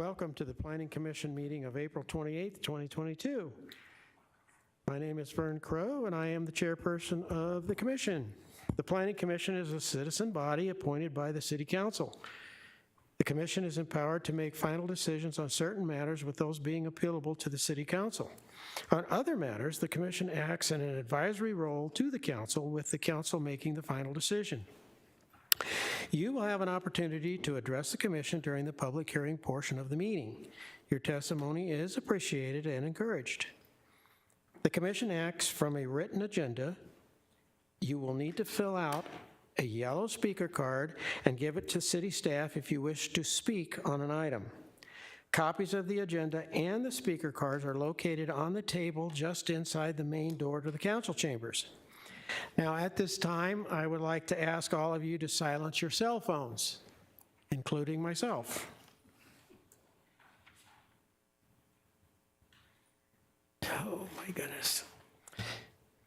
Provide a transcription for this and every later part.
Welcome to the Planning Commission meeting of April 28th, 2022. My name is Vern Crow, and I am the chairperson of the commission. The Planning Commission is a citizen body appointed by the City Council. The commission is empowered to make final decisions on certain matters, with those being appealable to the City Council. On other matters, the commission acts in an advisory role to the council, with the council making the final decision. You will have an opportunity to address the commission during the public hearing portion of the meeting. Your testimony is appreciated and encouraged. The commission acts from a written agenda. You will need to fill out a yellow speaker card and give it to city staff if you wish to speak on an item. Copies of the agenda and the speaker cards are located on the table just inside the main door to the council chambers. Now, at this time, I would like to ask all of you to silence your cell phones, including myself. Oh, my goodness.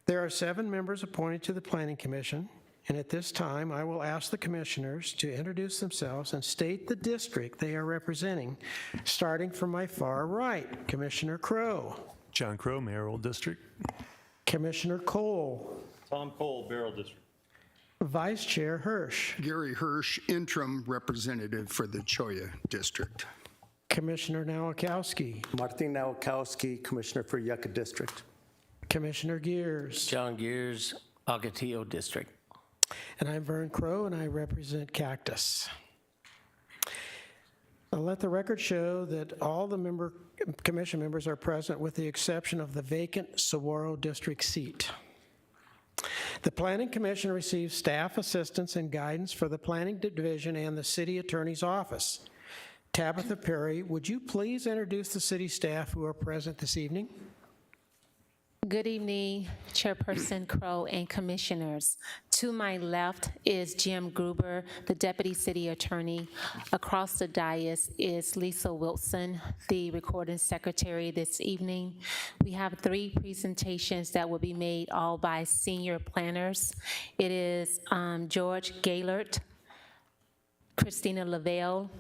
There are 7 members appointed to the Planning Commission, and at this time, I will ask the commissioners to introduce themselves and state the district they are representing, starting from my far right. Commissioner Crow. John Crow, Mayoral District. Commissioner Cole. Tom Cole, Barrel District. Vice Chair Hirsch. Gary Hirsch, interim representative for the Cholla District. Commissioner Nowakowski. Martin Nowakowski, Commissioner for Yucca District. Commissioner Gears. John Gears, Ocotillo District. And I'm Vern Crow, and I represent Cactus. I'll let the record show that all the commission members are present, with the exception of the vacant Saguaro District seat. The Planning Commission receives staff assistance and guidance for the Planning Division and the City Attorney's Office. Tabitha Perry, would you please introduce the city staff who are present this evening? Good evening, Chairperson Crow and Commissioners. To my left is Jim Gruber, the Deputy City Attorney. Across the dais is Lisa Wilson, the Recording Secretary this evening. We have 3 presentations that will be made, all by senior planners. It is George Gaylord, Christina Lavelle,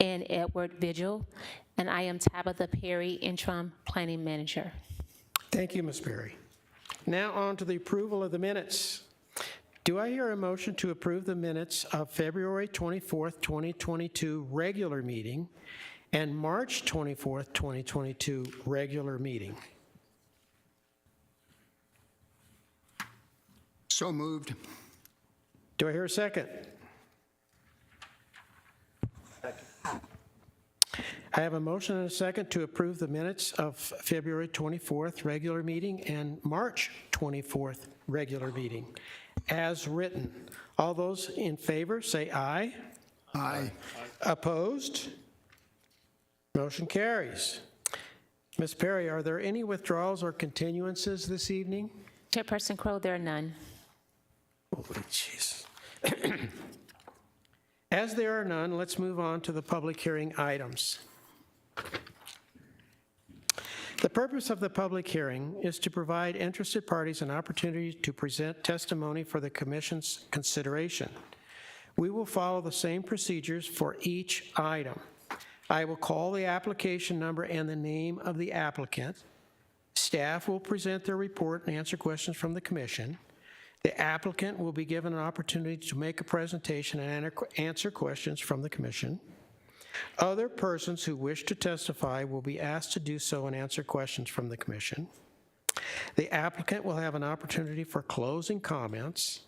and Edward Vigil, and I am Tabitha Perry, Interim Planning Manager. Thank you, Ms. Perry. Now on to the approval of the minutes. Do I hear a motion to approve the minutes of February 24th, 2022 regular meeting and March 24th, 2022 regular meeting? So moved. Do I hear a second? I have a motion and a second to approve the minutes of February 24th regular meeting and March 24th regular meeting as written. All those in favor say aye. Aye. Opposed? Motion carries. Ms. Perry, are there any withdrawals or continuances this evening? Chairperson Crow, there are none. Holy jeez. As there are none, let's move on to the public hearing items. The purpose of the public hearing is to provide interested parties an opportunity to present testimony for the Commission's consideration. We will follow the same procedures for each item. I will call the application number and the name of the applicant. Staff will present their report and answer questions from the Commission. The applicant will be given an opportunity to make a presentation and answer questions from the Commission. Other persons who wish to testify will be asked to do so and answer questions from the Commission. The applicant will have an opportunity for closing comments.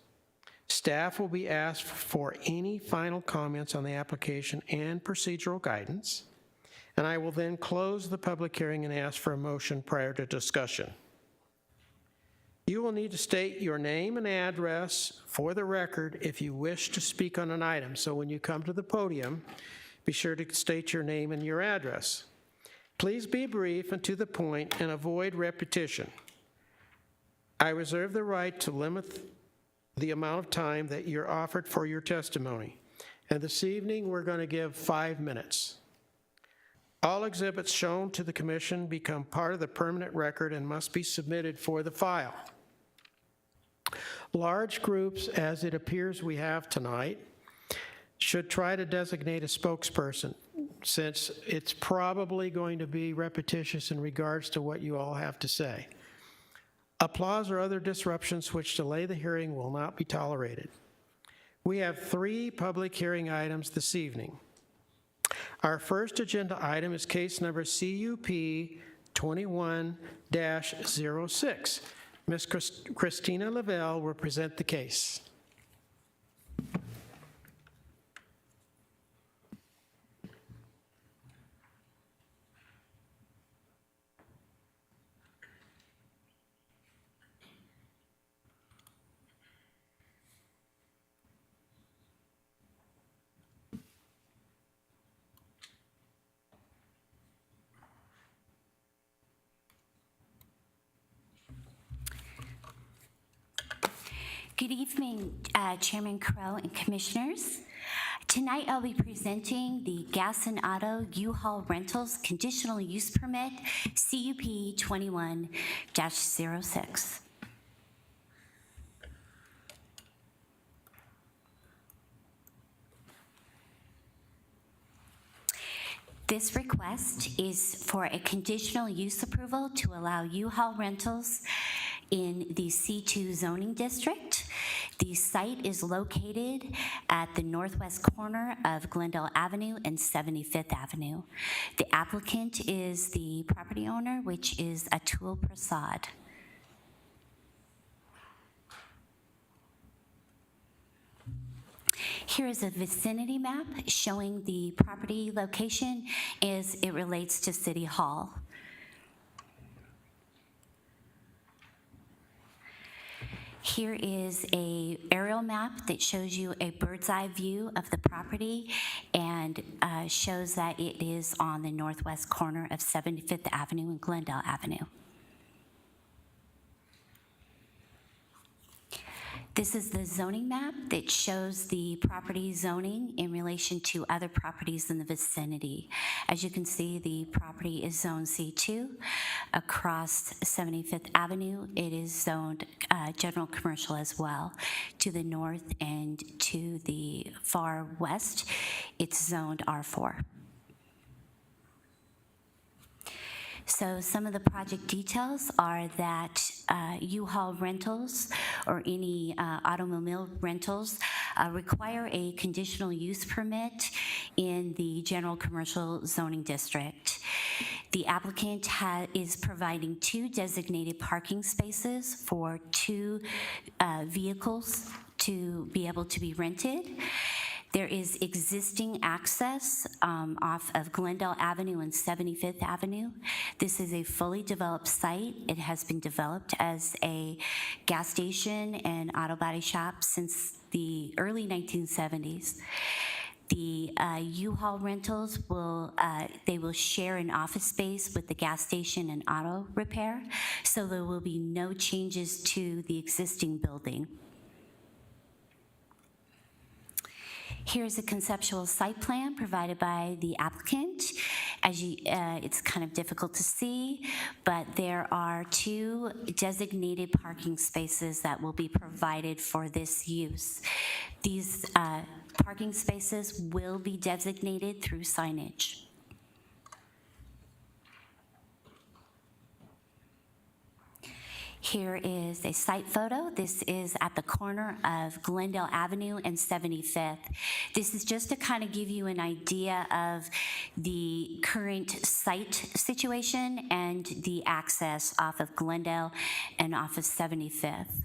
Staff will be asked for any final comments on the application and procedural guidance. And I will then close the public hearing and ask for a motion prior to discussion. You will need to state your name and address for the record if you wish to speak on an item. So when you come to the podium, be sure to state your name and your address. Please be brief and to the point and avoid repetition. I reserve the right to limit the amount of time that you're offered for your testimony. And this evening, we're going to give 5 minutes. All exhibits shown to the Commission become part of the permanent record and must be submitted for the file. Large groups, as it appears we have tonight, should try to designate a spokesperson. since it's probably going to be repetitious in regards to what you all have to say. Applause or other disruptions which delay the hearing will not be tolerated. We have 3 public hearing items this evening. Our first agenda item is case number CUP 21-06. Ms. Christina Lavelle will present the case. Good evening, Chairman Crow and Commissioners. Tonight I'll be presenting the Gas and Auto U-Haul Rentals Conditional Use Permit, CUP 21-06. This request is for a conditional use approval to allow U-Haul rentals in the C2 zoning district. The site is located at the northwest corner of Glendale Avenue and 75th Avenue. The applicant is the property owner, which is Atul Prasad. Here is a vicinity map showing the property location as it relates to City Hall. Here is an aerial map that shows you a bird's eye view of the property and shows that it is on the northwest corner of 75th Avenue and Glendale Avenue. This is the zoning map that shows the property zoning in relation to other properties in the vicinity. As you can see, the property is zoned C2. Across 75th Avenue, it is zoned general commercial as well. To the north and to the far west, it's zoned R4. So some of the project details are that U-Haul rentals or any automobile rentals require a conditional use permit in the general commercial zoning district. The applicant is providing 2 designated parking spaces for 2 vehicles to be able to be rented. There is existing access off of Glendale Avenue and 75th Avenue. This is a fully developed site. It has been developed as a gas station and auto body shop since the early 1970s. The U-Haul rentals will share an office space with the gas station and auto repair, so there will be no changes to the existing building. Here's a conceptual site plan provided by the applicant. It's kind of difficult to see, but there are 2 designated parking spaces that will be provided for this use. These parking spaces will be designated through signage. Here is a site photo. This is at the corner of Glendale Avenue and 75th. This is just to kind of give you an idea of the current site situation and the access off of Glendale and off of 75th.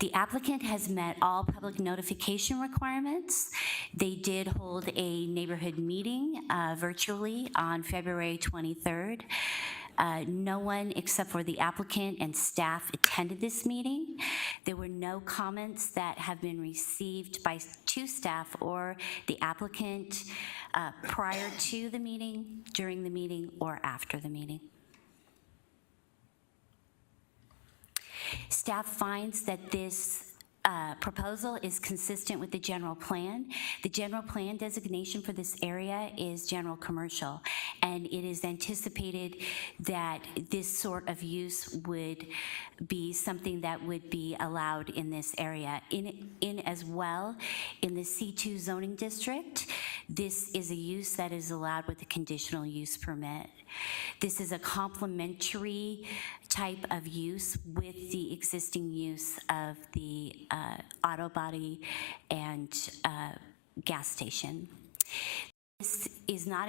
The applicant has met all public notification requirements. They did hold a neighborhood meeting virtually on February 23rd. No one except for the applicant and staff attended this meeting. There were no comments that have been received to staff or the applicant prior to the meeting, during the meeting, or after the meeting. Staff finds that this proposal is consistent with the general plan. The general plan designation for this area is general commercial, and it is anticipated that this sort of use would be something that would be allowed in this area. In as well, in the C2 zoning district, this is a use that is allowed with a conditional use permit. This is a complementary type of use with the existing use of the auto body and gas station. This is not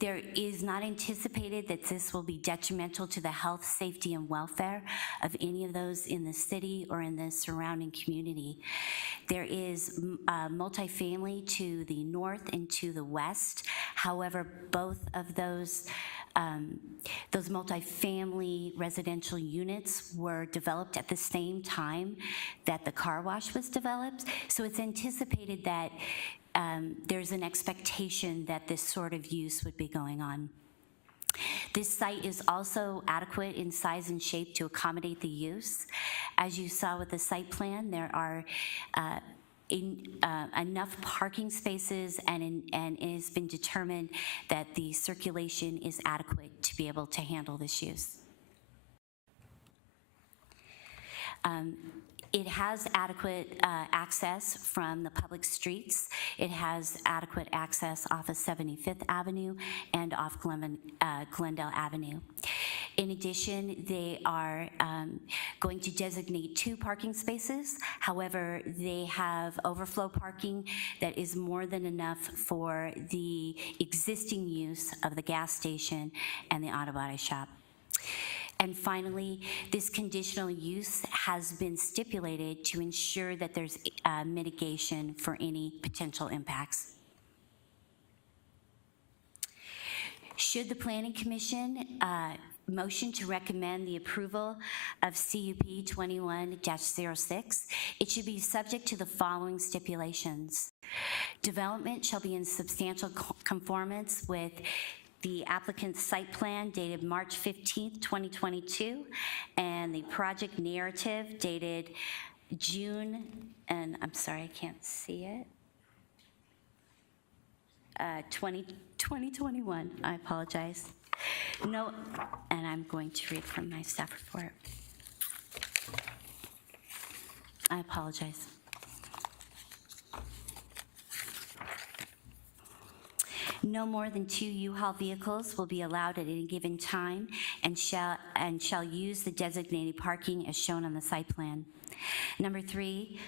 there is not anticipated that this will be detrimental to the health, safety, and welfare of any of those in the city or in the surrounding community. There is multifamily to the north and to the west. However, both of those multifamily residential units were developed at the same time that the car wash was developed. So it's anticipated that there's an expectation that this sort of use would be going on. This site is also adequate in size and shape to accommodate the use. As you saw with the site plan, there are enough parking spaces, and it has been determined that the circulation is adequate to be able to handle this use. It has adequate access from the public streets. It has adequate access off of 75th Avenue and off Glendale Avenue. In addition, they are going to designate 2 parking spaces. However, they have overflow parking that is more than enough for the existing use of the gas station and the auto body shop. And finally, this conditional use has been stipulated to ensure that there's mitigation for any potential impacts. Should the Planning Commission motion to recommend the approval of CUP 21-06, it should be subject to the following stipulations. Development shall be in substantial conformance with the applicant's site plan dated March 15th, 2022, and the project narrative dated June, and I'm sorry, I can't see it, 2021, I apologize. No, and I'm going to read from my staff report. I apologize. No more than 2 U-Haul vehicles will be allowed at any given time and shall use the designated parking as shown on the site plan. Number 3,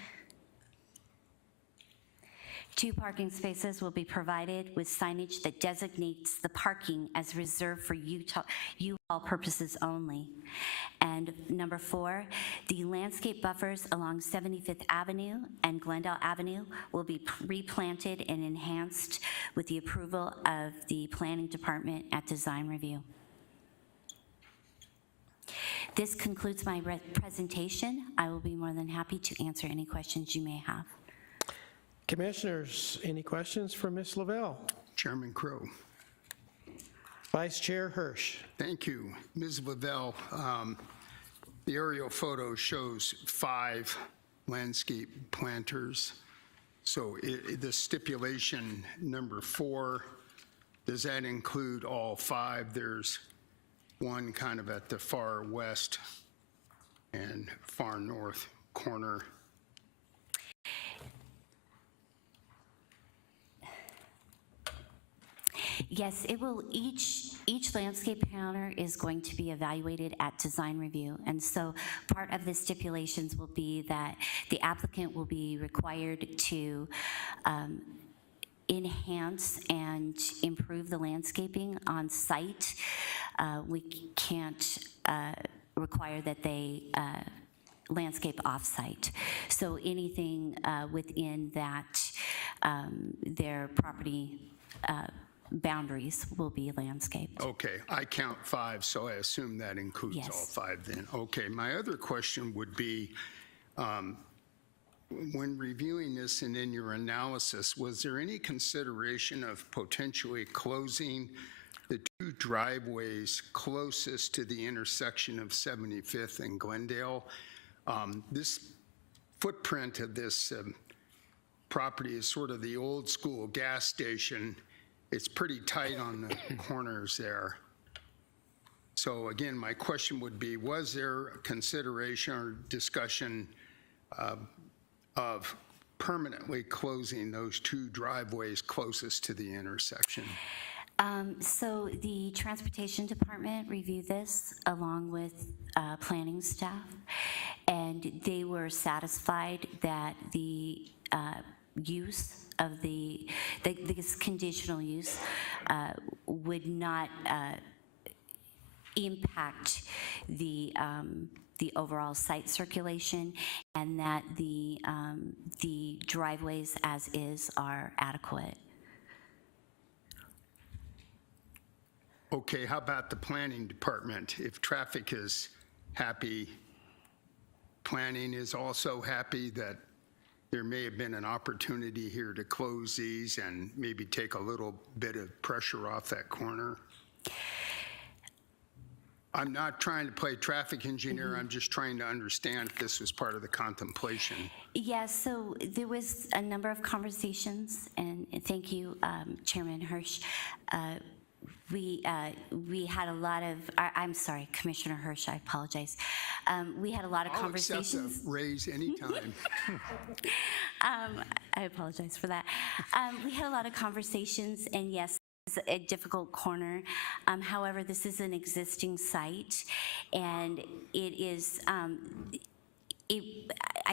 2 parking spaces will be provided with signage that designates the parking as reserved for U-Haul purposes only. And number 4, the landscape buffers along 75th Avenue and Glendale Avenue will be replanted and enhanced with the approval of the Planning Department at design review. This concludes my presentation. I will be more than happy to answer any questions you may have. Commissioners, any questions for Ms. Lavelle? Chairman Crow. Vice Chair Hirsch. Thank you. Ms. Lavelle, the aerial photo shows 5 landscape planters. So the stipulation number 4, does that include all 5? There's one kind of at the far west and far north corner. Yes, it will. Each landscape counter is going to be evaluated at design review, and so part of the stipulations will be that the applicant will be required to enhance and improve the landscaping on site. We can't require that they landscape off-site. So anything within that, their property boundaries will be landscaped. Okay, I count 5, so I assume that includes Yes. all 5 then. Okay, my other question would be, when reviewing this and in your analysis, was there any consideration of potentially closing the 2 driveways closest to the intersection of 75th and Glendale? This footprint of this property is sort of the old school gas station. It's pretty tight on the corners there. So again, my question would be, was there a consideration or discussion of permanently closing those two driveways closest to the intersection? So the Transportation Department reviewed this along with planning staff, and they were satisfied that the use of this conditional use would not impact the overall site circulation, and that the driveways as is are adequate. Okay, how about the planning department? If traffic is happy, planning is also happy that there may have been an opportunity here to close these and maybe take a little bit of pressure off that corner? I'm not trying to play traffic engineer, I'm just trying to understand if this was part of the contemplation. Yes, so there was a number of conversations, and thank you, Chairman Hirsch. We had a lot of, I'm sorry, Commissioner Hirsch, I apologize. We had a lot of I'll accept conversations. a raise anytime. I apologize for that. We had a lot of conversations, and yes, it's a difficult corner. However, this is an existing site, and it is, I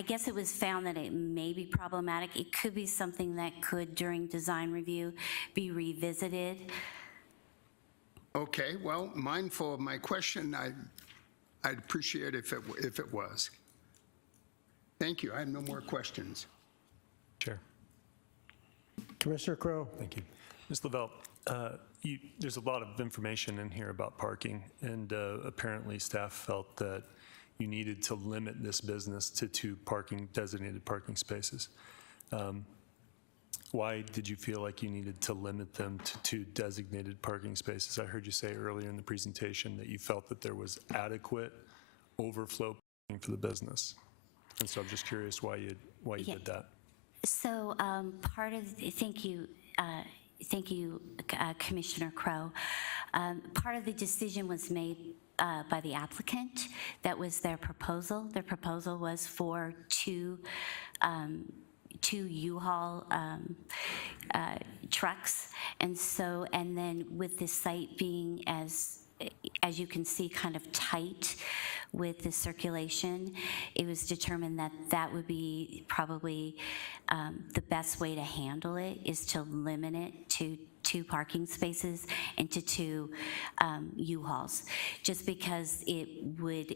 guess it was found that it may be problematic. It could be something that could, during design review, be revisited. Okay, well, mindful of my question, I'd appreciate if it was. Thank you, I have no more questions. Chair. Commissioner Crowe. Thank you. Ms. Lavelle, there's a lot of information in here about parking, and apparently staff felt that you needed to limit this business to 2 designated parking spaces. Why did you feel like you needed to limit them to 2 designated parking spaces? I heard you say earlier in the presentation that you felt that there was adequate overflow parking for the business. And so I'm just curious why you did that. So part of, thank you, Commissioner Crowe. Part of the decision was made by the applicant. That was their proposal. Their proposal was for two U-Haul trucks, and then with the site being as you can see, kind of tight with the circulation, it was determined that that would be probably the best way to handle it, is to limit it to 2 parking spaces and to 2 U-Hauls, just because it would,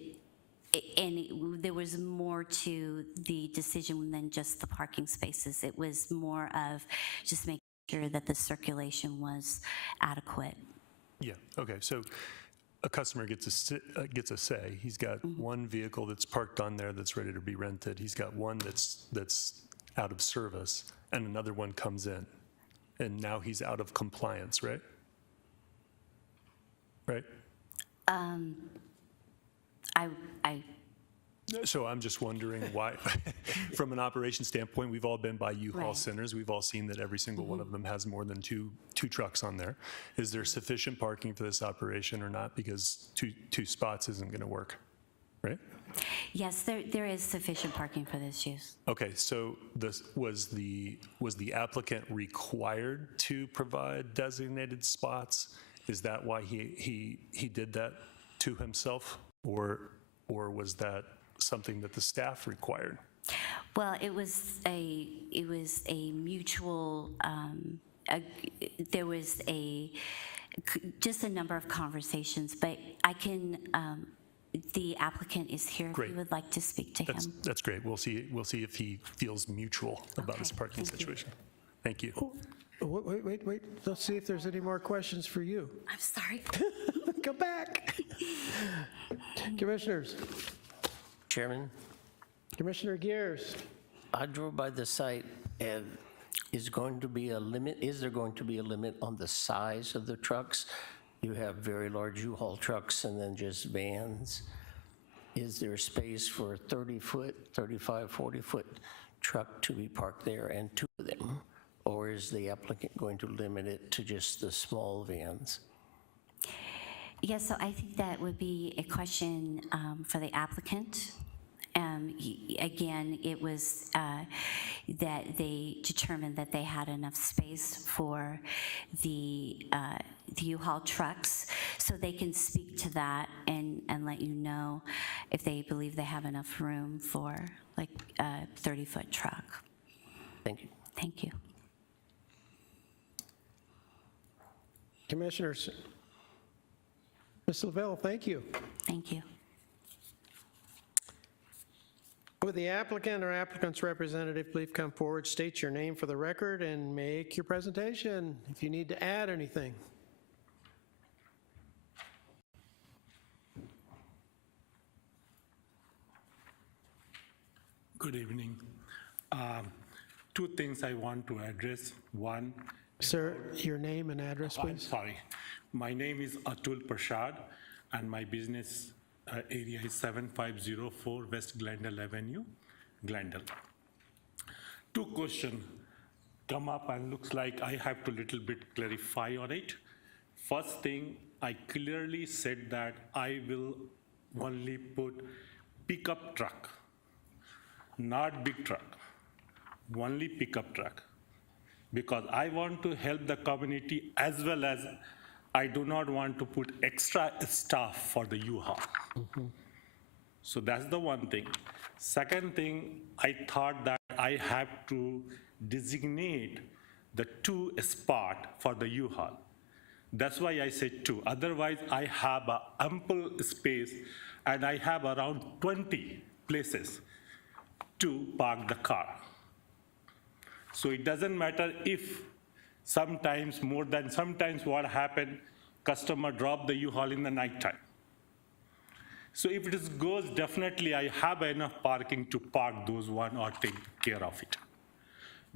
there was more to the decision than just the parking spaces. It was more of just making sure that the circulation was adequate. Yeah, okay, so a customer gets a say. He's got one vehicle that's parked on there that's ready to be rented. He's got one that's out of service, and another one comes in, and now he's out of compliance, right? Right? So I'm just wondering why, from an operation standpoint, we've all been by U-Haul Right. centers. We've all seen that every single one of them has more than two trucks on there. Is there sufficient parking for this operation or not? Because two spots isn't going to work, right? Yes, there is sufficient parking for this use. Okay, so was the applicant required to provide designated spots? Is that why he did that to himself, or was that something that the staff required? Well, it was a mutual. There was just a number of conversations, but I can. The applicant is here. Great. If you would like to speak to him. That's great. We'll see if he feels mutual about his Okay, parking thank you. situation. Thank you. Wait. Let's see if there's any more questions for you. I'm sorry. Come back. Commissioners. Chairman, Commissioner Gears. I drove by the site, and is there going to be a limit on the size of the trucks? You have very large U-Haul trucks and then just vans. is there space for a 30-foot, 35, 40-foot truck to be parked there and two of them? Or is the applicant going to limit it to just the small vans? Yes, so I think that would be a question for the applicant. Again, it was that they determined that they had enough space for the U-Haul trucks, so they can speak to that and let you know if they believe they have enough room for like a 30-foot truck. Thank you. Thank you. Commissioners. Ms. Lavelle, thank you. Thank you. Would the applicant or applicant's representative please come forward, state your name for the record, and make your presentation if you need to add anything. Good evening. Two things I want to address. One, Sir, your name and address, I'm please. sorry. My name is Atul Prasad, and my business area is 7504 West Glendale Avenue, Glendale. Two questions come up and looks like I have to little bit clarify on it. First thing, I clearly said that I will only put pickup truck, not big truck, only pickup truck. Because I want to help the community as well as I do not want to put extra staff for the U-Haul. So that's the one thing. Second thing, I thought that I have to designate the two spot for the U-Haul. That's why I said two. Otherwise, I have a ample space and I have around 20 places to park the car. So it doesn't matter if sometimes what happened, customer drop the U-Haul in the nighttime. So if it goes, definitely I have enough parking to park those one or take care of it.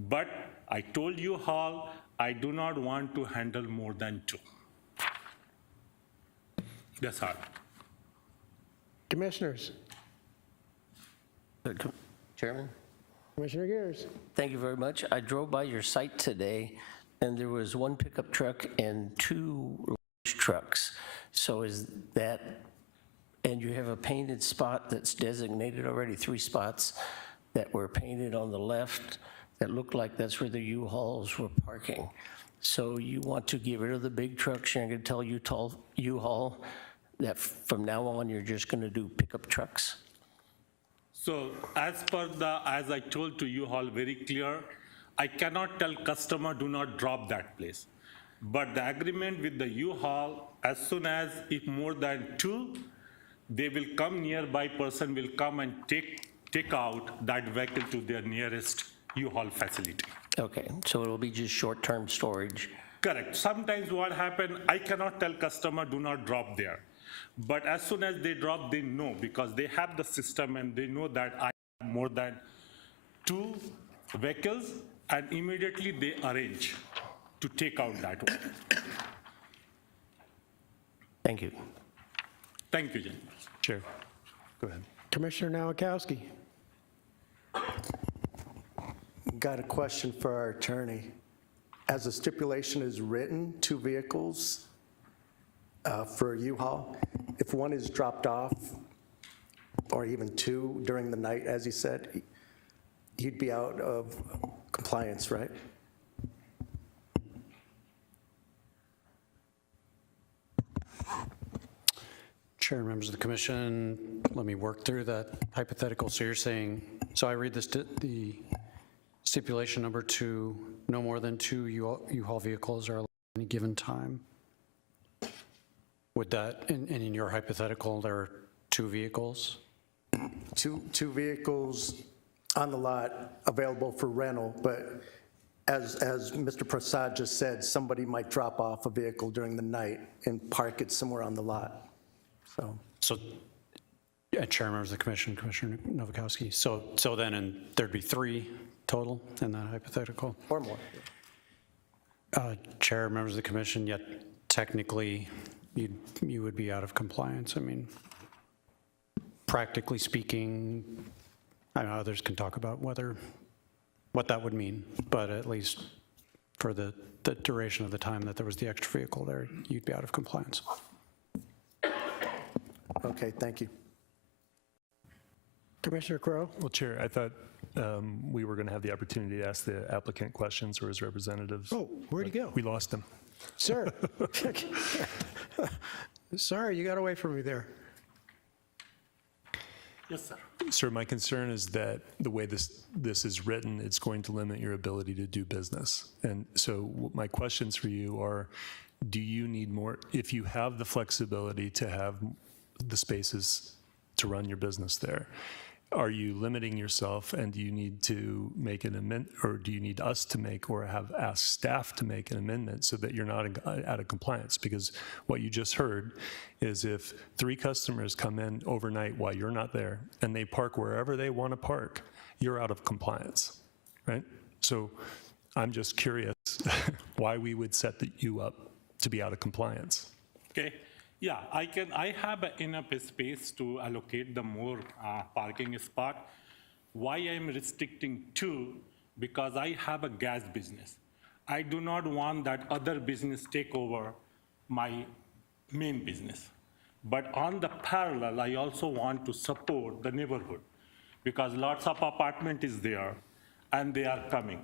But I told U-Haul, I do not want to handle more than two. That's all. Commissioners. Chairman? Commissioner Gears. Thank you very much. I drove by your site today, and there was one pickup truck and two large trucks. So is that, and you have a painted spot that's designated already, 3 spots that were painted on the left that looked like that's where the U-Hauls were parking. So you want to get rid of the big trucks, you're going to tell U-Haul that from now on, you're just going to do pickup trucks? So as I told to U-Haul very clear, I cannot tell customer do not drop that place. But the agreement with the U-Haul, as soon as if more than 2, they will come, nearby person will come and take out that vehicle to their nearest U-Haul facility. Okay, so it'll be just short-term storage. Correct. Sometimes what happen, I cannot tell customer do not drop there. But as soon as they drop, they know because they have the system and they know that I have more than 2 vehicles and immediately they arrange to take out that one. Thank you. Thank you, Jen. Chair, go ahead. Commissioner Nowakowski. Got a question for our attorney. As the stipulation is written, 2 vehicles for a U-Haul, if one is dropped off, or even 2 during the night, as he said, he'd be out of compliance, right? Chair, members of the commission, let me work through that hypothetical. So you're saying, so I read this, the stipulation number 2, no more than 2 U-Haul vehicles are allowed at any given time. Would that, and in your hypothetical, there are 2 vehicles? Two vehicles on the lot available for rental, but as Mr. Prasad just said, somebody might drop off a vehicle during the night and park it somewhere on the lot, so. So, Chair, members of the commission, Commissioner Nowakowski, so then there'd be 3 total in that hypothetical? Or more. Chair, members of the commission, yet technically you would be out of compliance. I mean, practically speaking, I know others can talk about what that would mean, but at least for the duration of the time that there was the extra vehicle there, you'd be out of compliance. Okay, thank you. Commissioner Crowe? Well, Chair, I thought we were going to have the opportunity to ask the applicant questions or his representatives. Oh, where'd he go? We lost him. Sir? Sorry, you got away from me there. Yes, sir. Sir, my concern is that the way this is written, it's going to limit your ability to do business. And so my questions for you are, do you need more, if you have the flexibility to have the spaces to run your business there, are you limiting yourself, and do you need to make an amendment, or do you need us to make, or have asked staff to make an amendment so that you're not out of compliance? Because what you just heard is if 3 customers come in overnight while you're not there and they park wherever they want to park, you're out of compliance, right? So I'm just curious why we would set you up to be out of compliance. Okay. Yeah, I have enough space to allocate the more parking spot. Why I'm restricting 2? Because I have a gas business. I do not want that other business take over my main business. But on the parallel, I also want to support the neighborhood, because lots of apartment is there and they are coming.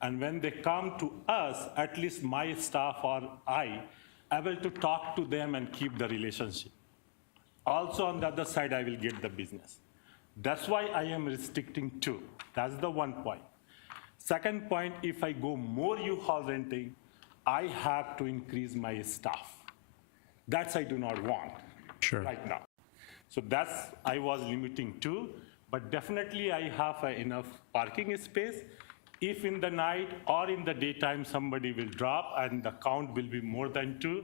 And when they come to us, at least my staff or I able to talk to them and keep the relationship. Also on the other side, I will get the business. That's why I am restricting 2. That's the one point. Second point, if I go more U-Haul renting, I have to increase my staff. That's I do not want right now. So that's, I was limiting 2, but definitely I have enough parking space. If in the night or in the daytime somebody will drop and the count will be more than 2,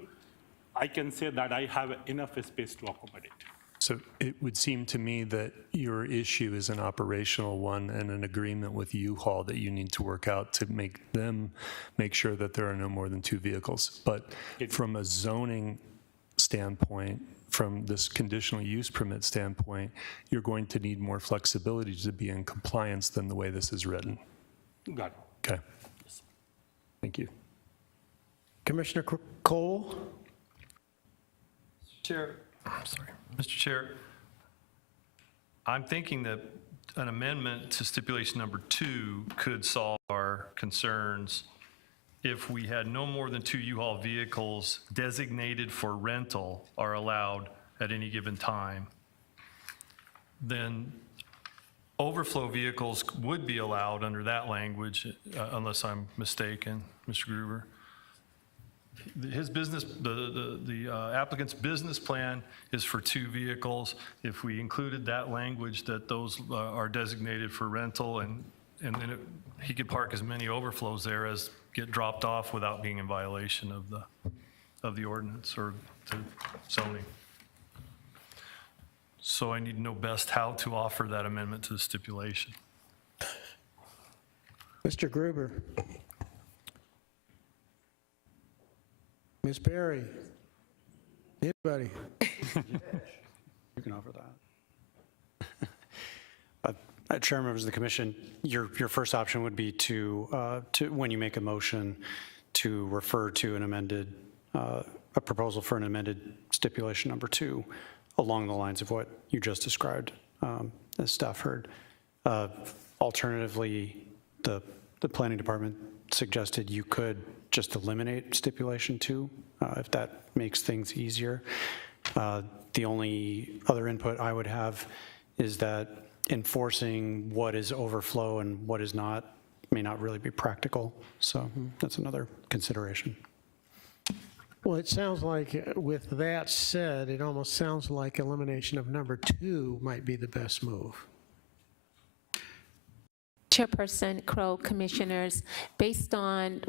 I can say that I have enough space to accommodate. So it would seem to me that your issue is an operational one and an agreement with U-Haul that you need to work out to make sure that there are no more than 2 vehicles. But from a zoning standpoint, from this conditional use permit standpoint, you're going to need more flexibility to be in compliance than the way this is written. Got it. Okay. Thank you. Commissioner Cole? Chair, Mr. Chair, I'm thinking that an amendment to stipulation number 2 could solve our concerns if we had no more than 2 U-Haul vehicles designated for rental are allowed at any given time. Then overflow vehicles would be allowed under that language, unless I'm mistaken, Mr. Gruber. His business, the applicant's business plan is for 2 vehicles. If we included that language that those are designated for rental, and then he could park as many overflows there as get dropped off without being in violation of the ordinance or the zoning. So I need to know best how to offer that amendment to the stipulation. Mr. Gruber? Ms. Perry? Anybody? You can offer that. Chair, members of the commission, your first option would be to when you make a motion, to refer to an amended, a proposal for an amended stipulation number 2 along the lines of what you just described, as staff heard. Alternatively, the planning department suggested you could just eliminate stipulation 2, if that makes things easier. The only other input I would have is that enforcing what is overflow and what is not may not really be practical. So that's another consideration. Well, it sounds like, with that said, it almost sounds like elimination of number 2 might be the best move. Chairperson Crow, Commissioners, based on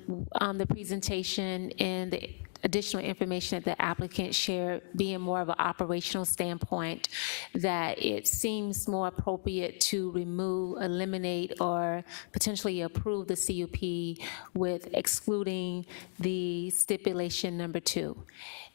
the presentation and the additional information that the applicant shared, being more of an operational standpoint, that it seems more appropriate to remove, eliminate, or potentially approve the CUP with excluding the stipulation number 2.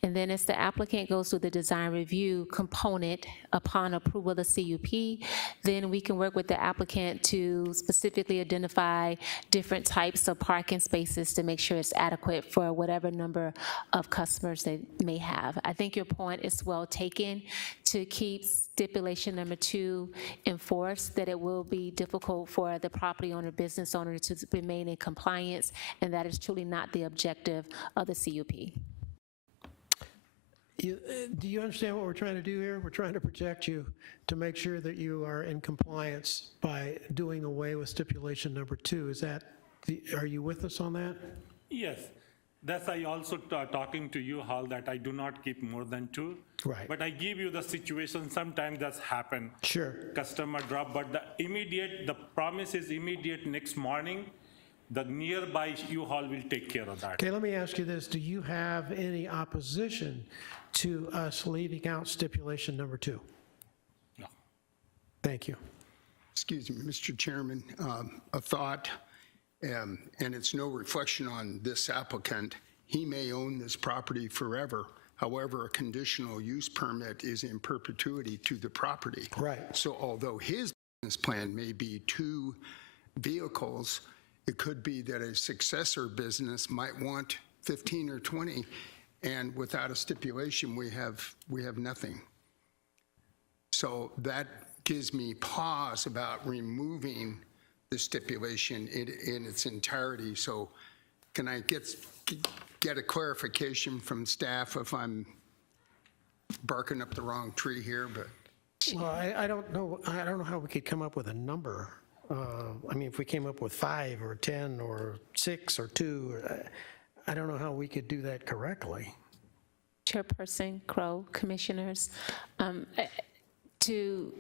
And then as the applicant goes through the design review component upon approval of the CUP, then we can work with the applicant to specifically identify different types of parking spaces to make sure it's adequate for whatever number of customers they may have. I think your point is well taken to keep stipulation number 2 enforced, that it will be difficult for the property owner, business owner to remain in compliance, and that is truly not the objective of the CUP. Do you understand what we're trying to do here? We're trying to protect you to make sure that you are in compliance by doing away with stipulation number 2. Is that, are you with us on that? Yes, that's I also talking to you, Hal, that I do not keep more than 2. Right. But I give you the situation, sometimes that's happen. Sure. Customer drop, but the promise is immediate next morning, the nearby U-Haul will take care of that. Okay, let me ask you this. Do you have any opposition to us leaving out stipulation number 2? No. Thank you. Excuse me, Mr. Chairman, a thought, and it's no reflection on this applicant. He may own this property forever. However, a conditional use permit is in perpetuity to the property. Right. So although his business plan may be 2 vehicles, it could be that a successor business might want 15 or 20, and without a stipulation, we have nothing. So that gives me pause about removing the stipulation in its entirety. So can I get a clarification from staff if I'm barking up the wrong tree here? But Well, I don't know how we could come up with a number. I mean, if we came up with 5 or 10 or 6 or 2, I don't know how we could do that correctly. Chairperson Crow, commissioners, to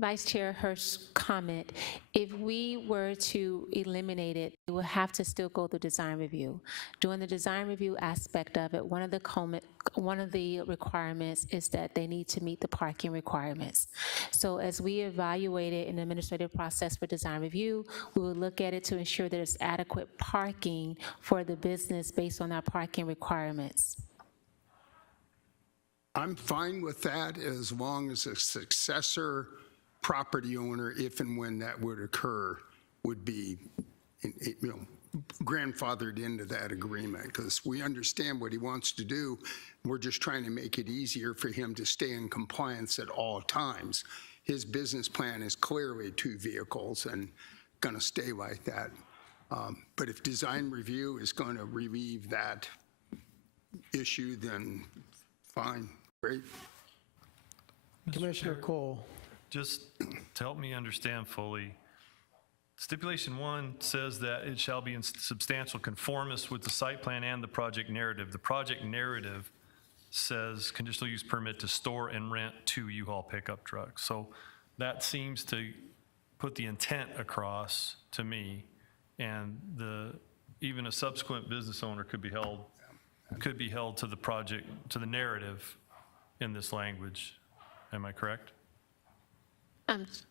Vice Chair Hirsch's comment, if we were to eliminate it, it would have to still go through design review. During the design review aspect of it, one of the requirements is that they need to meet the parking requirements. So as we evaluate an administrative process for design review, we will look at it to ensure that there's adequate parking for the business based on our parking requirements. I'm fine with that as long as a successor property owner, if and when that would occur, would be grandfathered into that agreement, because we understand what he wants to do. We're just trying to make it easier for him to stay in compliance at all times. His business plan is clearly 2 vehicles and going to stay like that. But if design review is going to relieve that issue, then fine, great. Commissioner Cole. Just to help me understand fully, stipulation 1 says that it shall be in substantial conformance with the site plan and the project narrative. The project narrative says conditional use permit to store and rent 2 U-Haul pickup trucks. So that seems to put the intent across to me, and even a subsequent business owner could be held to the project, to the narrative in this language. Am I correct?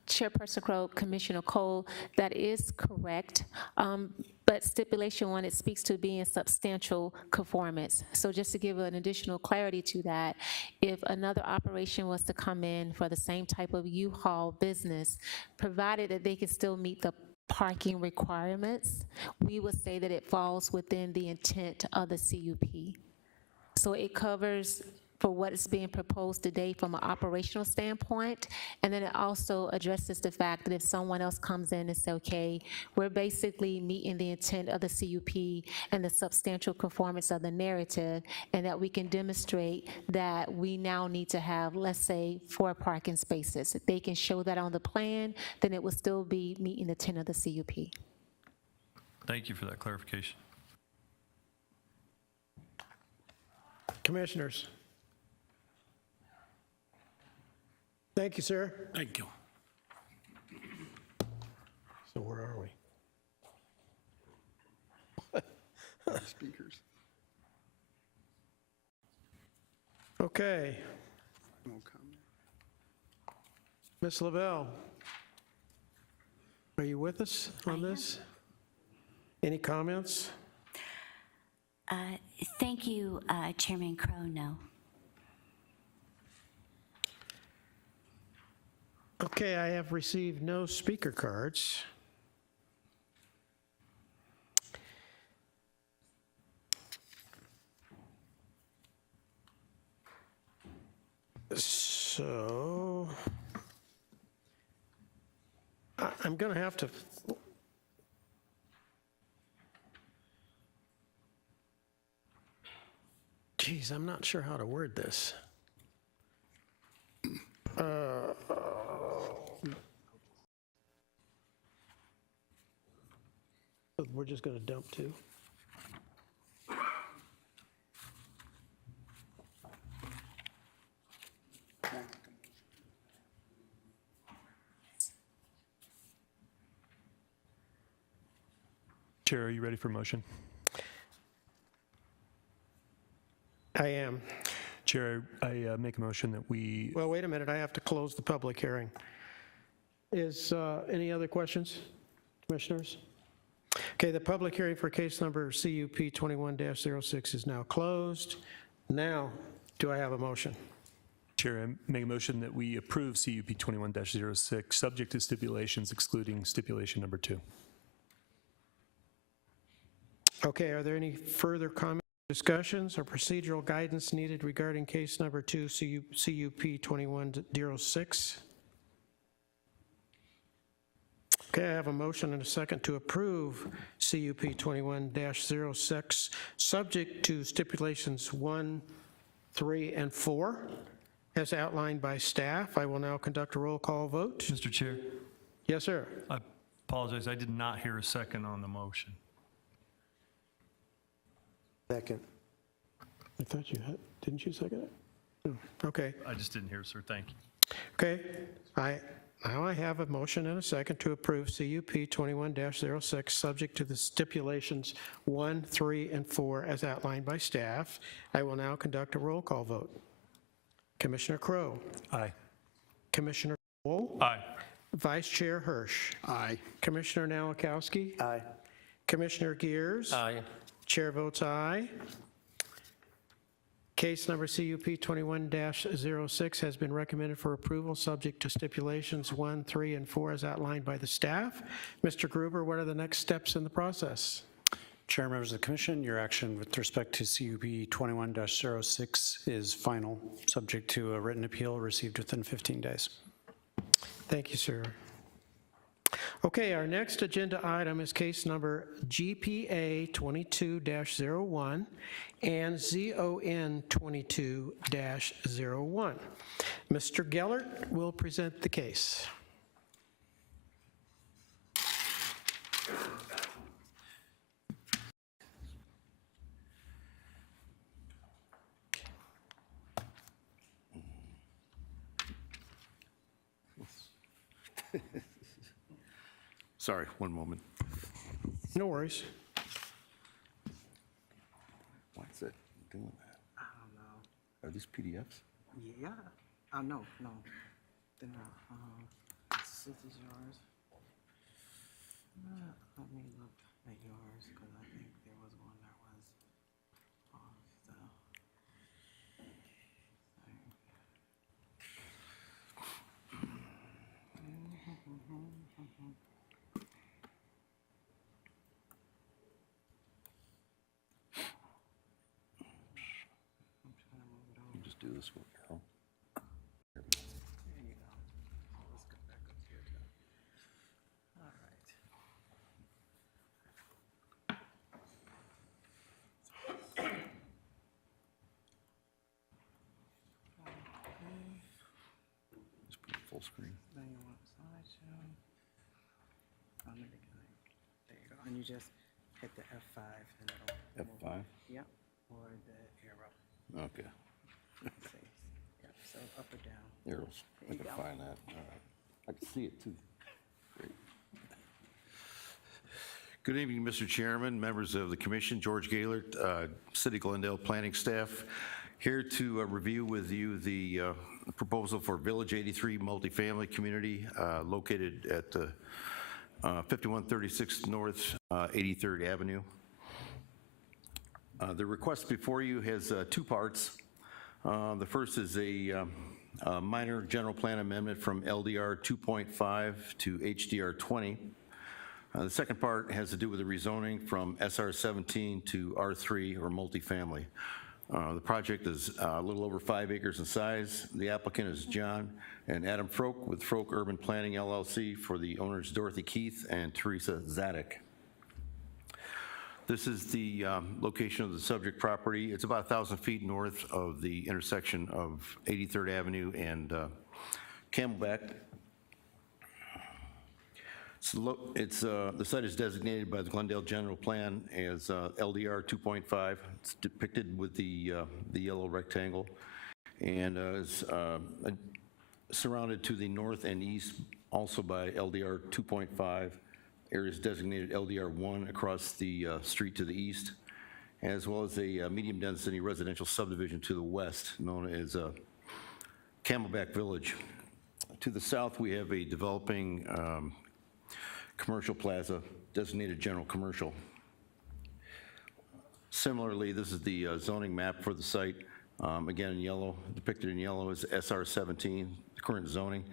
Chairperson Crow, Commissioner Cole, that is correct. But stipulation 1, it speaks to being substantial conformance. So just to give an additional clarity to that, if another operation was to come in for the same type of U-Haul business, provided that they can still meet the parking requirements, we would say that it falls within the intent of the CUP. So it covers for what is being proposed today from an operational standpoint, and then it also addresses the fact that if someone else comes in and says, okay, we're basically meeting the intent of the CUP and the substantial conformance of the narrative, and that we can demonstrate that we now need to have, let's say, 4 parking spaces. If they can show that on the plan, then it will still be meeting the intent of the CUP. Thank you for that clarification. Commissioners. Thank you, sir. Thank you. So where are we? Speakers. Okay. No comment. Ms. Lavelle, are you with us on this? Any comments? Thank you, Chairman Crow, no. Okay, I have received no speaker cards. So I'm going to have to. Geez, I'm not sure how to word this. We're just going to dump two. Chair, are you ready for motion? I am. Chair, I make a motion that we, Well, wait a minute, I have to close the public hearing. Is any other questions, commissioners? Okay, the public hearing for case number CUP 21-06 is now closed. Now, do I have a motion? Chair, I make a motion that we approve CUP 21-06, subject to stipulations excluding stipulation number 2. Okay, are there any further comments, discussions, or procedural guidance needed regarding case number 2, CUP 21-06? Okay, I have a motion and a second to approve CUP 21-06, subject to stipulations 1, 3, and 4, as outlined by staff. I will now conduct a roll call vote. Mr. Chair, Yes, sir. I apologize, I did not hear a second on the motion. Second. I thought you had, didn't you second it? No. Okay. I just didn't hear, sir, thank you. Okay, now I have a motion and a second to approve CUP 21-06, subject to the stipulations 1, 3, and 4 as outlined by staff. I will now conduct a roll call vote. Commissioner Crow, Aye. Commissioner Cole, Aye. Vice Chair Hirsch, Aye. Commissioner Nowakowski, Aye. Commissioner Gears, Aye. Chair votes aye. Case number CUP 21-06 has been recommended for approval, subject to stipulations 1, 3, and 4 as outlined by the staff. Mr. Gruber, what are the next steps in the process? Chair, members of the commission, your action with respect to CUP 21-06 is final, subject to a written appeal received within 15 days. Thank you, sir. Okay, our next agenda item is case number GPA 22-01 and ZON 22-01. Mr. Gellert will present the case. Sorry, one moment. No worries. Why is it doing that? I don't know. Are these PDFs? Yeah. No. They're not. This is yours. Let me look at yours because I think there was one that was off the thing. I'm trying to move it over. You just do this one, Carol. There you go. Let's go back up here too. All right. Just put it full screen. Then you want slideshow. Oh, maybe there you go. And you just hit the F5 and it'll move. F5? Yep. Or the arrow. Okay. Let's see. Yep. So up or down. Arrows. I There you can go. find that. All right. I can see it too. Great. Good evening, Mr. Chairman, members of the commission, George Gaylord, City of Glendale planning staff, here to review with you the proposal for Village 83 multifamily community located at 5136 North 83rd Avenue. The request before you has two parts. The first is a minor general plan amendment from LDR 2.5 to HDR 20. The second part has to do with the rezoning from SR 17 to R3 or multifamily. The project is a little over 5 acres in size. The applicant is John and Adam Froke with Froke Urban Planning LLC, for the owners Dorothy Keith and Teresa Zadek. This is the location of the subject property. It's about 1,000 feet north of the intersection of 83rd Avenue and Camelback. The site is designated by the Glendale General Plan as LDR 2.5. It's depicted with the yellow rectangle, and is surrounded to the north and east also by LDR 2.5. Areas designated LDR 1 across the street to the east, as well as a medium-density residential subdivision to the west known as Camelback Village. To the south, we have a developing commercial plaza designated general commercial. Similarly, this is the zoning map for the site. Again, in yellow, depicted in yellow is SR 17, the current zoning.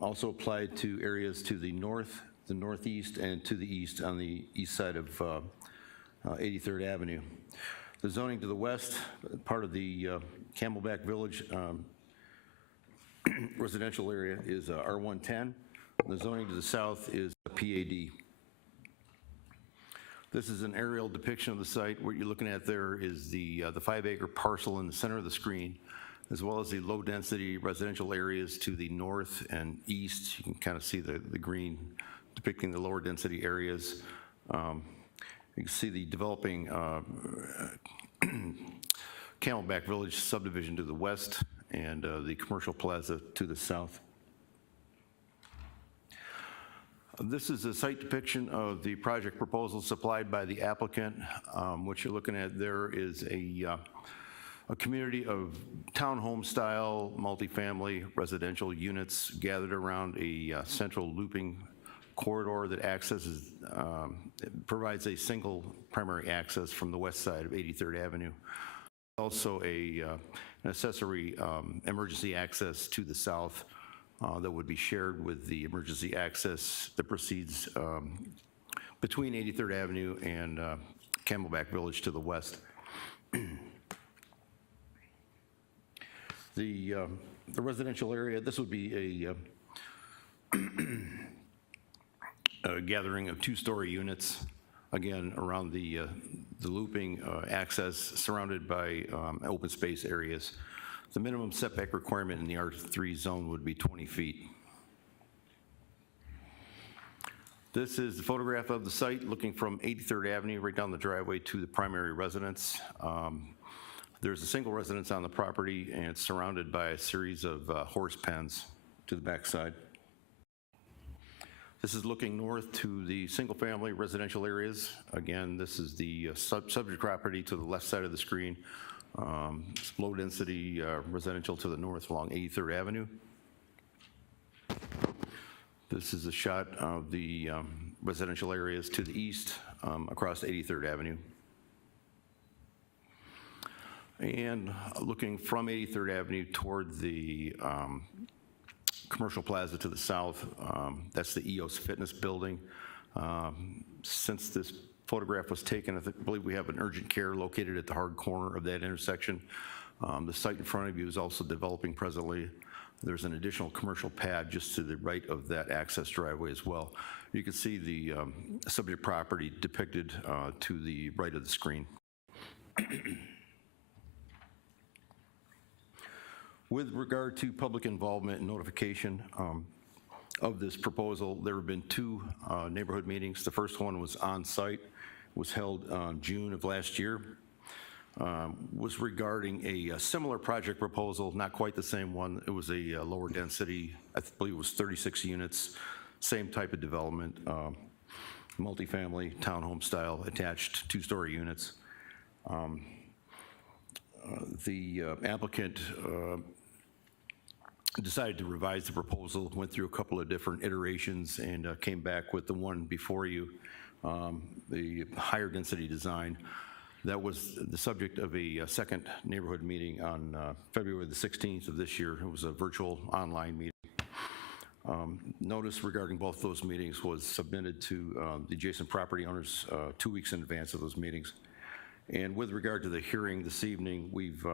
Also applied to areas to the north, the northeast, and to the east on the east side of 83rd Avenue. The zoning to the west, part of the Camelback Village residential area, is R110. The zoning to the south is PAD. This is an aerial depiction of the site. What you're looking at there is the 5-acre parcel in the center of the screen, as well as the low-density residential areas to the north and east. You can kind of see the green depicting the lower density areas. You can see the developing Camelback Village subdivision to the west and the commercial plaza to the south. This is a site depiction of the project proposal supplied by the applicant. What you're looking at there is a community of townhome-style multifamily residential units gathered around a central looping corridor that accesses, provides a single primary access from the west side of 83rd Avenue. Also an accessory emergency access to the south that would be shared with the emergency access that proceeds between 83rd Avenue and Camelback Village to the west. The residential area, this would be a gathering of 2-story units, again, around the looping access surrounded by open space areas. The minimum setback requirement in the R3 zone would be 20 feet. This is the photograph of the site looking from 83rd Avenue right down the driveway to the primary residence. There's a single residence on the property, and it's surrounded by a series of horse pens to the backside. This is looking north to the single-family residential areas. Again, this is the subject property to the left side of the screen. Low-density residential to the north along 83rd Avenue. This is a shot of the residential areas to the east across 83rd Avenue. And looking from 83rd Avenue toward the commercial plaza to the south, that's the EOS Fitness building. Since this photograph was taken, I believe we have an urgent care located at the hard corner of that intersection. The site in front of you is also developing presently. There's an additional commercial pad just to the right of that access driveway as well. You can see the subject property depicted to the right of the screen. With regard to public involvement and notification of this proposal, there have been 2 neighborhood meetings. The first one was on site, was held June of last year, was regarding a similar project proposal, not quite the same one. It was a lower density, I believe it was 36 units, same type of development. multifamily, townhome-style attached two-story units. The applicant decided to revise the proposal, went through a couple of different iterations, and came back with the one before you, the higher density design. That was the subject of a second neighborhood meeting on February the 16th of this year. It was a virtual online meeting. Notice regarding both those meetings was submitted to the adjacent property owners 2 weeks in advance of those meetings. And with regard to the hearing this evening, we've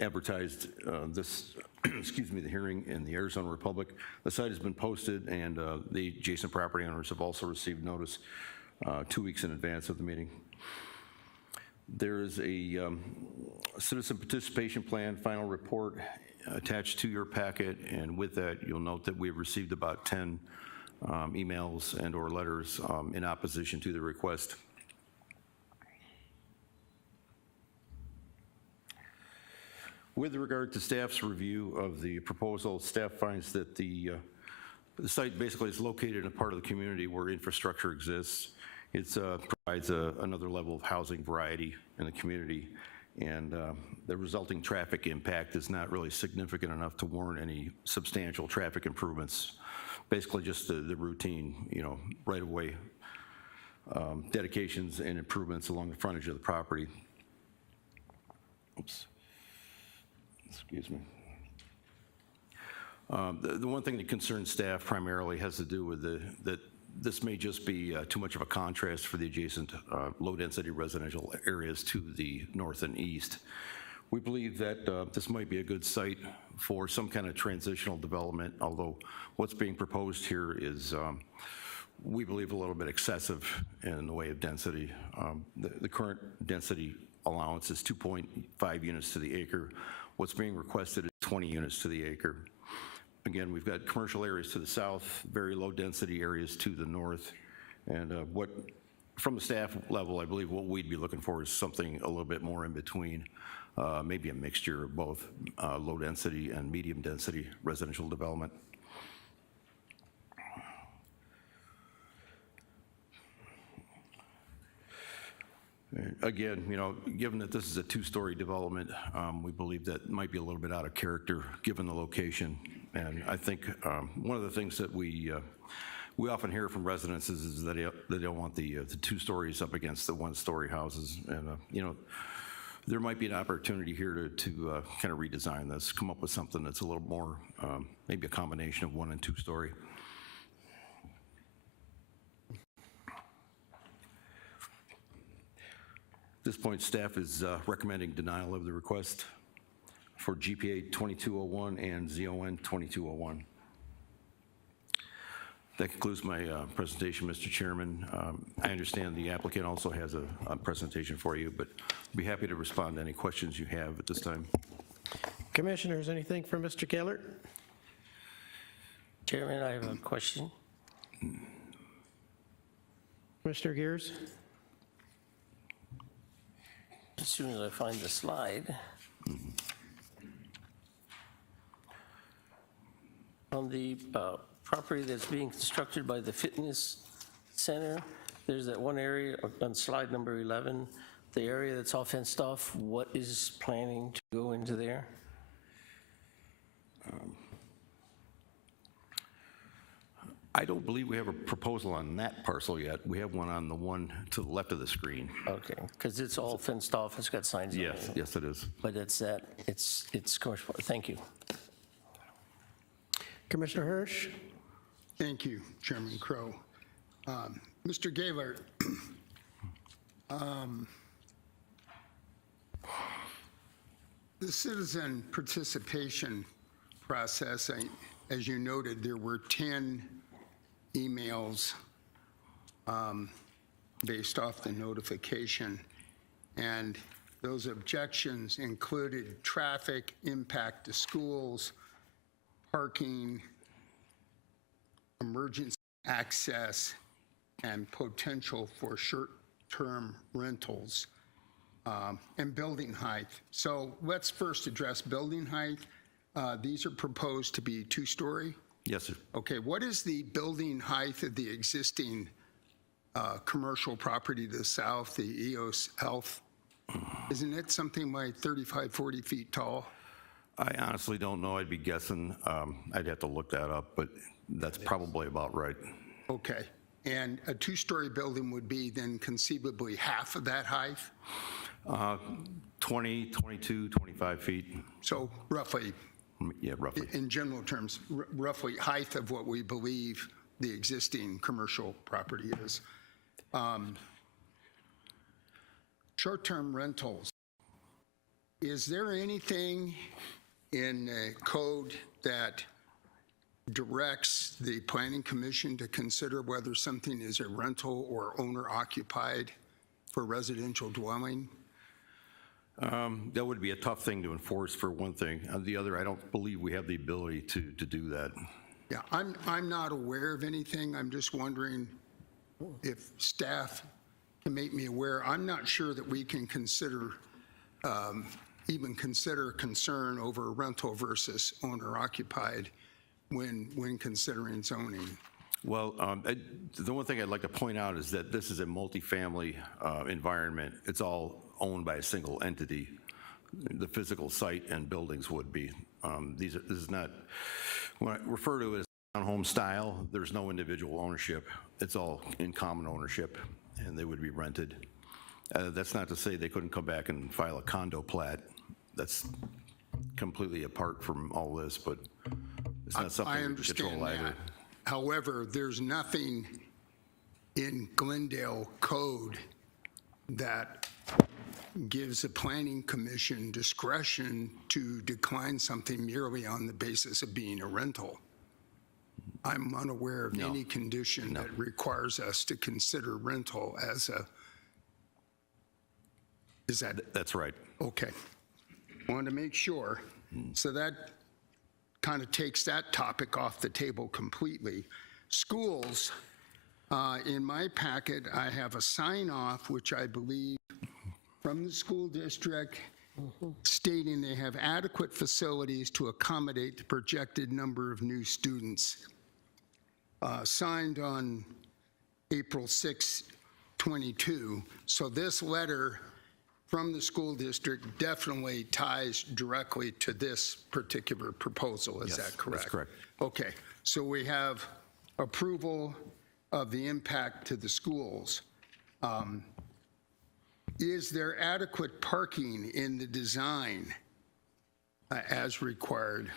advertised this, excuse me, the hearing in the Arizona Republic. The site has been posted, and the adjacent property owners have also received notice 2 weeks in advance of the meeting. There is a citizen participation plan final report attached to your packet, and with that, you'll note that we've received about 10 emails and or letters in opposition to the request. With regard to staff's review of the proposal, staff finds that the site basically is located in a part of the community where infrastructure exists. It provides another level of housing variety in the community, and the resulting traffic impact is not really significant enough to warrant any substantial traffic improvements. Basically just the routine, right-of-way dedications and improvements along the frontage of the property. Oops. Excuse me. The one thing that concerns staff primarily has to do with that this may just be too much of a contrast for the adjacent low-density residential areas to the north and east. We believe that this might be a good site for some kind of transitional development, although what's being proposed here is, we believe, a little bit excessive in the way of density. The current density allowance is 2.5 units to the acre. What's being requested is 20 units to the acre. Again, we've got commercial areas to the south, very low density areas to the north, and from the staff level, I believe what we'd be looking for is something a little bit more in between, maybe a mixture of both low density and medium density residential development. Again, given that this is a two-story development, we believe that might be a little bit out of character given the location. And I think one of the things that we often hear from residents is that they don't want the 2 stories up against the 1-story houses. And there might be an opportunity here to kind of redesign this, come up with something that's a little more, maybe a combination of 1 and 2-story. At this point, staff is recommending denial of the request for GPA 2201 and ZON 2201. That concludes my presentation, Mr. Chairman. I understand the applicant also has a presentation for you, but I'd be happy to respond to any questions you have at this time. Commissioners, anything from Mr. Kaler? Chairman, I have a question. Mr. Gears? As soon as I find the slide. On the property that's being constructed by the fitness center, there's that one area on slide number 11, the area that's all fenced off. What is planning to go into there? I don't believe we have a proposal on that parcel yet. We have one on the one to the left of the screen. Okay, because it's all fenced off, it's got signs on it. Yes, it is. But it's commercial. Thank you. Commissioner Hirsch? Thank you, Chairman Crow. Mr. Gaylor, the citizen participation process, as you noted, there were 10 emails based off the notification, and those objections included traffic, impact to schools, parking, emergency access, and potential for short-term rentals, and building height. So let's first address building height. These are proposed to be 2-story? Yes, sir. Okay, what is the building height of the existing commercial property to the south, the EOS Health. Isn't it something like 35, 40 feet tall? I honestly don't know. I'd be guessing. I'd have to look that up, but that's probably about right. Okay. And a two-story building would be then conceivably half of that height? 20, 22, 25 feet. So roughly, Yeah, roughly. in general terms, roughly height of what we believe the existing commercial property is. Short-term rentals. Is there anything in code that directs the planning commission to consider whether something is a rental or owner-occupied for residential dwelling? That would be a tough thing to enforce, for one thing. The other, I don't believe we have the ability to do that. Yeah, I'm not aware of anything. I'm just wondering if staff can make me aware. I'm not sure that we can consider, even consider concern over rental versus owner-occupied when considering zoning. Well, the one thing I'd like to point out is that this is a multifamily environment. It's all owned by a single entity. The physical site and buildings would be. This is not, when I refer to it as townhome style, there's no individual ownership. It's all in common ownership, and they would be rented. That's not to say they couldn't come back and file a condo plat. That's completely apart from all this, but it's not something I we can control understand either. that. However, there's nothing in Glendale code that gives the planning commission discretion to decline something merely on the basis of being a rental. I'm unaware of any condition that requires us to consider rental as a, is that? That's right. Okay. Wanted to make sure. So that kind of takes that topic off the table completely. Schools, in my packet, I have a sign off, which I believe from the school district stating they have adequate facilities to accommodate the projected number of new students. Signed on April 6, 22. So this letter from the school district definitely ties directly to this particular proposal. Is that correct? That's correct. Okay, so we have approval of the impact to the schools. Is there adequate parking in the design as required?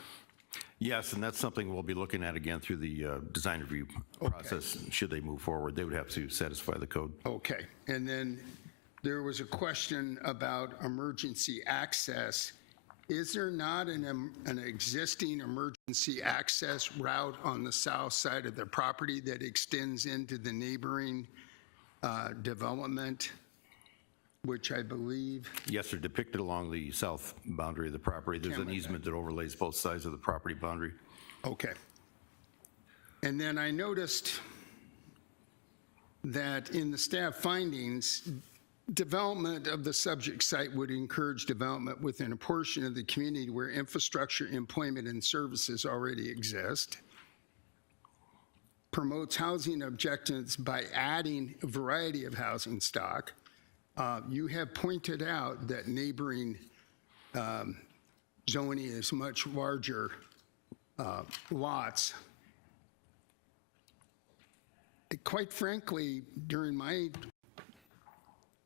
Yes, and that's something we'll be looking at again through the design review process. Should they move forward, they would have to satisfy the code. Okay, and then there was a question about emergency access. Is there not an existing emergency access route on the south side of the property that extends into the neighboring development, which I believe? Yes, they're depicted along the south boundary of the property. There's an easement that overlays both sides of the property boundary. Okay. And then I noticed that in the staff findings, development of the subject site would encourage development within a portion of the community where infrastructure, employment, and services already exist. Promotes housing objectives by adding a variety of housing stock. You have pointed out that neighboring zoning is much larger lots. Quite frankly, during my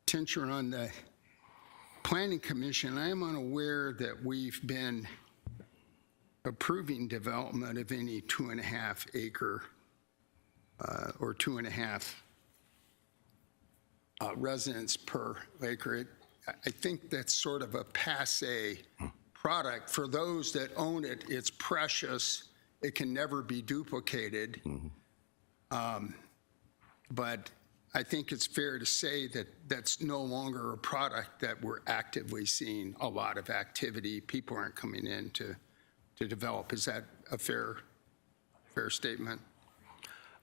tenure on the Planning Commission, I am unaware that we've been approving development of any 2.5 acre or 2.5 residents per acre. I think that's sort of a passé product. For those that own it, it's precious. It can never be duplicated. But I think it's fair to say that that's no longer a product that we're actively seeing a lot of activity. People aren't coming in to develop. Is that a fair statement?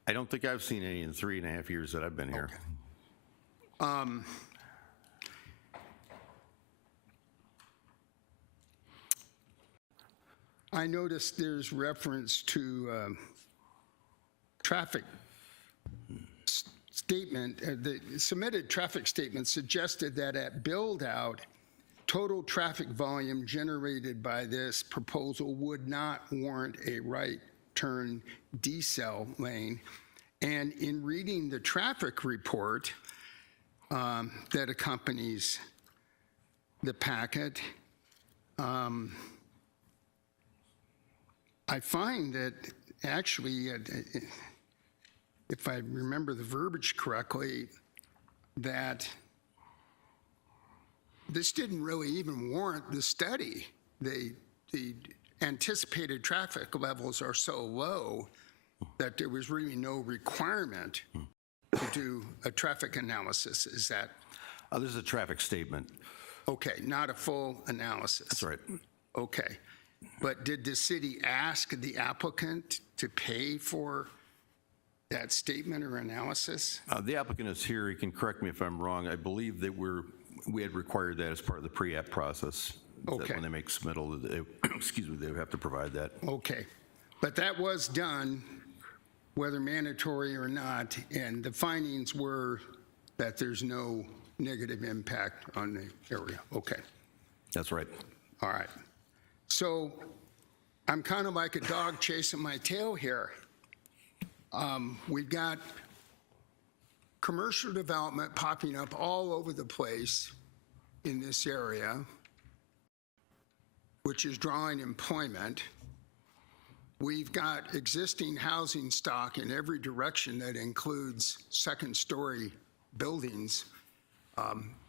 I don't think I've seen any in 3.5 years that I've been here. Okay. I noticed there's reference to traffic statement, the submitted traffic statement suggested that at build-out, total traffic volume generated by this proposal would not warrant a right turn decel lane. And in reading the traffic report that accompanies the packet, I find that actually, if I remember the verbiage correctly, that this didn't really even warrant the study. The anticipated traffic levels are so low that there was really no requirement to do a traffic analysis. Is that? This is a traffic statement. Okay, not a full analysis. That's right. Okay. But did the city ask the applicant to pay for that statement or analysis? The applicant is here. He can correct me if I'm wrong. I believe that we had required that as part of the pre-app process. Okay. That when they make submittal, they, excuse me, they would have to provide that. Okay. But that was done, whether mandatory or not, and the findings were that there's no negative impact on the area. Okay. That's right. All right. So I'm kind of like a dog chasing my tail here. We've got commercial development popping up all over the place in this area, which is drawing employment. We've got existing housing stock in every direction that includes second-story buildings.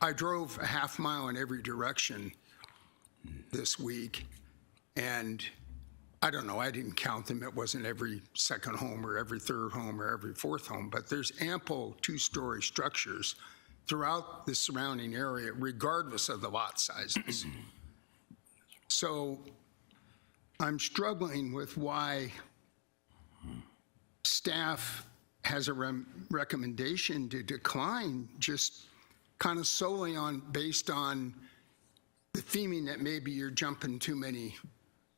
I drove a half mile in every direction this week, and I don't know, I didn't count them. It wasn't every second home or every third home or every fourth home, but there's ample two-story structures throughout the surrounding area, regardless of the lot sizes. So I'm struggling with why staff has a recommendation to decline just kind of solely based on the theming that maybe you're jumping too many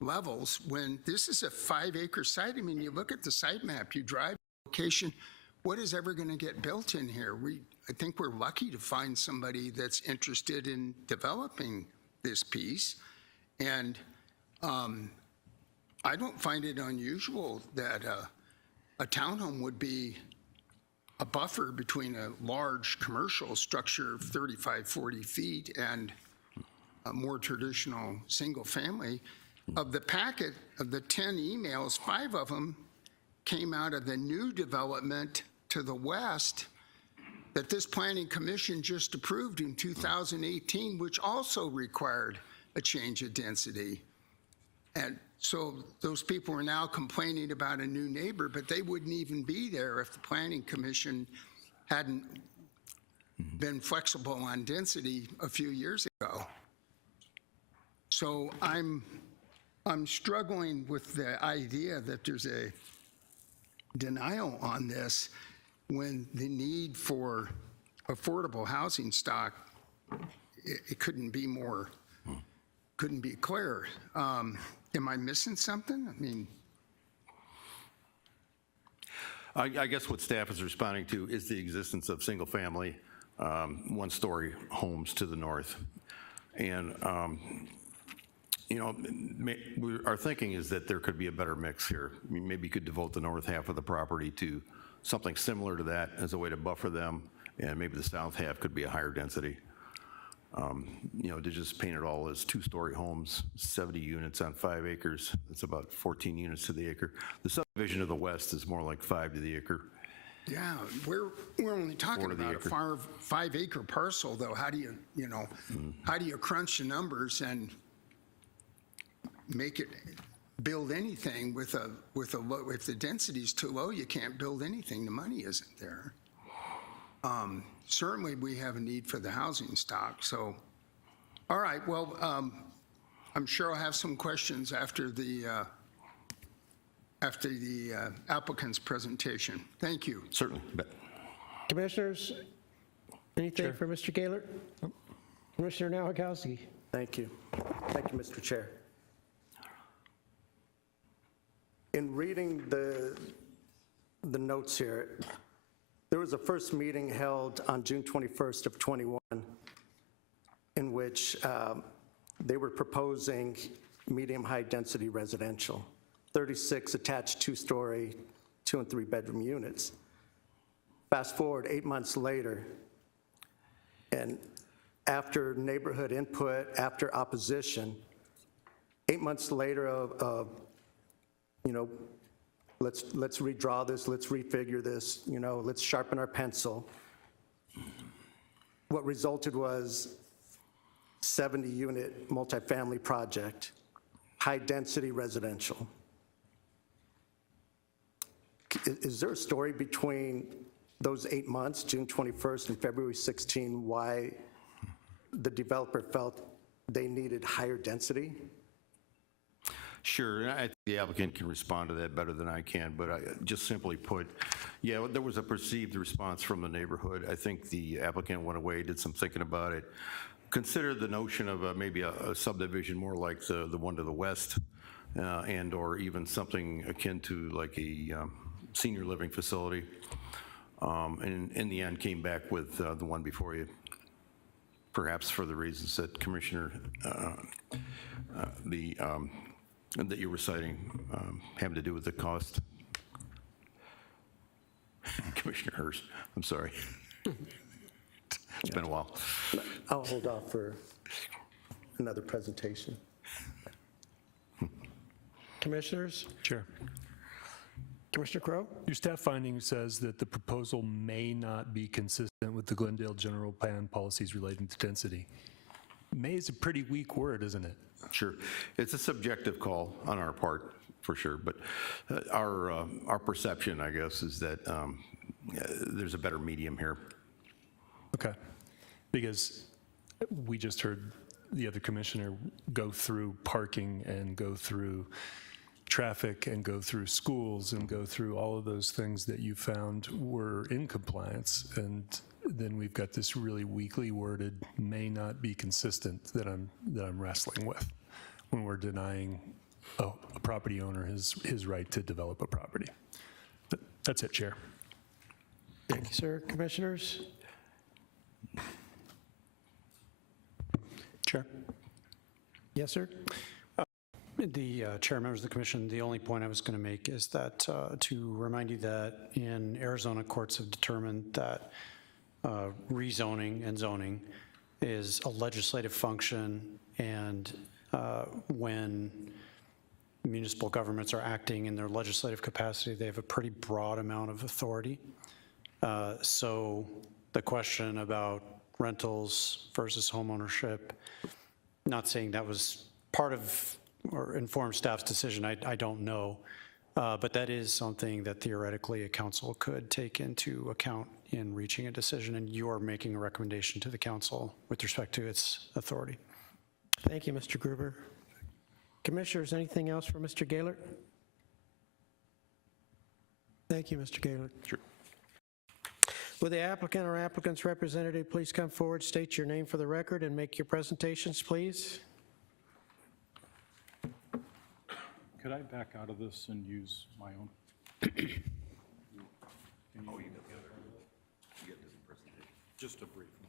levels when this is a 5-acre site. I mean, you look at the site map, you drive the location, what is ever going to get built in here? I think we're lucky to find somebody that's interested in developing this piece. And I don't find it unusual that a townhome would be a buffer between a large commercial structure of 35, 40 feet and a more traditional single family. Of the packet of the 10 emails, 5 of them came out of the new development to the west that this planning commission just approved in 2018, which also required a change of density. And so those people are now complaining about a new neighbor, but they wouldn't even be there if the planning commission hadn't been flexible on density a few years ago. So I'm struggling with the idea that there's a denial on this when the need for affordable housing stock, it couldn't be clearer. Am I missing something? I mean, I guess what staff is responding to is the existence of single-family, one-story homes to the north. And, you know, our thinking is that there could be a better mix here. I mean, maybe you could devote the north half of the property to something similar to that as a way to buffer them, and maybe the south half could be a higher density. You know, to just paint it all as 2-story homes, 70 units on 5 acres, that's about 14 units to the acre. The subdivision to the west is more like 5 to the acre. yeah, we're only talking about a 5-acre parcel, though. How do you know, how do you crunch the numbers and make it build anything with a low? If the density is too low, you can't build anything. The money isn't there. Certainly, we have a need for the housing stock. So, all right. Well, I'm sure I'll have some questions after the applicant's presentation. Thank you. Certainly. Commissioners, anything for Mr. Gaylor? Commissioner Nowakowski. Thank you. Thank you, Mr. Chair. In reading the notes here, There was a first meeting held on June 21st of '21 in which they were proposing medium-high density residential, 36 attached two-story, 2 and 3 bedroom units. Fast forward 8 months later, and after neighborhood input, after opposition, 8 months later of let's redraw this, let's refigure this, let's sharpen our pencil. What resulted was 70-unit multifamily project, high-density residential. Is there a story between those 8 months, June 21st and February 16, why the developer felt they needed higher density? Sure, and I think the applicant can respond to that better than I can, but just simply put, yeah, there was a perceived response from the neighborhood. I think the applicant went away, did some thinking about it, considered the notion of maybe a subdivision more like the one to the west, and or even something akin to like a senior living facility, and in the end came back with the one before you, perhaps for the reasons that Commissioner, that you were citing, having to do with the cost. Commissioner Hurst, I'm sorry. It's been a while. I'll hold off for another presentation. Commissioners? Chair. Commissioner Crowe? Your staff finding says that the proposal may not be consistent with the Glendale general plan policies relating to density. May is a pretty weak word, isn't it? Sure. It's a subjective call on our part, for sure, but our perception, I guess, is that there's a better medium here. Okay. Because we just heard the other commissioner go through parking and go through traffic and go through schools and go through all of those things that you found were in compliance. And then we've got this really weakly worded may not be consistent that I'm wrestling with when we're denying a property owner his right to develop a property. That's it, Chair. Thank you, sir. Commissioners? Chair. Yes, sir. The chair, members of the commission, the only point I was going to make is that to remind you that in Arizona, courts have determined that rezoning and zoning is a legislative function, and when municipal governments are acting in their legislative capacity, they have a pretty broad amount of authority. So the question about rentals versus homeownership, not saying that was part of or informed staff's decision, I don't know, but that is something that theoretically a council could take into account in reaching a decision, and you are making a recommendation to the council with respect to its authority. Thank you, Mr. Gruber. Commissioners, anything else for Mr. Gaylor? Thank you, Mr. Gaylor. Sure. Will the applicant or applicant's representative please come forward, state your name for the record, and make your presentations, please? Could I back out of this and use my own? Oh, you got different presentation. Just a brief one.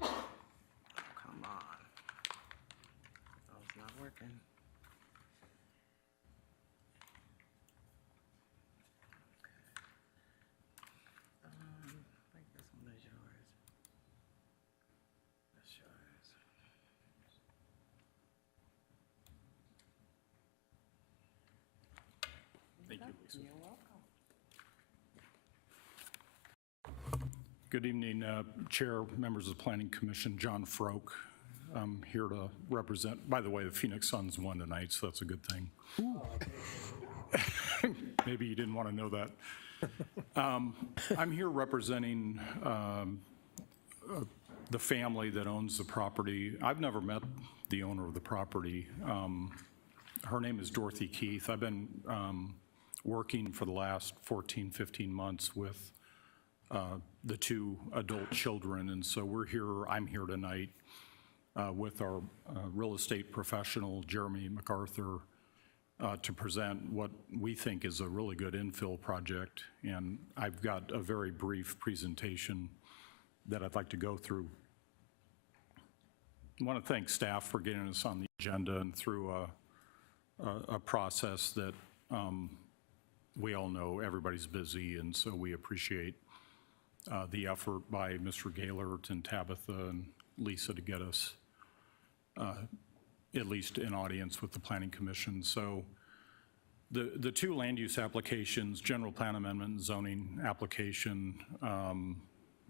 Come on. Oh, it's not working. I think this one is yours. That's yours. Thank you, Lisa. You're welcome. Good evening, Chair, members of the Planning Commission, John Froke. I'm here to represent, by the way, the Phoenix Suns won tonight, so that's a good thing. Maybe you didn't want to know that. I'm here representing the family that owns the property. I've never met the owner of the property. Her name is Dorothy Keith. I've been working for the last 14, 15 months with the two adult children, and so I'm here tonight with our real estate professional, Jeremy MacArthur, to present what we think is a really good infill project, and I've got a very brief presentation that I'd like to go through. I want to thank staff for getting us on the agenda and through a process that we all know everybody's busy, and so we appreciate the effort by Mr. Gaylord and Tabitha and Lisa to get us at least in audience with the Planning Commission. So the two land use applications, general plan amendment and zoning application,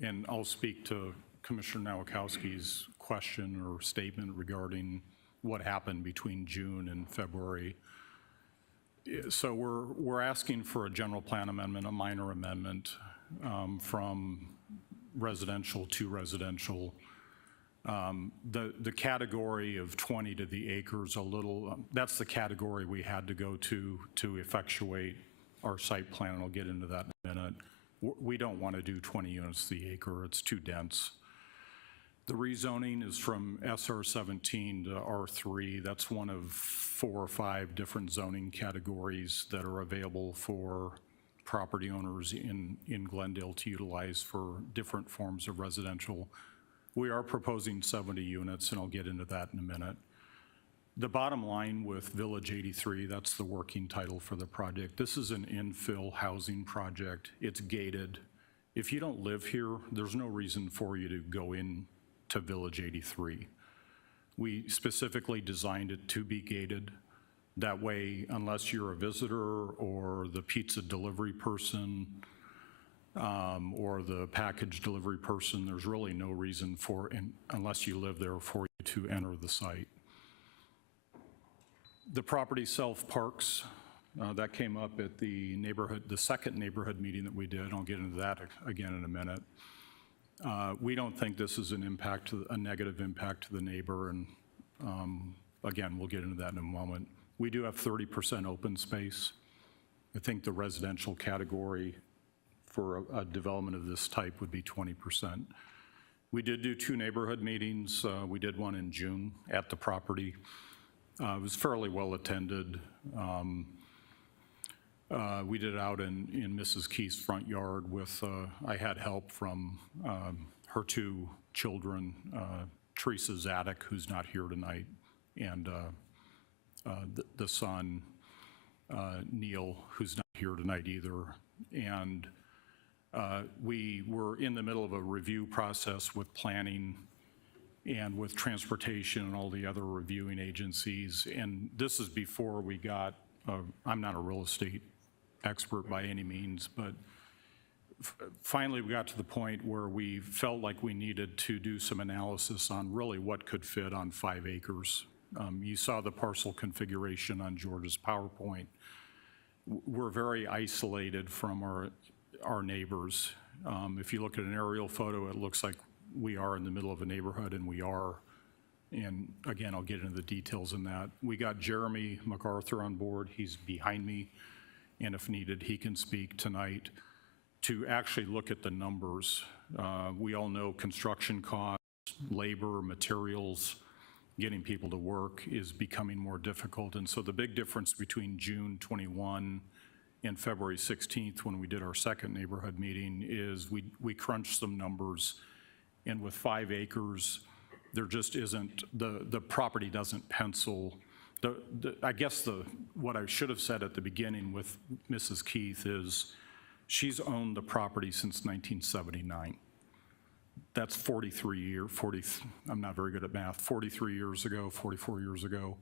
and I'll speak to Commissioner Nowakowski's question or statement regarding what happened between June and February. So we're asking for a general plan amendment, a minor amendment from residential to residential. The category of 20 to the acres, that's the category we had to go to effectuate our site plan, and I'll get into that in a minute. We don't want to do 20 units to the acre, it's too dense. The rezoning is from SR 17 to R3. That's one of 4 or 5 different zoning categories that are available for property owners in Glendale to utilize for different forms of residential. We are proposing 70 units, and I'll get into that in a minute. The bottom line with Village 83, that's the working title for the project. This is an infill housing project. It's gated. If you don't live here, there's no reason for you to go in to Village 83. We specifically designed it to be gated. That way, unless you're a visitor or the pizza delivery person or the package delivery person, there's really no reason for, unless you live there, for you to enter the site. The property self-parks, that came up at the second neighborhood meeting that we did. I'll get into that again in a minute. We don't think this is a negative impact to the neighbor, and again, we'll get into that in a moment. We do have 30% open space. I think the residential category for a development of this type would be 20%. We did do 2 neighborhood meetings. We did one in June at the property. It was fairly well attended. We did it out in Mrs. Keith's front yard with, I had help from her 2 children, Teresa Zadek, who's not here tonight, and the son, Neil, who's not here tonight either. And we were in the middle of a review process with planning and with transportation and all the other reviewing agencies. And this is before we got, I'm not a real estate expert by any means, but finally we got to the point where we felt like we needed to do some analysis on really what could fit on 5 acres. You saw the parcel configuration on George's PowerPoint. We're very isolated from our neighbors. If you look at an aerial photo, it looks like we are in the middle of a neighborhood, and we are. And again, I'll get into the details in that. We got Jeremy MacArthur on board. He's behind me, and if needed, he can speak tonight to actually look at the numbers. We all know construction costs, labor, materials, getting people to work is becoming more difficult. And so the big difference between June 21 and February 16th, when we did our second neighborhood meeting, is we crunched some numbers, and with 5 acres, there just isn't, the property doesn't pencil. I guess what I should have said at the beginning with Mrs. Keith is she's owned the property since 1979. That's 43 years, I'm not very good at math, 43 years ago, 44 years ago.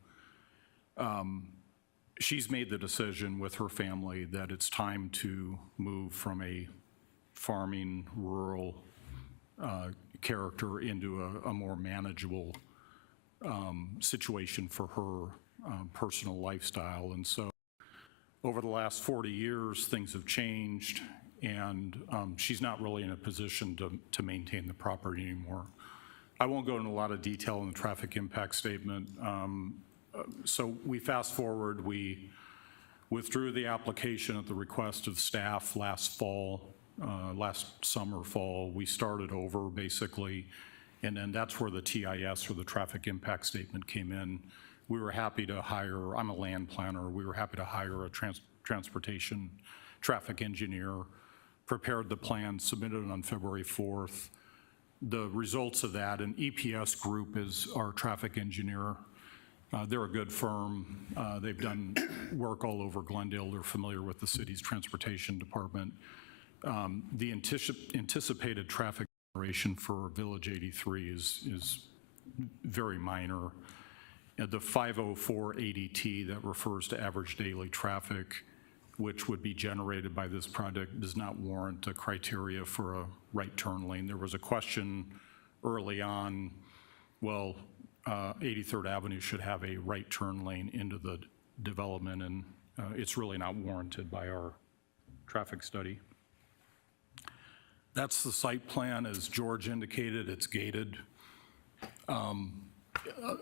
She's made the decision with her family that it's time to move from a farming, rural character into a more manageable situation for her personal lifestyle. And so over the last 40 years, things have changed, and she's not really in a position to maintain the property anymore. I won't go into a lot of detail in the traffic impact statement. So we fast forward, we withdrew the application at the request of staff last fall, last summer, fall. We started over basically, and then that's where the TIS or the traffic impact statement came in. we were happy to hire, I'm a land planner, we were happy to hire a transportation traffic engineer, prepared the plan, submitted it on February 4th. The results of that, an EPS Group is our traffic engineer. They're a good firm. They've done work all over Glendale. They're familiar with the city's transportation department. The anticipated traffic generation for Village 83 is very minor. The 504 ADT that refers to average daily traffic, which would be generated by this project, does not warrant a criteria for a right turn lane. There was a question early on, well, 83rd Avenue should have a right turn lane into the development, and it's really not warranted by our traffic study. That's the site plan. As George indicated, it's gated.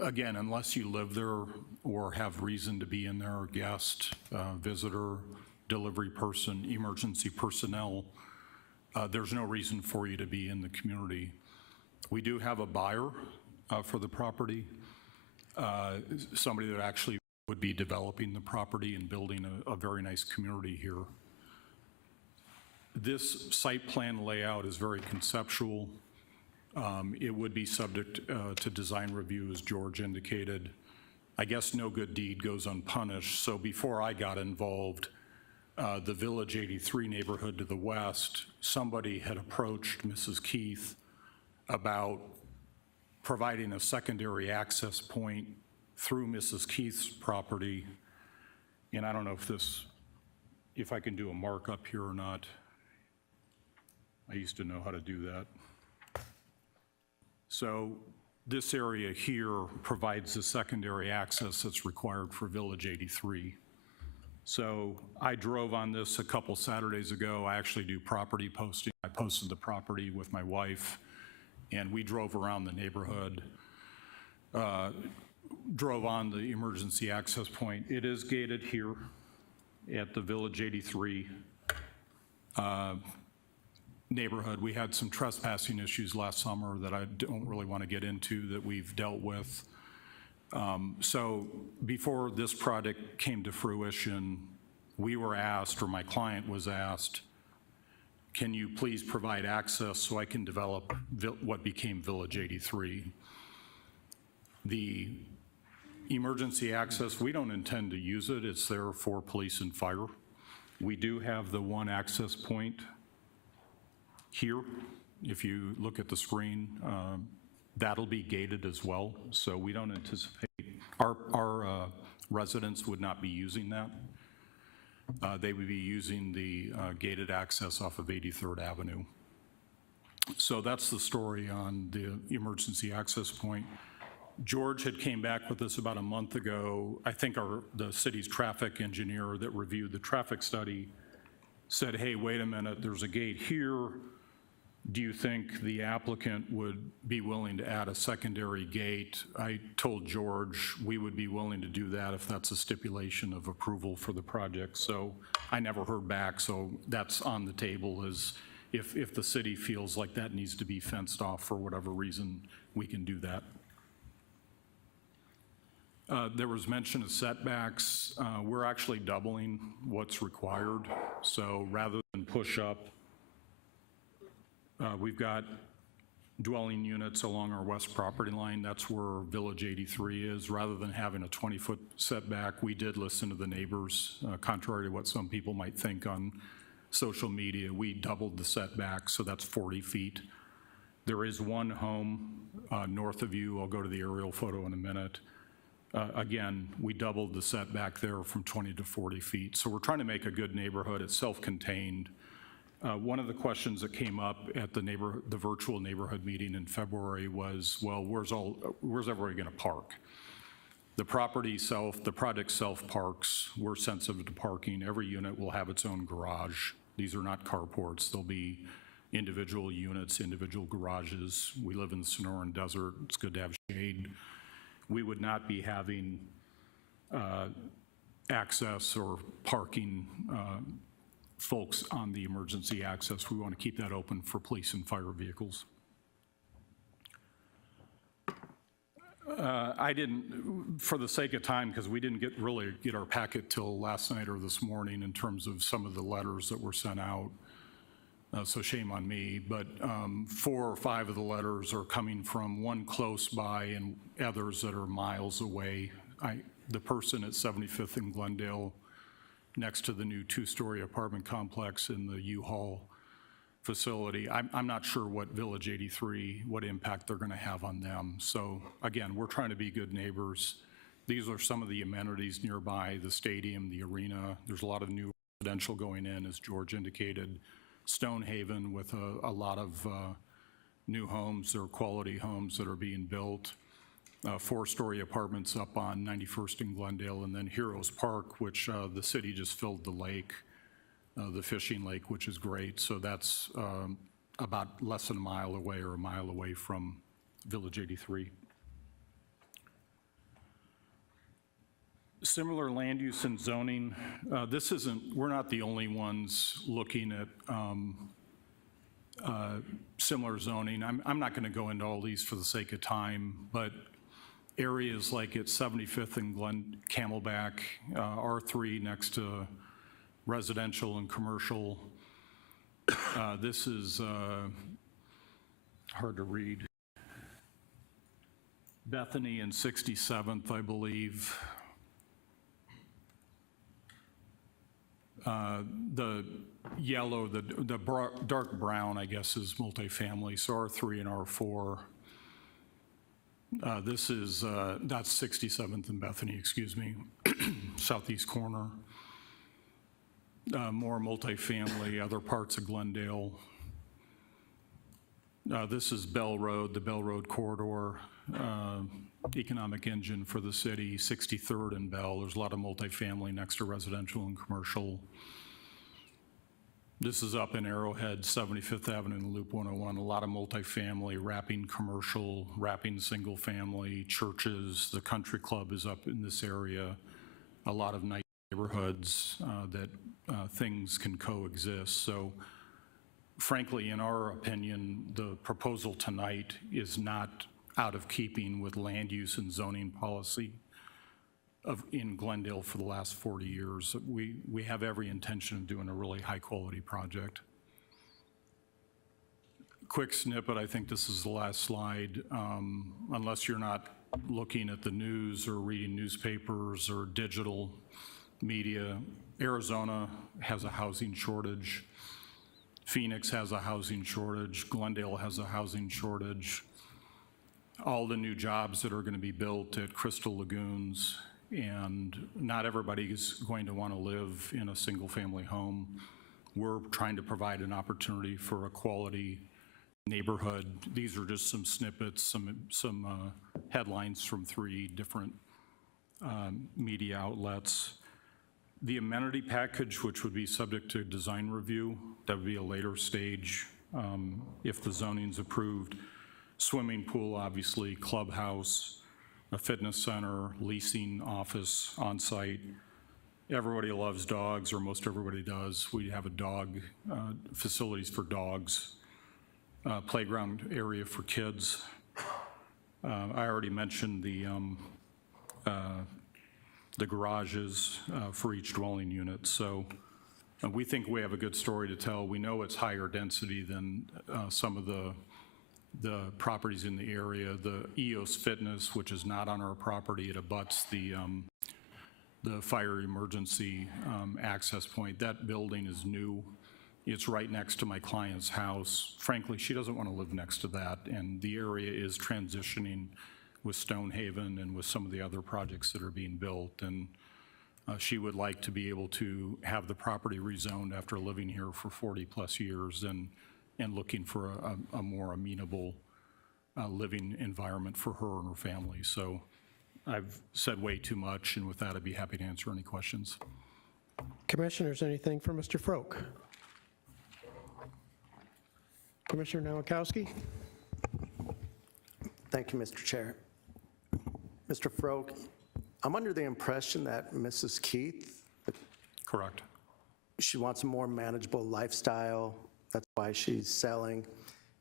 Again, unless you live there or have reason to be in there, guest, visitor, delivery person, emergency personnel, there's no reason for you to be in the community. We do have a buyer for the property, somebody that actually would be developing the property and building a very nice community here. This site plan layout is very conceptual. It would be subject to design review, as George indicated. I guess no good deed goes unpunished, so before I got involved, the Village 83 neighborhood to the west, somebody had approached Mrs. Keith about providing a secondary access point through Mrs. Keith's property. And I don't know if I can do a markup here or not. I used to know how to do that. So this area here provides the secondary access that's required for Village 83. So I drove on this a couple Saturdays ago. I actually do property posting. I posted the property with my wife, and we drove around the neighborhood, drove on the emergency access point. It is gated here at the Village 83 neighborhood. We had some trespassing issues last summer that I don't really want to get into that we've dealt with. So before this project came to fruition, we were asked, or my client was asked, can you please provide access so I can develop what became Village 83? The emergency access, we don't intend to use it. It's there for police and fire. We do have the one access point here. If you look at the screen, that'll be gated as well. So we don't anticipate, our residents would not be using that. They would be using the gated access off of 83rd Avenue. So that's the story on the emergency access point. George had came back with us about a month ago. I think the city's traffic engineer that reviewed the traffic study said, hey, wait a minute, there's a gate here. Do you think the applicant would be willing to add a secondary gate? I told George we would be willing to do that if that's a stipulation of approval for the project. So I never heard back, so that's on the table, is if the city feels like that needs to be fenced off for whatever reason, we can do that. There was mention of setbacks. We're actually doubling what's required. So rather than push up, we've got dwelling units along our west property line. That's where Village 83 is. Rather than having a 20-foot setback, we did listen to the neighbors, contrary to what some people might think on social media. We doubled the setback, so that's 40 feet. There is one home north of you. I'll go to the aerial photo in a minute. Again, we doubled the setback there from 20 to 40 feet. So we're trying to make a good neighborhood. It's self-contained. One of the questions that came up at the virtual neighborhood meeting in February was, well, where's everybody going to park? The project self-parks. We're sensitive to parking. Every unit will have its own garage. These are not carports. They'll be individual units, individual garages. We live in the Sonoran Desert. It's good to have shade. We would not be having access or parking folks on the emergency access. We want to keep that open for police and fire vehicles. I didn't, for the sake of time, because we didn't really get our packet till last night or this morning in terms of some of the letters that were sent out, so shame on me, but 4 or 5 of the letters are coming from one close by and others that are miles away. The person at 75th and Glendale, next to the new 2-story apartment complex in the U-Haul facility, I'm not sure what Village 83, what impact they're going to have on them. So again, we're trying to be good neighbors. These are some of the amenities nearby, the stadium, the arena. There's a lot of new residential going in, as George indicated. Stonehaven with a lot of new homes or quality homes that are being built. 4-story apartments up on 91st and Glendale, and then Heroes Park, which the city just filled the lake, the fishing lake, which is great. So that's about less than a mile away or a mile away from Village 83. Similar land use and zoning. We're not the only ones looking at similar zoning. I'm not going to go into all these for the sake of time, but areas like at 75th and Camelback, R3 next to residential and commercial. This is hard to read. Bethany and 67th, I believe. The yellow, the dark brown, I guess, is multifamily, so R3 and R4. That's 67th and Bethany, excuse me, southeast corner. More multifamily, other parts of Glendale. This is Bell Road, the Bell Road corridor, economic engine for the city, 63rd and Bell. There's a lot of multifamily next to residential and commercial. This is up in Arrowhead, 75th Avenue and Loop 101, a lot of multifamily, wrapping commercial, wrapping single family, churches. The country club is up in this area. A lot of nice neighborhoods that things can coexist. So frankly, in our opinion, the proposal tonight is not out of keeping with land use and zoning policy in Glendale for the last 40 years. We have every intention of doing a really high quality project. Quick snippet, I think this is the last slide. Unless you're not looking at the news or reading newspapers or digital media, Arizona has a housing shortage. Phoenix has a housing shortage. Glendale has a housing shortage. All the new jobs that are going to be built at Crystal Lagoons, and not everybody is going to want to live in a single family home. We're trying to provide an opportunity for a quality neighborhood. These are just some snippets, some headlines from 3 different media outlets. The amenity package, which would be subject to design review, that would be a later stage if the zoning's approved. Swimming pool, obviously, clubhouse, a fitness center, leasing office on site. Everybody loves dogs, or most everybody does. We have a dog, facilities for dogs, playground area for kids. I already mentioned the garages for each dwelling unit. So we think we have a good story to tell. We know it's higher density than some of the properties in the area. The EOS Fitness, which is not on our property, it abuts the fire emergency access point. That building is new. It's right next to my client's house. Frankly, she doesn't want to live next to that, and the area is transitioning with Stonehaven and with some of the other projects that are being built, and she would like to be able to have the property rezoned after living here for 40 plus years and looking for a more amenable living environment for her and her family. So I've said way too much, and with that, I'd be happy to answer any questions. Commissioners, anything for Mr. Froke? Commissioner Nowakowski? Thank you, Mr. Chair. Mr. Froke, I'm under the impression that Mrs. Keith, Correct. she wants a more manageable lifestyle. That's why she's selling.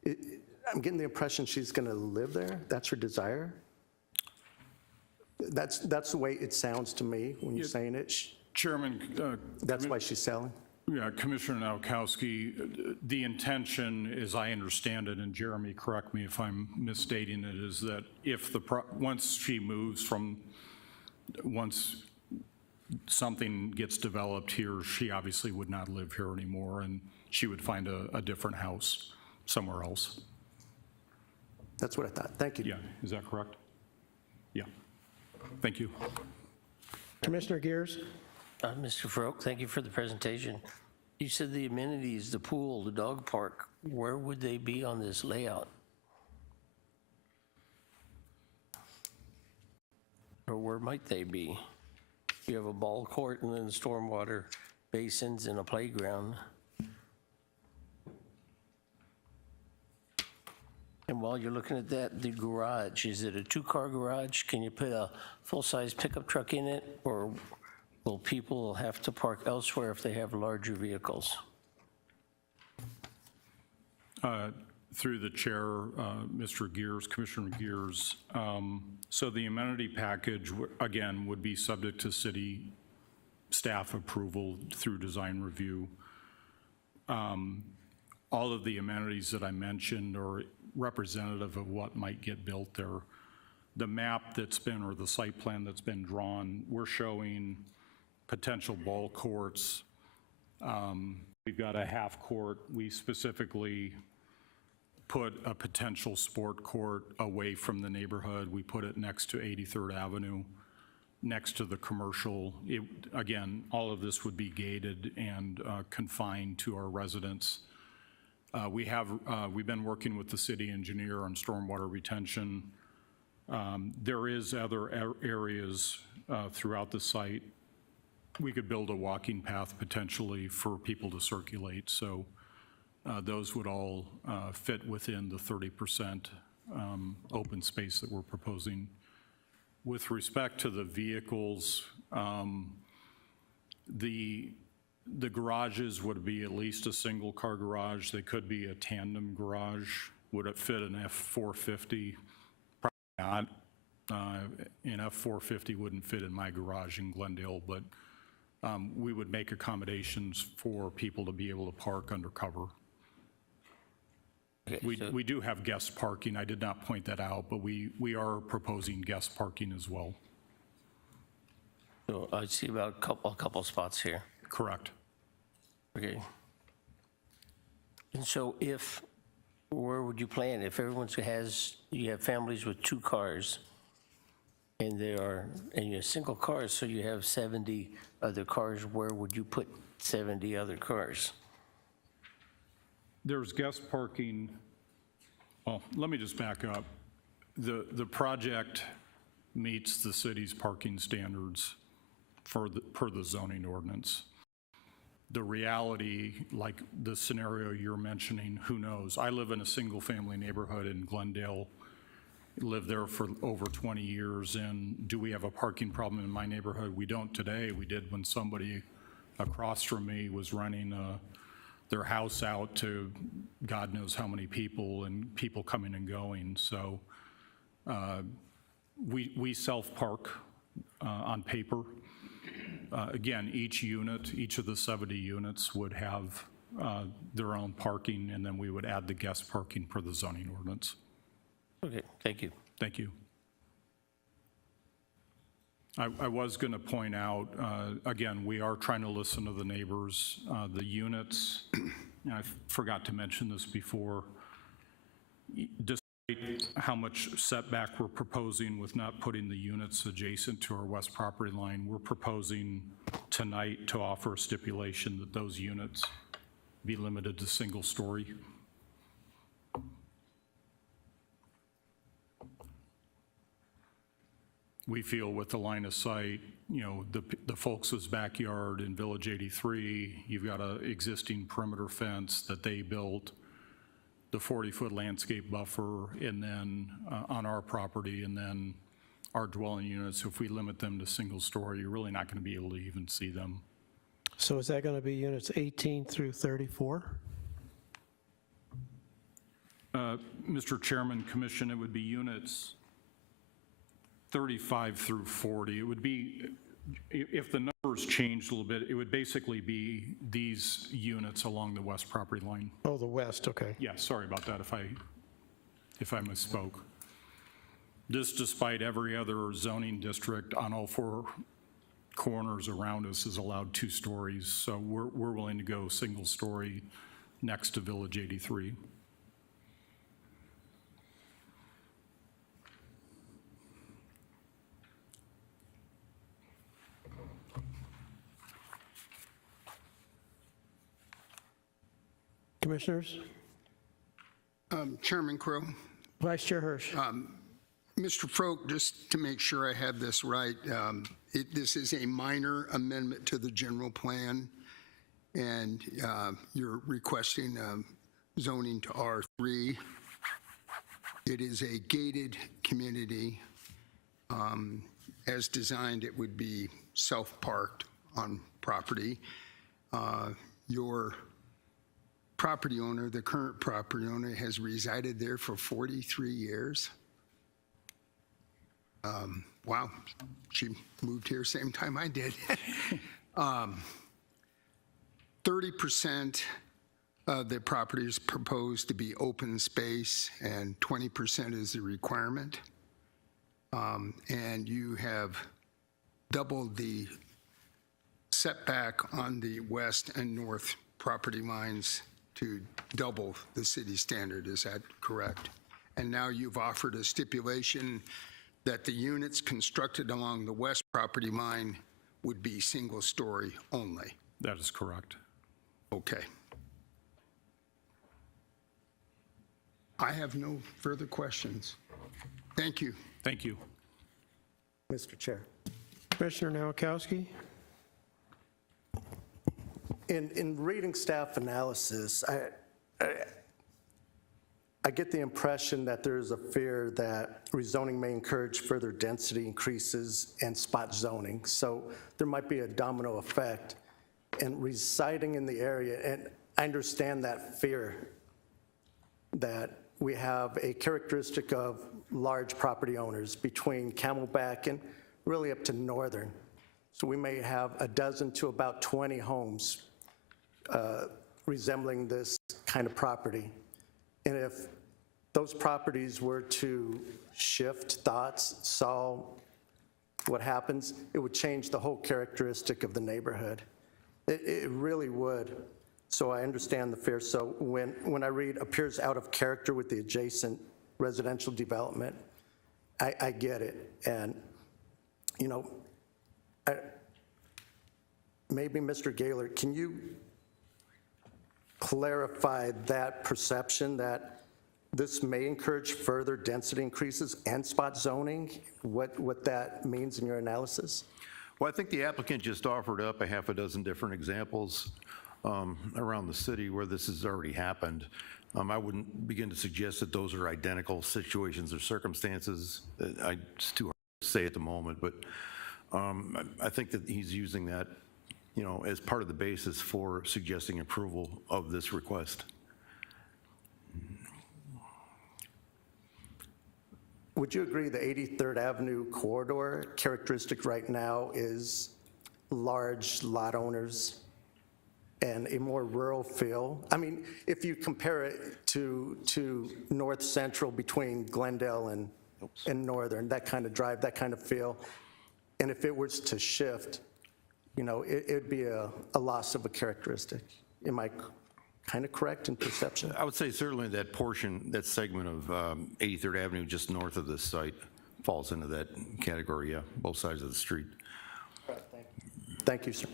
I'm getting the impression she's going to live there. That's her desire? That's the way it sounds to me when you're saying it. Chairman, That's why she's selling? yeah, Commissioner Nowakowski, the intention, as I understand it, and Jeremy, correct me if I'm misstating it, is that if once she moves once something gets developed here, she obviously would not live here anymore, and she would find a different house somewhere else. That's what I thought. Thank you. Yeah, is that correct? Yeah. Thank you. Commissioner Gears? Mr. Farouk, thank you for the presentation. You said the amenities, the pool, the dog park, where would they be on this layout? Or where might they be? You have a ball court and then stormwater basins and a playground. And while you're looking at that, the garage, is it a two-car garage? Can you put a full-size pickup truck in it? Or will people have to park elsewhere if they have larger vehicles? Through the chair, Mr. Gears, Commissioner Gears, so the amenity package, again, would be subject to city staff approval through design review. All of the amenities that I mentioned are representative of what might get built there. The map that's been, or the site plan that's been drawn, we're showing potential ball courts. We've got a half court. We specifically put a potential sport court away from the neighborhood. We put it next to 83rd Avenue, next to the commercial. Again, all of this would be gated and confined to our residents. We've been working with the city engineer on stormwater retention. There is other areas throughout the site. We could build a walking path potentially for people to circulate. So those would all fit within the 30% open space that we're proposing. With respect to the vehicles, the garages would be at least a single car garage. They could be a tandem garage. Would it fit an F-450? Probably not. An F-450 wouldn't fit in my garage in Glendale, but we would make accommodations for people to be able to park undercover. Okay, We do have guest parking. I did not point that out, but we are proposing guest parking as well. So I see about a couple spots here. Correct. Okay. And so where would you plan? If you have families with two cars, and you have single cars, so you have 70 other cars, where would you put 70 other cars? There's guest parking. Well, let me just back up. The project meets the city's parking standards per the zoning ordinance. The reality, like the scenario you're mentioning, who knows? I live in a single-family neighborhood in Glendale, lived there for over 20 years, and do we have a parking problem in my neighborhood? We don't today. We did when somebody across from me was renting their house out to God knows how many people, and people coming and going. So we self-park on paper. Again, each of the 70 units would have their own parking, and then we would add the guest parking per the zoning ordinance. Okay, thank you. Thank you. I was going to point out, again, we are trying to listen to the neighbors. The units, I forgot to mention this before, despite how much setback we're proposing with not putting the units adjacent to our west property line, we're proposing tonight to offer a stipulation that those units be limited to single story. We feel with the line of sight, the folks' backyard in Village 83, you've got an existing perimeter fence that they built, the 40-foot landscape buffer, and then on our property, and then our dwelling units. If we limit them to single story, you're really not going to be able to even see them. So is that going to be units 18 through 34? Mr. Chairman, Commission, it would be units 35 through 40. It would be, if the numbers changed a little bit, it would basically be these units along the west property line. Oh, the west, okay. Yeah, sorry about that if I misspoke. This, despite every other zoning district on all four corners around us, is allowed 2 stories. So we're willing to go single story next to Village 83. Commissioners? Chairman Crow, Vice Chair Hirsch? Mr. Froke, just to make sure I have this right, this is a minor amendment to the general plan, and you're requesting zoning to R3. It is a gated community. As designed, it would be self-parked on property. Your property owner, the current property owner, has resided there for 43 years. Wow, she moved here same time I did. 30% of the property is proposed to be open space, and 20% is the requirement. And you have doubled the setback on the west and north property lines to double the city standard. Is that correct? And now you've offered a stipulation that the units constructed along the west property line would be single story only. That is correct. Okay. I have no further questions. Thank you. Thank you. Mr. Chair. Commissioner Nowakowski? In reading staff analysis, I get the impression that there is a fear that rezoning may encourage further density increases and spot zoning. So there might be a domino effect. And residing in the area, and I understand that fear that we have a characteristic of large property owners between Camelback and really up to Northern. So we may have a dozen to about 20 homes resembling this kind of property. And if those properties were to shift thoughts, saw what happens, it would change the whole characteristic of the neighborhood. It really would. So I understand the fear. So when I read appears out of character with the adjacent residential development, I get it. And, you know, maybe Mr. Gaylor, can you clarify that perception that this may encourage further density increases and spot zoning, what that means in your analysis? Well, I think the applicant just offered up a half a dozen different examples around the city where this has already happened. I wouldn't begin to suggest that those are identical situations or circumstances. It's too hard to say at the moment, but I think that he's using that, you know, as part of the basis for suggesting approval of this request. Would you agree the 83rd Avenue corridor characteristic right now is large lot owners and a more rural feel? I mean, if you compare it to North Central between Glendale and Northern, that kind of drive, that kind of feel, and if it was to shift, you know, it'd be a loss of a characteristic. Am I kind of correct in perception? I would say certainly that portion, that segment of 83rd Avenue just north of this site falls into that category, yeah, both sides of the street. Right, thank you, sir.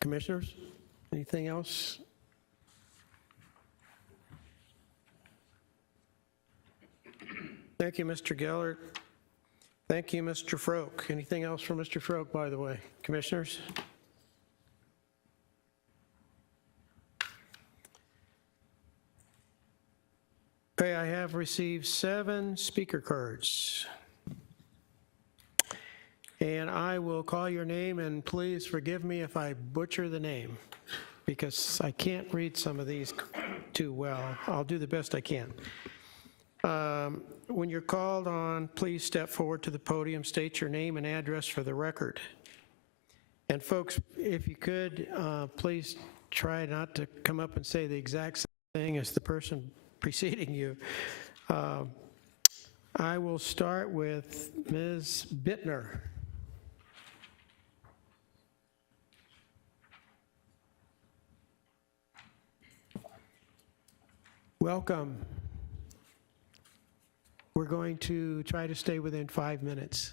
Commissioners, anything else? Thank you, Mr. Gellert. Thank you, Mr. Froke. Anything else from Mr. Froke, by the way? Commissioners? Okay, I have received 7 speaker cards. And I will call your name, and please forgive me if I butcher the name. because I can't read some of these too well. I'll do the best I can. When you're called on, please step forward to the podium, state your name and address for the record. And folks, if you could, please try not to come up and say the exact same thing as the person preceding you. I will start with Ms. Bittner. Welcome. We're going to try to stay within 5 minutes.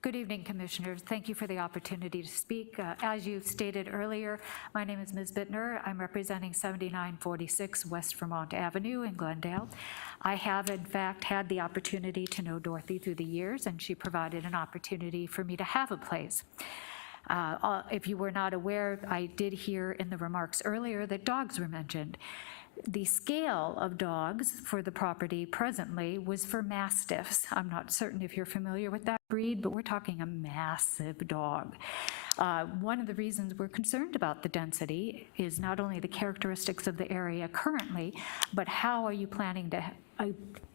Good evening, Commissioners. Thank you for the opportunity to speak. As you stated earlier, my name is Ms. Bittner. I'm representing 7946 West Vermont Avenue in Glendale. I have, in fact, had the opportunity to know Dorothy through the years, and she provided an opportunity for me to have a place. If you were not aware, I did hear in the remarks earlier that dogs were mentioned. The scale of dogs for the property presently was for Mastiffs. I'm not certain if you're familiar with that breed, but we're talking a massive dog. One of the reasons we're concerned about the density is not only the characteristics of the area currently, but how are you planning to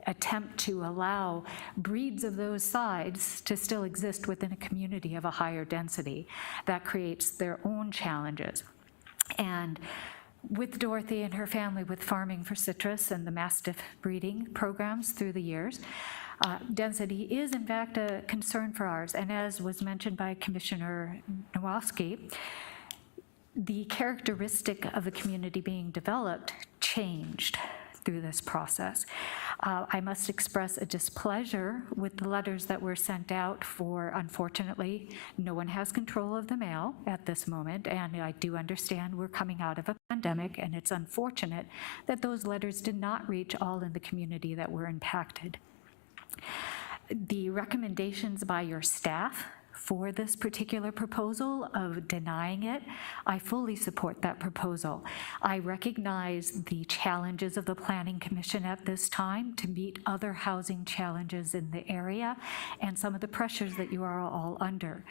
attempt to allow breeds of those size to still exist within a community of a higher density. That creates their own challenges. And with Dorothy and her family with farming for citrus and the Mastiff breeding programs through the years, density is in fact a concern for ours. And as was mentioned by Commissioner Nowalski, the characteristic of the community being developed changed through this process. I must express a displeasure with the letters that were sent out for, unfortunately, no one has control of the mail at this moment, and I do understand we're coming out of a pandemic, and it's unfortunate that those letters did not reach all in the community that were impacted. The recommendations by your staff for this particular proposal of denying it, I fully support that proposal. I recognize the challenges of the Planning Commission at this time to meet other housing challenges in the area and some of the pressures that you are all under.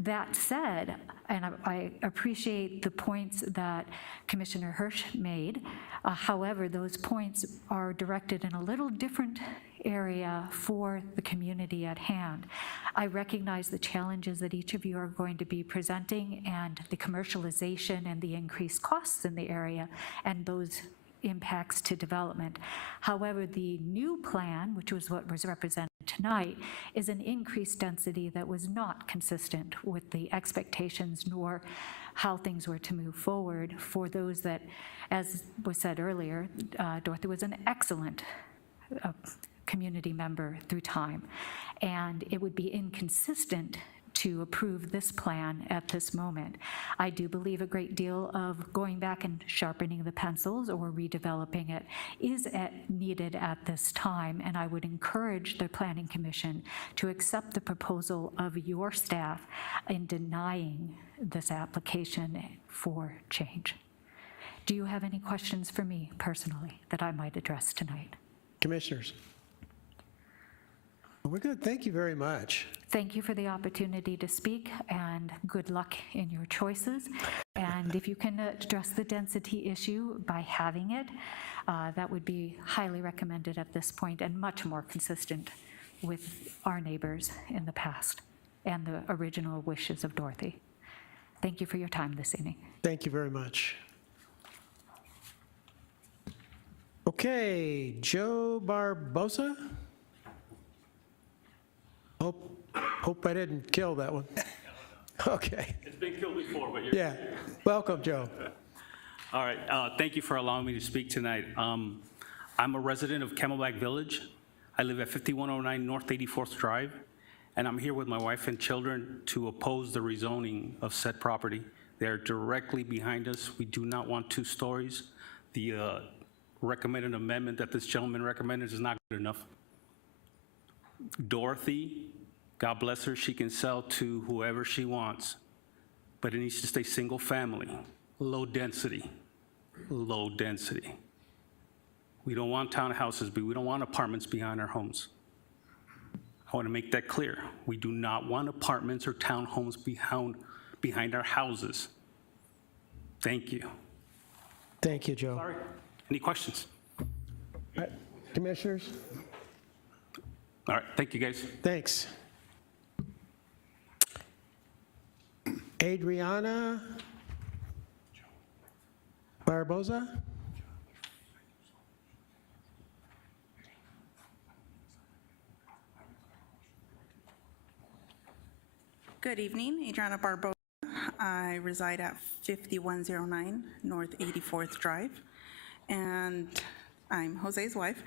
That said, and I appreciate the points that Commissioner Hirsch made, however, those points are directed in a little different area for the community at hand. I recognize the challenges that each of you are going to be presenting and the commercialization and the increased costs in the area and those impacts to development. However, the new plan, which was what was represented tonight, is an increased density that was not consistent with the expectations nor how things were to move forward for those that, as was said earlier, Dorothy was an excellent community member through time, and it would be inconsistent to approve this plan at this moment. I do believe a great deal of going back and sharpening the pencils or redeveloping it is needed at this time, and I would encourage the Planning Commission to accept the proposal of your staff in denying this application for change. Do you have any questions for me personally that I might address tonight? Commissioners? We're good. Thank you very much. Thank you for the opportunity to speak, and good luck in your choices. And if you can address the density issue by having it, that would be highly recommended at this point and much more consistent with our neighbors in the past and the original wishes of Dorothy. Thank you for your time this evening. Thank you very much. Okay, Joe Barbosa? Hope I didn't kill that one. Okay. It's been killed before, but you're... Yeah. Welcome, Joe. All right. Thank you for allowing me to speak tonight. I'm a resident of Camelback Village. I live at 5109 North 84th Drive, and I'm here with my wife and children to oppose the rezoning of said property. They're directly behind us. We do not want 2 stories. The recommended amendment that this gentleman recommended is not good enough. Dorothy, God bless her, she can sell to whoever she wants, but it needs to stay single family, low density, low density. We don't want townhouses, but we don't want apartments behind our homes. I want to make that clear. We do not want apartments or townhomes behind our houses. Thank you. Thank you, Joe. Sorry. Any questions? All right, Commissioners? All right, thank you, guys. Thanks. Adriana Barboza? Good evening, Adriana Barboza. I reside at 5109 North 84th Drive, and I'm Jose's wife.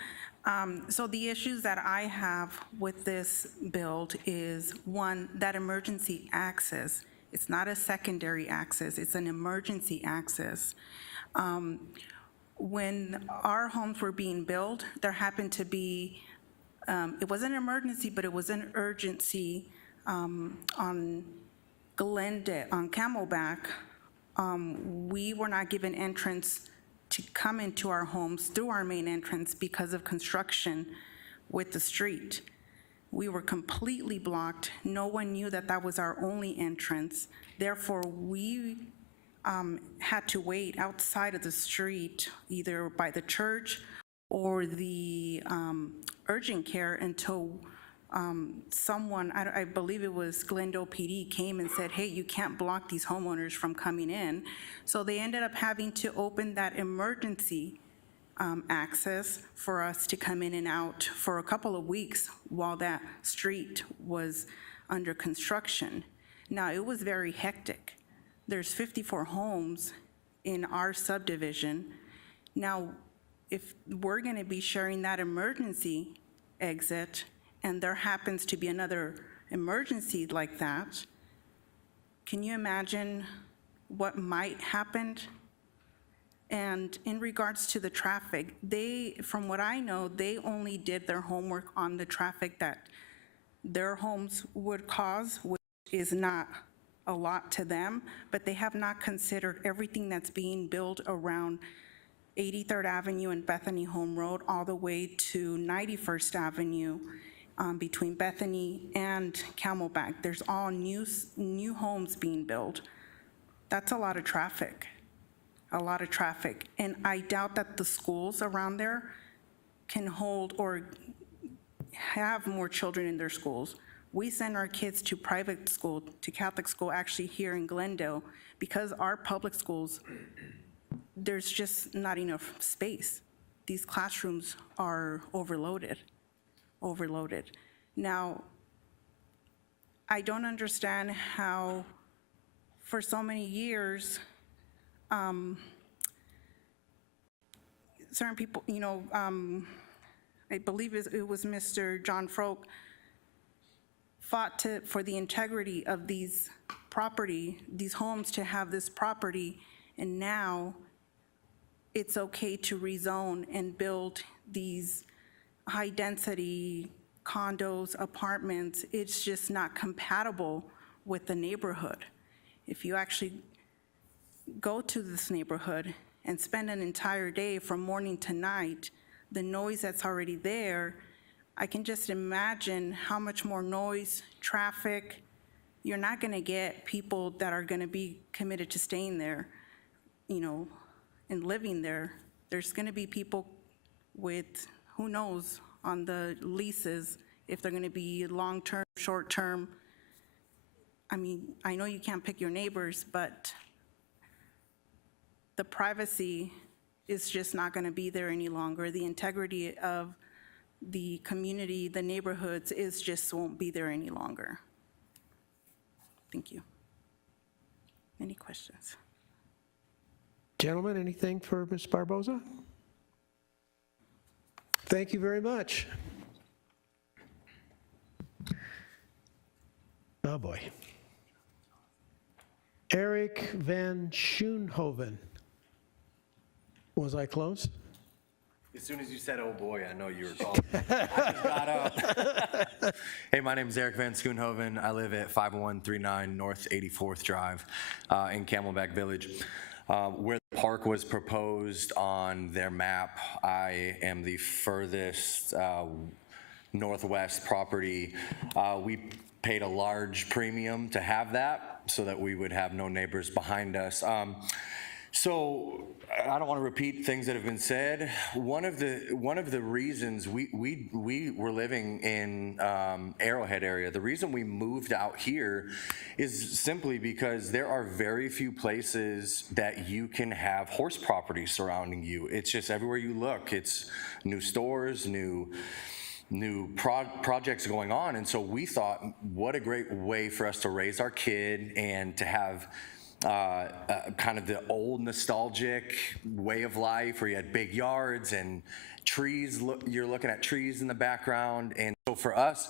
So the issues that I have with this build is, one, that emergency access. It's not a secondary access, it's an emergency access. When our homes were being built, there happened to be, it wasn't an emergency, but it was an urgency on Glendale, on Camelback. We were not given entrance to come into our homes through our main entrance because of construction with the street. We were completely blocked. No one knew that that was our only entrance. Therefore, we had to wait outside of the street, either by the church or the urgent care, until someone, I believe it was Glendale PD, came and said, hey, you can't block these homeowners from coming in. So they ended up having to open that emergency access for us to come in and out for a couple of weeks while that street was under construction. Now, it was very hectic. There's 54 homes in our subdivision. Now, if we're gonna be sharing that emergency exit, and there happens to be another emergency like that, can you imagine what might happen? And in regards to the traffic, from what I know, they only did their homework on the traffic that their homes would cause, which is not a lot to them, but they have not considered everything that's being built around 83rd Avenue and Bethany Home Road all the way to 91st Avenue, between Bethany and Camelback. There's all new homes being built. That's a lot of traffic, And I doubt that the schools around there can hold or have more children in their schools. We send our kids to private school, to Catholic school, actually here in Glendale, because our public schools, there's just not enough space. These classrooms are overloaded. Now, I don't understand how for so many years, certain people, I believe it was Mr. John Froke, fought for the integrity of these homes to have this property, and now it's okay to rezone and build these high-density condos, apartments. It's just not compatible with the neighborhood. If you actually go to this neighborhood and spend an entire day from morning to night, the noise that's already there, I can just imagine how much more noise, traffic. You're not gonna get people that are gonna be committed to staying there, and living there. There's gonna be people with, who knows, on the leases, if they're gonna be long-term, short-term. I mean, I know you can't pick your neighbors, but the privacy is just not gonna be there any longer. The integrity of the community, the neighborhoods, just won't be there any longer. Thank you. Any questions? Gentlemen, anything for Ms. Barboza? Thank you very much. Oh, boy. Eric Van Schoonhoven. Was I close? As soon as you said, oh boy, I know you were calling. I just got up. Hey, my name is Eric Van Schoonhoven. I live at 5139 North 84th Drive in Camelback Village. Where the park was proposed on their map, I am the furthest northwest property. We paid a large premium to have that so that we would have no neighbors behind us. So I don't want to repeat things that have been said. One of the reasons we were living in Arrowhead area, the reason we moved out here is simply because there are very few places that you can have horse property surrounding you. It's just everywhere you look, it's new stores, new projects going on. And so we thought, what a great way for us to raise our kid and to have kind of the old nostalgic way of life where you had big yards and trees. You're looking at trees in the background. And so for us,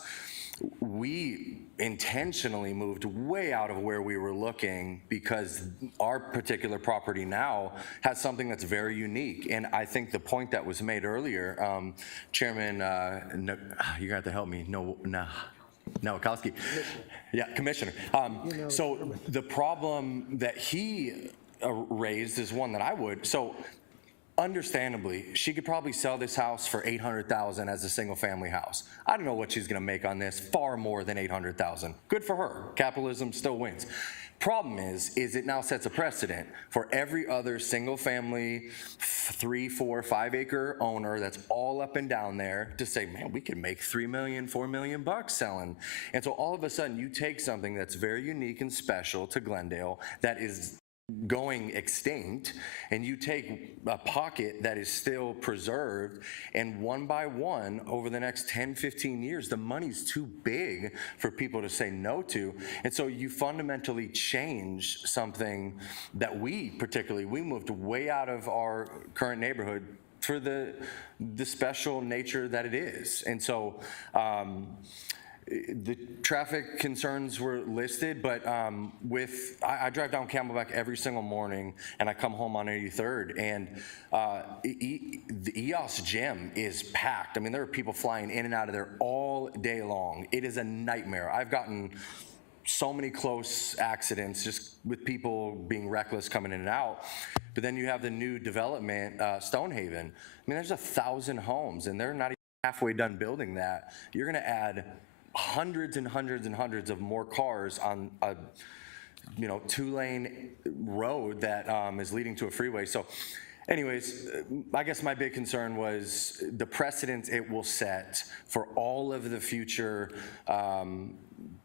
we intentionally moved way out of where we were looking because our particular property now has something that's very unique. And I think the point that was made earlier, Chairman, you're gonna have to help me, Nowakowski. Yeah, Commissioner. So the problem that he raised is one that I would. So understandably, she could probably sell this house for $800,000 as a single family house. I don't know what she's gonna make on this, far more than $800,000. Good for her, capitalism still wins. Problem is it now sets a precedent for every other single family 3, 4, 5 acre owner that's all up and down there to say, man, we could make $3 million, $4 million bucks selling. And so all of a sudden you take something that's very unique and special to Glendale that is going extinct, and you take a pocket that is still preserved, and one by one over the next 10, 15 years, the money's too big for people to say no to. And so you fundamentally change something that we moved way out of our current neighborhood for the special nature that it is. And so the traffic concerns were listed, but I drive down Camelback every single morning, and I come home on 83rd, and the EOS gym is packed. I mean, there are people flying in and out of there all day long. It is a nightmare. I've gotten so many close accidents just with people being reckless coming in and out. But then you have the new development, Stonehaven. I mean, there's 1,000 homes, and they're not even halfway done building that. You're going to add hundreds and hundreds and hundreds of more cars on a 2-lane road that is leading to a freeway. So anyways, I guess my big concern was the precedent it will set for all of the future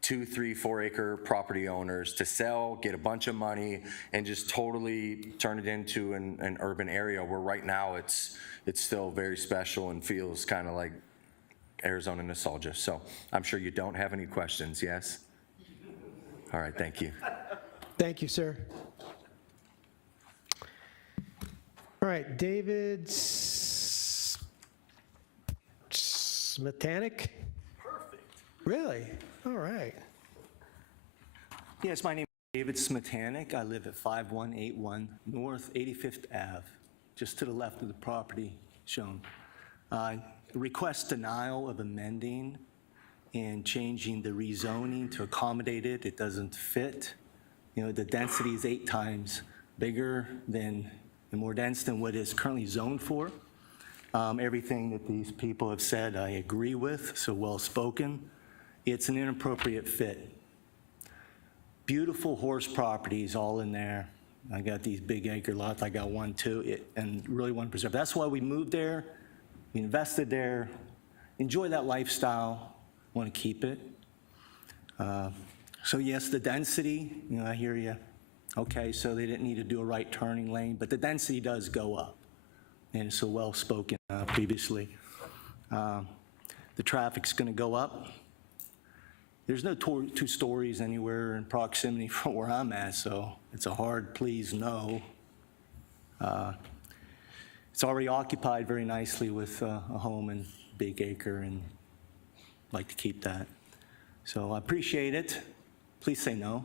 2, 3, 4 acre property owners to sell, get a bunch of money, and just totally turn it into an urban area where right now it's still very special and feels kind of like Arizona nostalgia. So I'm sure you don't have any questions, yes? All right, thank you. Thank you, sir. All right, David Smetanik? Perfect. Really? All right. Yes, my name is David Smetanik. I live at 5181 North 85th Ave, just to the left of the property shown. Request denial of amending and changing the rezoning to accommodate it. It doesn't fit. The density is 8 times bigger and more dense than what is currently zoned for. Everything that these people have said I agree with, so well spoken. It's an inappropriate fit. Beautiful horse properties all in there. I got these big acre lots. I got one too, and really want to preserve. That's why we moved there. We invested there, enjoy that lifestyle, want to keep it. So yes, the density, I hear you. Okay, so they didn't need to do a right turning lane, but the density does go up, and so well spoken previously. The traffic's going to go up. There's no 2 stories anywhere in proximity from where I'm at, so it's a hard please no. It's already occupied very nicely with a home and big acre, and I'd like to keep that. So I appreciate it. Please say no.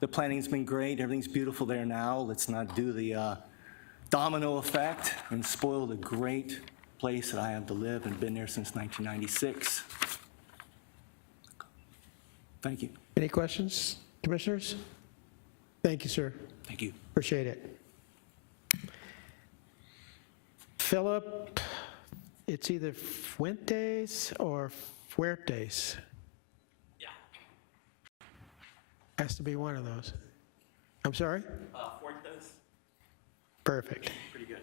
The planning's been great. Everything's beautiful there now. Let's not do the domino effect and spoil the great place that I have to live and been there since 1996. Thank you. Any questions, commissioners? Thank you, sir. Thank you. Appreciate it. Philip, it's either Fuentes or Fuertes. Yeah. Has to be one of those. I'm sorry? Fuertes. Perfect. Pretty good.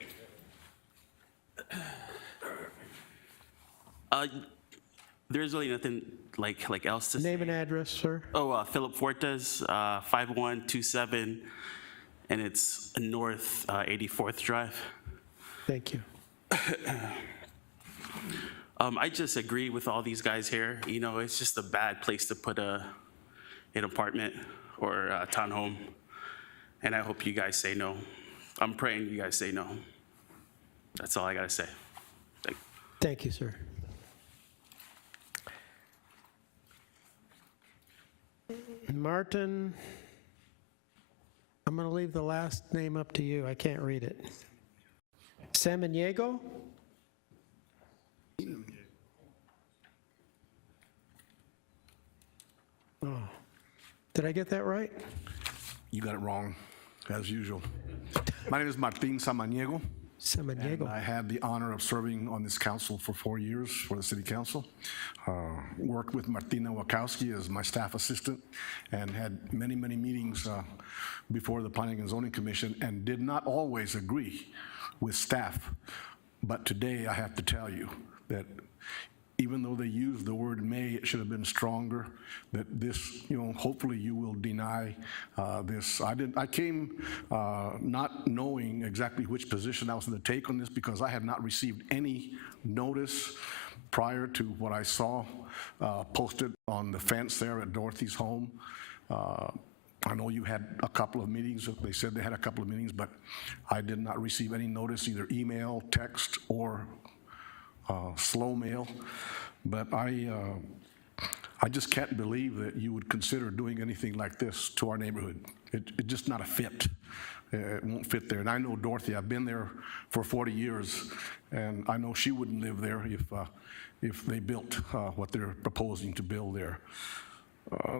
There's really nothing like else to say. Name and address, sir. Oh, Philip Fuertes, 5127, and it's North 84th Drive. Thank you. I just agree with all these guys here. You know, it's just a bad place to put an apartment or a townhome, and I hope you guys say no. I'm praying you guys say no. That's all I gotta say. Thank you, sir. Martin, I'm going to leave the last name up to you. I can't read it. Salmanego? Oh, did I get that right? You got it wrong, as usual. My name is Martin Salmanego. Salmanego. And I had the honor of serving on this council for 4 years for the city council. Worked with Martina Wachowski as my staff assistant and had many, many meetings before the Planning and Zoning Commission and did not always agree with staff. But today I have to tell you that even though they used the word may, it should have been stronger, that this, hopefully you will deny this. I came not knowing exactly which position I was going to take on this because I had not received any notice prior to what I saw posted on the fence there at Dorothy's home. I know you had a couple of meetings. They said they had a couple of meetings, but I did not receive any notice, either email, text, or slow mail. But I just can't believe that you would consider doing anything like this to our neighborhood. It's just not a fit. It won't fit there. And I know Dorothy, I've been there for 40 years, and I know she wouldn't live there if they built what they're proposing to build there.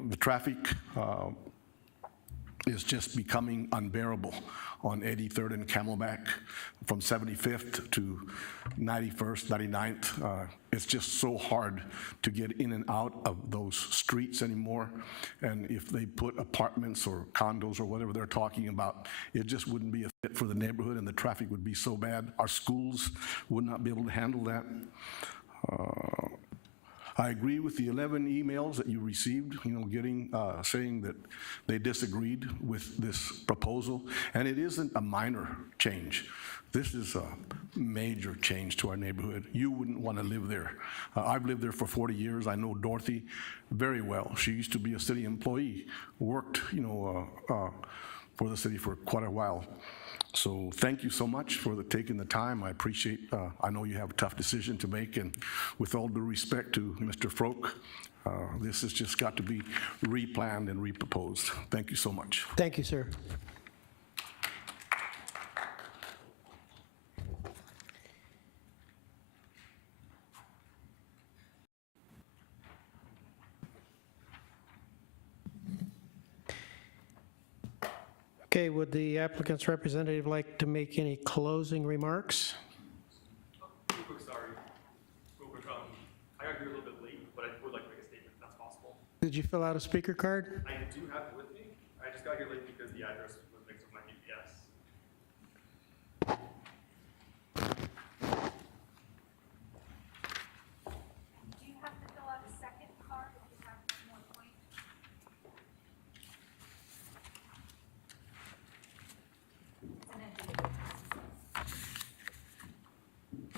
The traffic is just becoming unbearable on 83rd and Camelback from 75th to 91st, 99th. It's just so hard to get in and out of those streets anymore. And if they put apartments or condos or whatever they're talking about, it just wouldn't be a fit for the neighborhood and the traffic would be so bad. Our schools would not be able to handle that. I agree with the 11 emails that you received, saying that they disagreed with this proposal, and it isn't a minor change. This is a major change to our neighborhood. You wouldn't want to live there. I've lived there for 40 years. I know Dorothy very well. She used to be a city employee, worked, for the city for quite a while. So thank you so much for taking the time. I appreciate, I know you have a tough decision to make, and with all due respect to Mr. Froke, this has just got to be replanned and reproposed. Thank you so much. Thank you, sir. Okay, would the applicant's representative like to make any closing remarks? Real quick, sorry. Real quick, I got here a little bit late, but I would like to make a statement if that's possible. Did you fill out a speaker card? I do have it with me. I just got here late because the address was mixed with my GPS. Do you have to fill out a second card if you have one more point?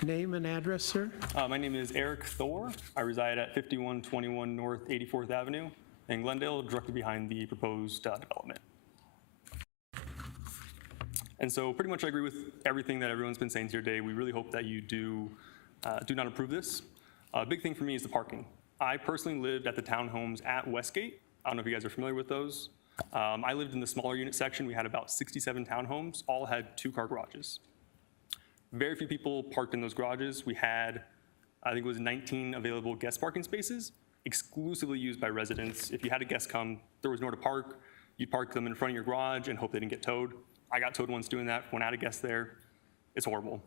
Name and address, sir? My name is Eric Thor. I reside at 5121 North 84th Avenue in Glendale, directly behind the proposed development. And so pretty much I agree with everything that everyone's been saying here today. We really hope that you do not approve this. A big thing for me is the parking. I personally lived at the townhomes at Westgate. I don't know if you guys are familiar with those. I lived in the smaller unit section. We had about 67 townhomes, all had 2-car garages. Very few people parked in those garages. We had, I think it was 19 available guest parking spaces, exclusively used by residents. If you had a guest come, there was nowhere to park. You'd park them in front of your garage and hope they didn't get towed. I got towed once doing that when I had a guest there. It's horrible.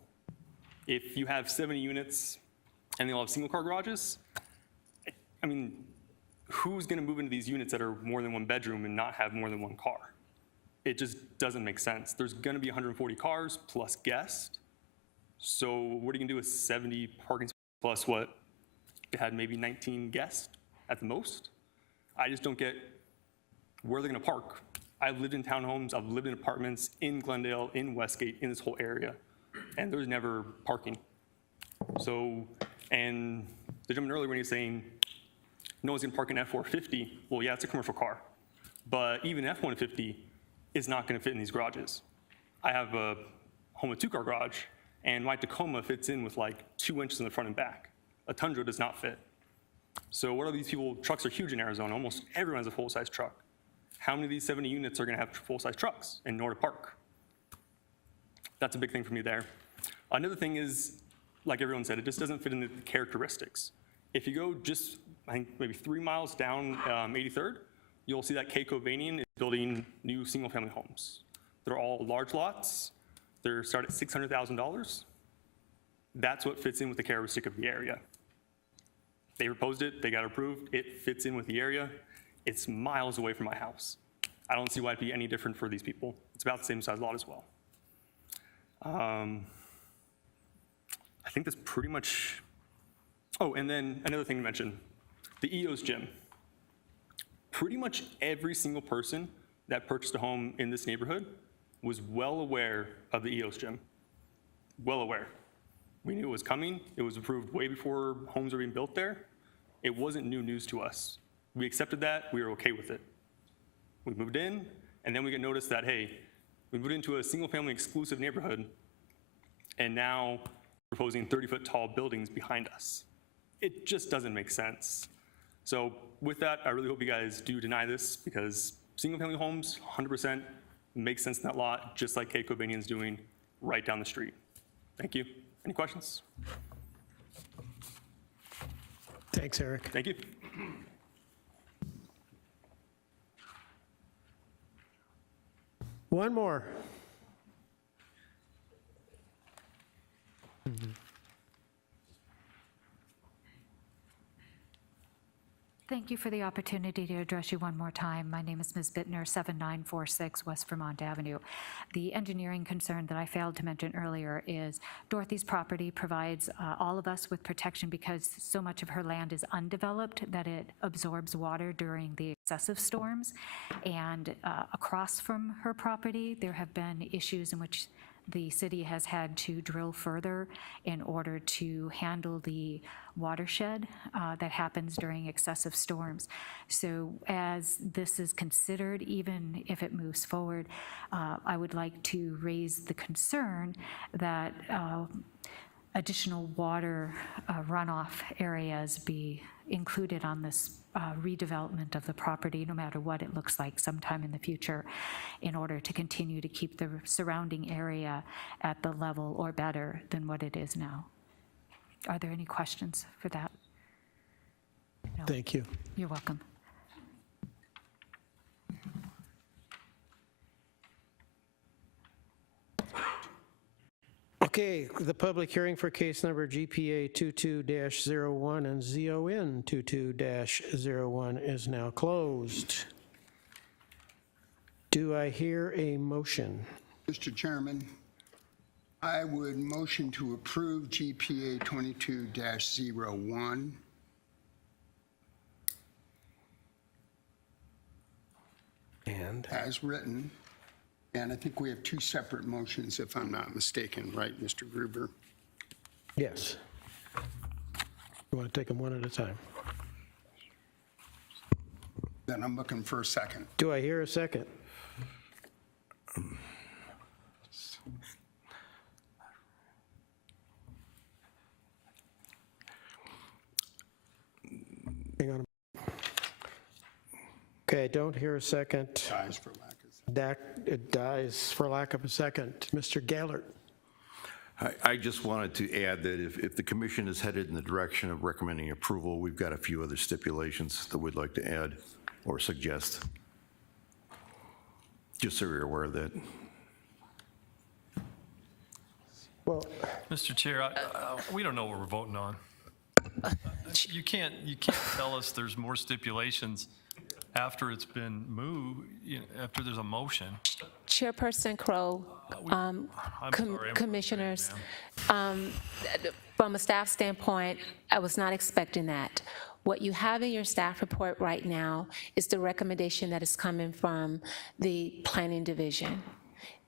If you have 70 units and they all have single-car garages, I mean, who's gonna move into these units that are more than 1 bedroom and not have more than 1 car? It just doesn't make sense. There's going to be 140 cars plus guests. So what are you going to do with 70 parking spots plus what? It had maybe 19 guests at the most. I just don't get where they're going to park. I've lived in townhomes, I've lived in apartments in Glendale, in Westgate, in this whole area, and there's never parking. So, and the gentleman earlier when he was saying, no one's gonna park an F-450, well, yeah, it's a commercial car, but even F-150 is not gonna fit in these garages. I have a home with 2-car garage, and my Tacoma fits in with like 2 inches in the front and back. A Tundra does not fit. So what are these people, trucks are huge in Arizona, almost everyone has a full-size truck. How many of these 70 units are gonna have full-size trucks and nowhere to park? That's a big thing for me there. Another thing is, like everyone said, it just doesn't fit in the characteristics. If you go just, I think maybe 3 miles down 83rd, you'll see that Keiko Vanian is building new single-family homes. They're all large lots. They're started at $600,000. That's what fits in with the characteristic of the area. They proposed it, they got approved, it fits in with the area. It's miles away from my house. I don't see why it'd be any different for these people. It's about the same size lot as well. I think that's pretty much, oh, and then another thing to mention, the EOS gym. Pretty much every single person that purchased a home in this neighborhood was well aware of the EOS gym. Well aware. We knew it was coming. It was approved way before homes were being built there. It wasn't new news to us. We accepted that, we were okay with it. We moved in, and then we get notice that, hey, we moved into a single-family exclusive neighborhood, and now we're proposing 30-foot tall buildings behind us. It just doesn't make sense. So with that, I really hope you guys do deny this, because single-family homes, 100% makes sense in that lot, just like Keiko Vanian's doing right down the street. Thank you. Any questions? Thanks, Eric. Thank you. One more. Thank you for the opportunity to address you one more time. My name is Ms. Bittner, 7946 West Vermont Avenue. The engineering concern that I failed to mention earlier is Dorothy's property provides all of us with protection because so much of her land is undeveloped that it absorbs water during the excessive storms. And across from her property, there have been issues in which the city has had to drill further in order to handle the watershed that happens during excessive storms. So as this is considered, even if it moves forward, I would like to raise the concern that additional water runoff areas be included on this redevelopment of the property, no matter what it looks like sometime in the future, in order to continue to keep the surrounding area at the level or better than what it is now. Are there any questions for that? No. Thank you. You're welcome. Okay, the public hearing for case number GPA 22-01 and ZON 22-01 is now closed. Do I hear a motion? Mr. Chairman, I would motion to approve GPA 22-01. And? As written. And I think we have 2 separate motions, if I'm not mistaken, right, Mr. Gruber? Yes. You want to take them one at a time? Then I'm looking for a second. Do I hear a second? Hang on. Okay, I don't hear a second. Dies for lack of It dies for lack of a second. Mr. Gallert. I just wanted to add that if the commission is headed in the direction of recommending approval, we've got a few other stipulations that we'd like to add or suggest. Just so you're aware of that. Well, Mr. Chair, we don't know what we're voting on. You can't tell us there's more stipulations after it's been moved, after there's a motion. Chairperson Crow, I'm sorry, I'm commissioners, from a staff standpoint, I was not expecting that. What you have in your staff report right now is the recommendation that is coming from the Planning Division.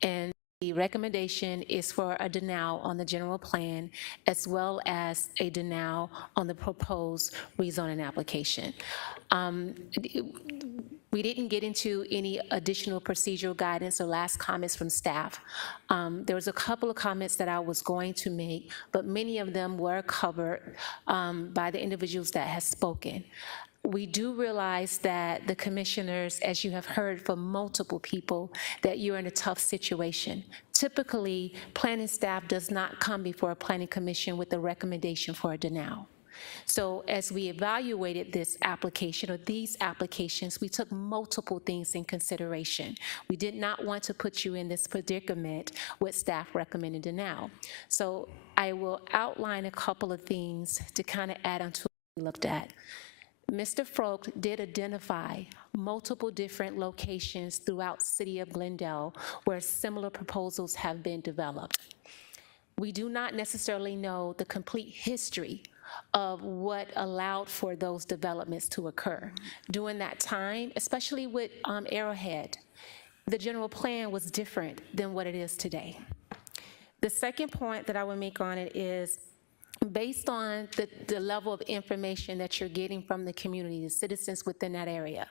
And the recommendation is for a denial on the general plan as well as a denial on the proposed rezoning application. We didn't get into any additional procedural guidance or last comments from staff. There was a couple of comments that I was going to make, but many of them were covered by the individuals that have spoken. We do realize that the commissioners, as you have heard from multiple people, that you're in a tough situation. Typically, planning staff does not come before a planning commission with a recommendation for a denial. So as we evaluated this application or these applications, we took multiple things in consideration. We did not want to put you in this predicament with staff recommending denial. So I will outline a couple of things to kind of add on to what we looked at. Mr. Froke did identify multiple different locations throughout the city of Glendale where similar proposals have been developed. We do not necessarily know the complete history of what allowed for those developments to occur. During that time, especially with Arrowhead, the general plan was different than what it is today. The second point that I would make on it is, based on the level of information that you're getting from the community, the citizens within that area,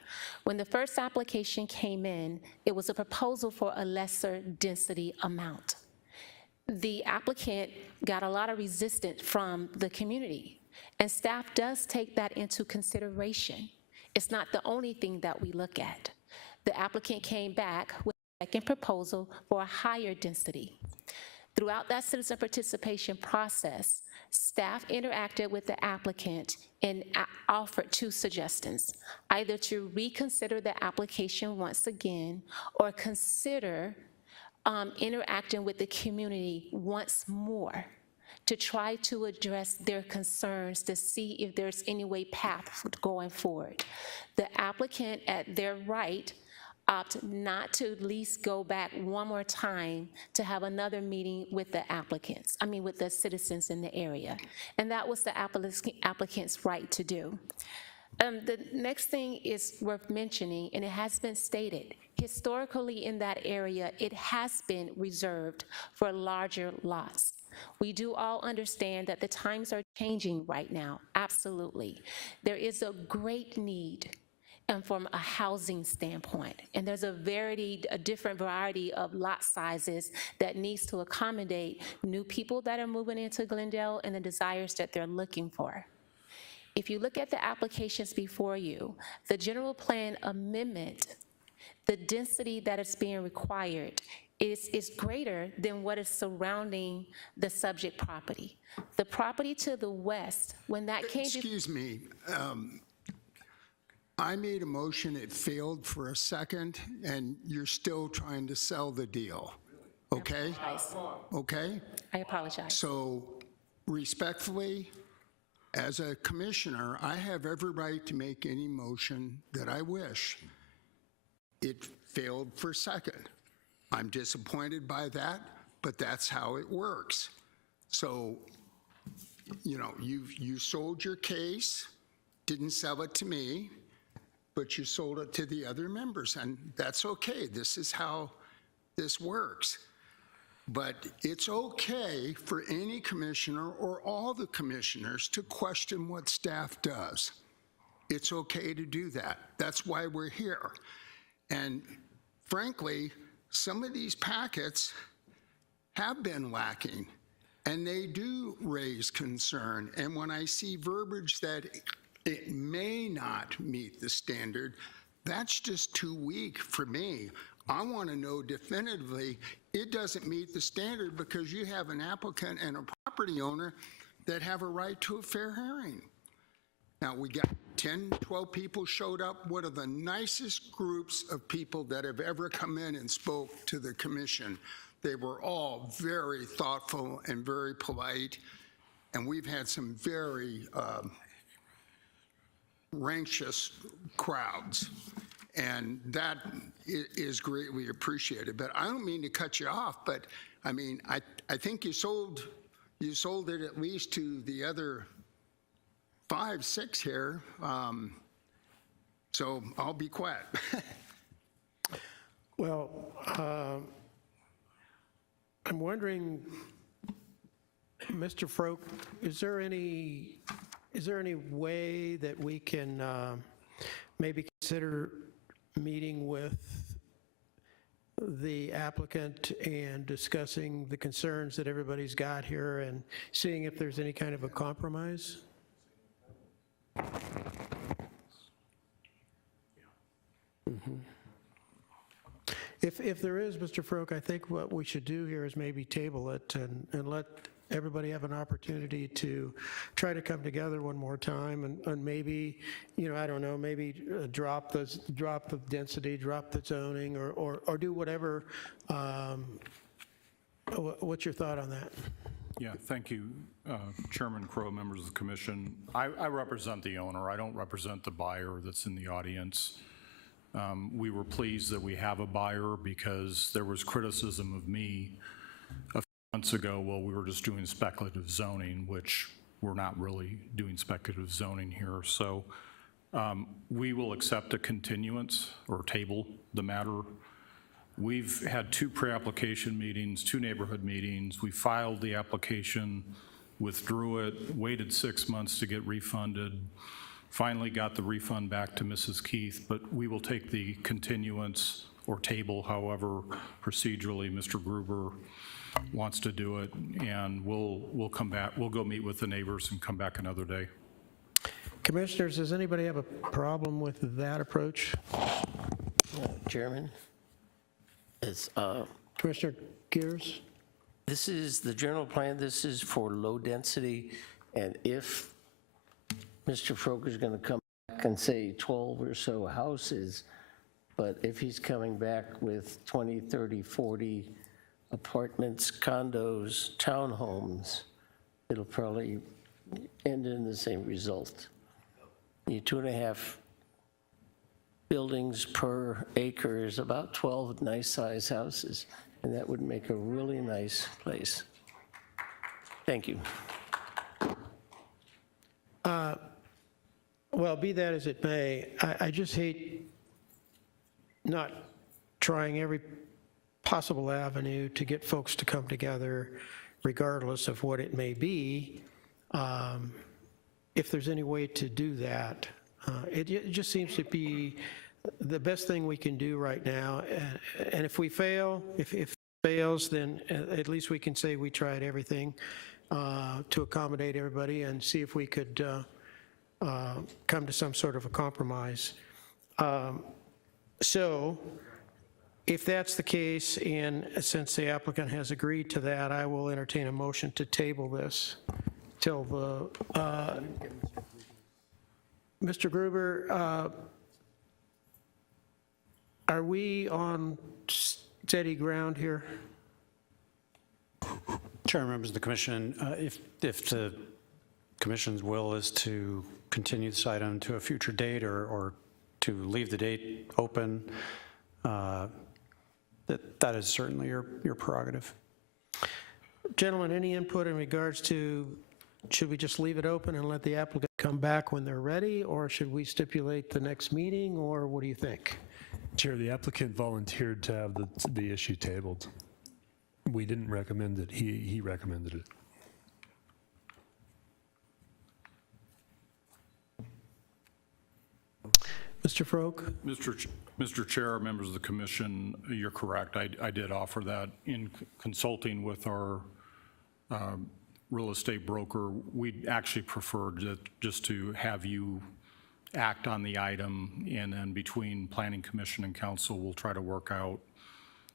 when the first application came in, it was a proposal for a lesser density amount. The applicant got a lot of resistance from the community, and staff does take that into consideration. It's not the only thing that we look at. The applicant came back with a second proposal for a higher density. Throughout that citizen participation process, staff interacted with the applicant and offered two suggestions: either to reconsider the application once again or consider interacting with the community once more to try to address their concerns to see if there's any way path going forward. The applicant, at their right, opt not to at least go back one more time to have another meeting with the applicants, with the citizens in the area. And that was the applicant's right to do. The next thing is worth mentioning, and it has been stated, historically in that area, it has been reserved for larger lots. We do all understand that the times are changing right now, absolutely. There is a great need and from a housing standpoint. And there's a different variety of lot sizes that needs to accommodate new people that are moving into Glendale and the desires that they're looking for. If you look at the applications before you, the general plan amendment, the density that is being required is greater than what is surrounding the subject property. The property to the west, when that came... Excuse me. I made a motion, it failed for a second, and you're still trying to sell the deal, okay? Okay? I apologize. So respectfully, as a commissioner, I have every right to make any motion that I wish. It failed for second. I'm disappointed by that, but that's how it works. So, you sold your case, didn't sell it to me, but you sold it to the other members, and that's okay. This is how this works. But it's okay for any commissioner or all the commissioners to question what staff does. It's okay to do that. That's why we're here. And frankly, some of these packets have been lacking, and they do raise concern. And when I see verbiage that it may not meet the standard, that's just too weak for me. I want to know definitively it doesn't meet the standard because you have an applicant and a property owner that have a right to a fair hearing. Now, we got 10, 12 people showed up, one of the nicest groups of people that have ever come in and spoke to the commission. They were all very thoughtful and very polite, and we've had some very rambunctious crowds. And that is greatly appreciated. But I don't mean to cut you off, but I mean, I think you sold it at least to the other 5, 6 here. So I'll be quiet. Well, I'm wondering, Mr. Froke, is there any way that we can maybe consider meeting with the applicant and discussing the concerns that everybody's got here and seeing if there's any kind of a compromise? If there is, Mr. Froke, I think what we should do here is maybe table it and let everybody have an opportunity to try to come together one more time and maybe, I don't know, maybe drop the density, drop the zoning, or do whatever. What's your thought on that? Yeah, thank you, Chairman Crow, members of the commission. I represent the owner. I don't represent the buyer that's in the audience. We were pleased that we have a buyer because there was criticism of me a few months ago, well, we were just doing speculative zoning, which we're not really doing speculative zoning here. So we will accept a continuance or table the matter. We've had 2 pre-application meetings, 2 neighborhood meetings. We filed the application, withdrew it, waited 6 months to get refunded, finally got the refund back to Mrs. Keith, but we will take the continuance or table, however procedurally Mr. Gruber wants to do it, and we'll come back. We'll go meet with the neighbors and come back another day. Commissioners, does anybody have a problem with that approach? Chairman, it's Commissioner Gears? this is the general plan. This is for low density, and if Mr. Froke is going to come back and say 12 or so houses, but if he's coming back with 20, 30, 40 apartments, condos, townhomes, it'll probably end in the same result. You 2.5 buildings per acre is about 12 nice-sized houses, and that would make a really nice place. Thank you. Well, be that as it may, I just hate not trying every possible avenue to get folks to come together, regardless of what it may be. If there's any way to do that, it just seems to be the best thing we can do right now. And if we fail, if it fails, then at least we can say we tried everything to accommodate everybody and see if we could come to some sort of a compromise. So if that's the case, and since the applicant has agreed to that, I will entertain a motion to table this till the, Mr. Gruber, are we on steady ground here? Chair, members of the commission, if the commission's will is to continue this item to a future date or to leave the date open, that is certainly your prerogative. Gentlemen, any input in regards to, should we just leave it open and let the applicant come back when they're ready, or should we stipulate the next meeting, or what do you think? Chair, the applicant volunteered to have the issue tabled. We didn't recommend it. He recommended it. Mr. Froke? Mr. Chair, members of the commission, you're correct. I did offer that in consulting with our real estate broker. We'd actually preferred just to have you act on the item, and then between Planning Commission and Council, we'll try to work out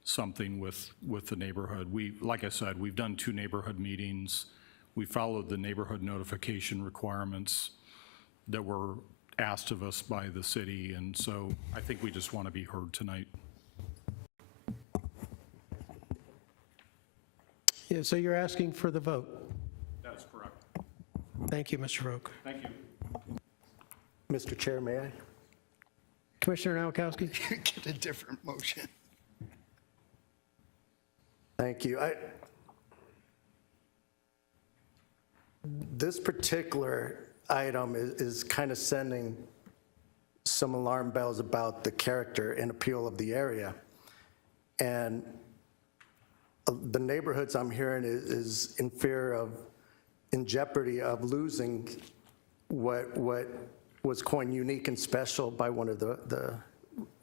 something with the neighborhood. Like I said, we've done 2 neighborhood meetings. We followed the neighborhood notification requirements that were asked of us by the city, and so I think we just want to be heard tonight. Yeah, so you're asking for the vote? That's correct. Thank you, Mr. Froke. Thank you. Mr. Chair, may I? Commissioner Nowakowski? Get a different motion. Thank you. This particular item is kind of sending some alarm bells about the character and appeal of the area. And the neighborhoods I'm hearing is in fear of, in jeopardy of losing what was coined unique and special by one of the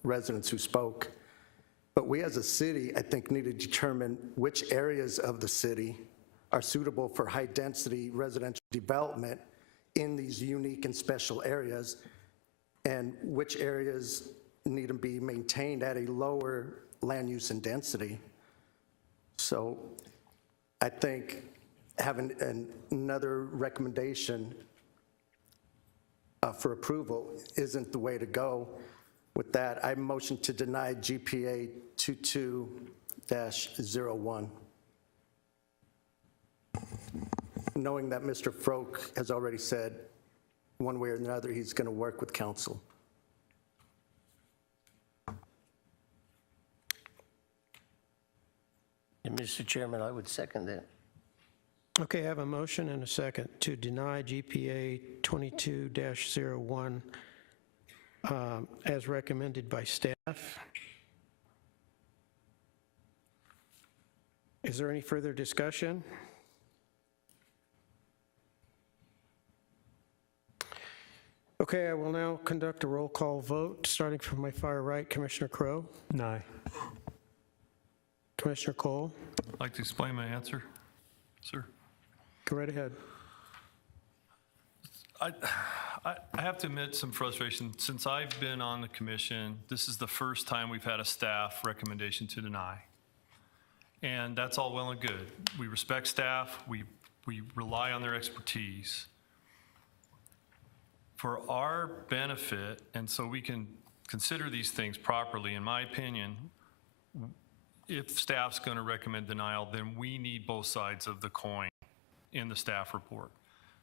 residents who spoke. But we as a city, I think, need to determine which areas of the city are suitable for high-density residential development in these unique and special areas, and which areas need to be maintained at a lower land use and density. So I think having another recommendation for approval isn't the way to go. With that, I motion to deny GPA 22-01. Knowing that Mr. Froke has already said one way or another he's going to work with council. And Mr. Chairman, I would second that. Okay, I have a motion and a second to deny GPA 22-01 as recommended by staff. Is there any further discussion? Okay, I will now conduct a roll call vote, starting from my far right, Commissioner Crowe. No. Commissioner Cole. I'd like to explain my answer, sir. Go right ahead. I have to admit some frustration. Since I've been on the commission, this is the first time we've had a staff recommendation to deny. And that's all well and good. We respect staff. We rely on their expertise. For our benefit, and so we can consider these things properly, in my opinion, if staff's going to recommend denial, then we need both sides of the coin in the staff report.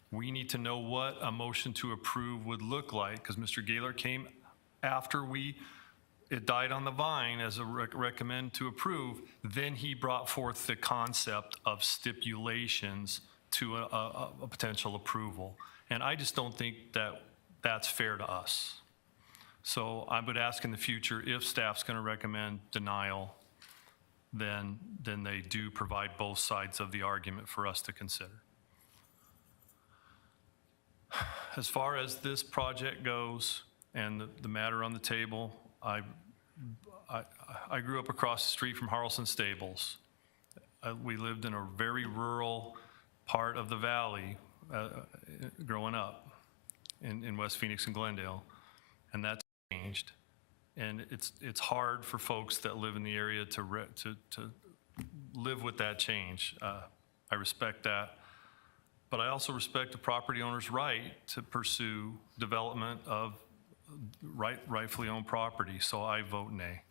We need to know what a motion to approve would look like, because Mr. Gaylor came after it died on the vine as a recommend to approve. Then he brought forth the concept of stipulations to a potential approval. And I just don't think that that's fair to us. So I would ask in the future, if staff's going to recommend denial, then they do provide both sides of the argument for us to consider. As far as this project goes and the matter on the table, I grew up across the street from Harlson Stables. We lived in a very rural part of the valley growing up in West Phoenix and Glendale, and that's changed. And it's hard for folks that live in the area to live with that change. I respect that. But I also respect the property owner's right to pursue development of rightfully owned property, so I vote nay.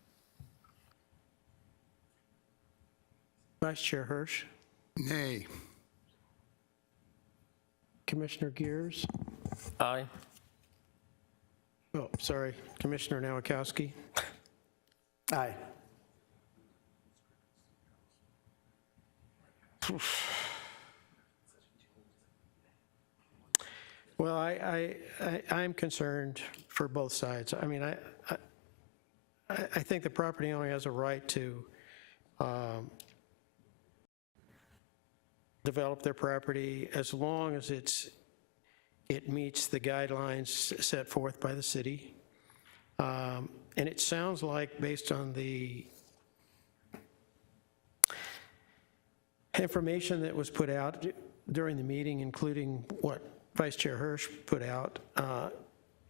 Vice Chair Hirsch. Nay. Commissioner Gears. Aye. Oh, sorry, Commissioner Nowakowski. Aye. Well, I'm concerned for both sides. I mean, I think the property owner has a right to develop their property as long as it meets the guidelines set forth by the city. And it sounds like, based on the information that was put out during the meeting, including what Vice Chair Hirsch put out,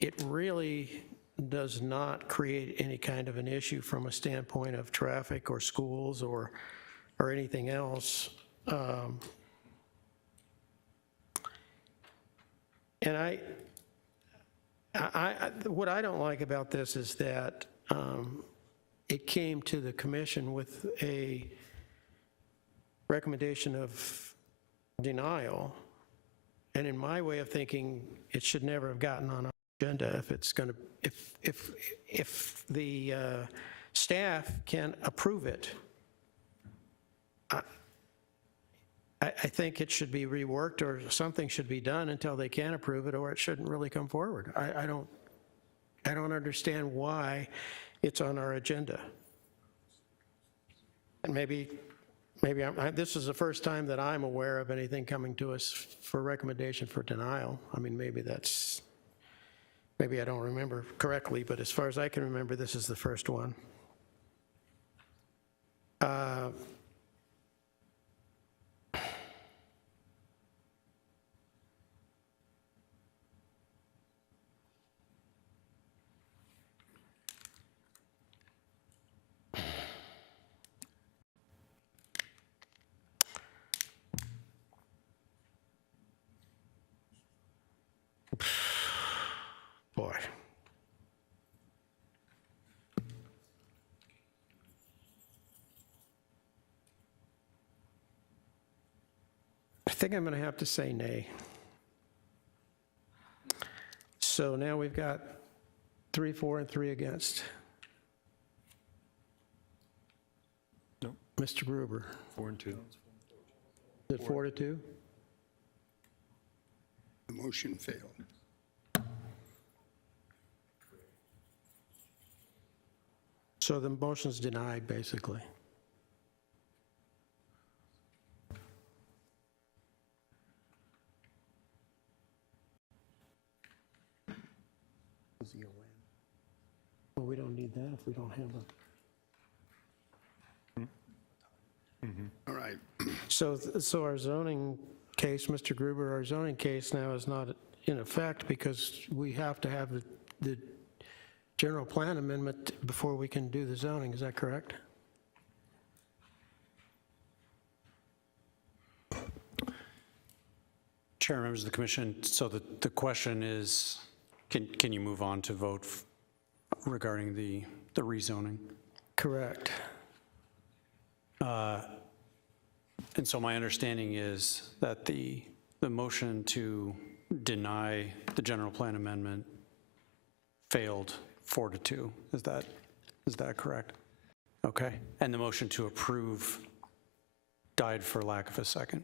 it really does not create any kind of an issue from a standpoint of traffic or schools or anything else. And what I don't like about this is that it came to the commission with a recommendation of denial. And in my way of thinking, it should never have gotten on agenda if it's going to, if the staff can approve it. I think it should be reworked, or something should be done until they can approve it, or it shouldn't really come forward. I don't understand why it's on our agenda. And maybe this is the first time that I'm aware of anything coming to us for recommendation for denial. I mean, maybe I don't remember correctly, but as far as I can remember, this is the first one. Boy. I think I'm going to have to say nay. So now we've got 3 for, and 3 against. No. Mr. Gruber. 4 and 2. Is it 4 to 2? The motion failed. So the motion's denied, basically. Well, we don't need that if we don't have a... All right. So our zoning case, Mr. Gruber, our zoning case now is not in effect because we have to have the general plan amendment before we can do the zoning. Is that correct? Chair, members of the commission, so the question is, can you move on to vote regarding the rezoning? Correct. And so my understanding is that the motion to deny the general plan amendment failed 4 to 2. Is that correct? Okay. And the motion to approve died for lack of a second.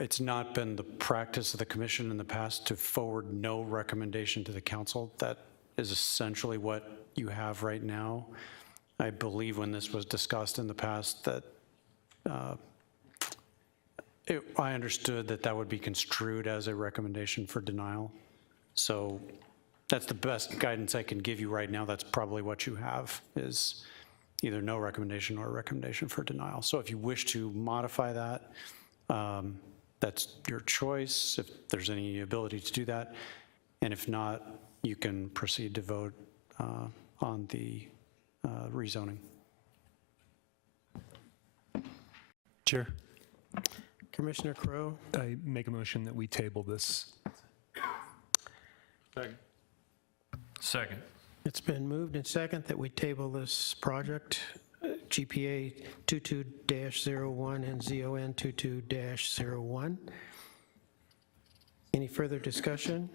It's not been the practice of the commission in the past to forward no recommendation to the council. That is essentially what you have right now. I believe when this was discussed in the past that I understood that would be construed as a recommendation for denial. So that's the best guidance I can give you right now. That's probably what you have, is either no recommendation or a recommendation for denial. So if you wish to modify that, that's your choice, if there's any ability to do that. And if not, you can proceed to vote on the rezoning. Chair, Commissioner Crowe? I make a motion that we table this. Second. It's been moved and second that we table this project, GPA 22-01 and ZON 22-01. Any further discussion?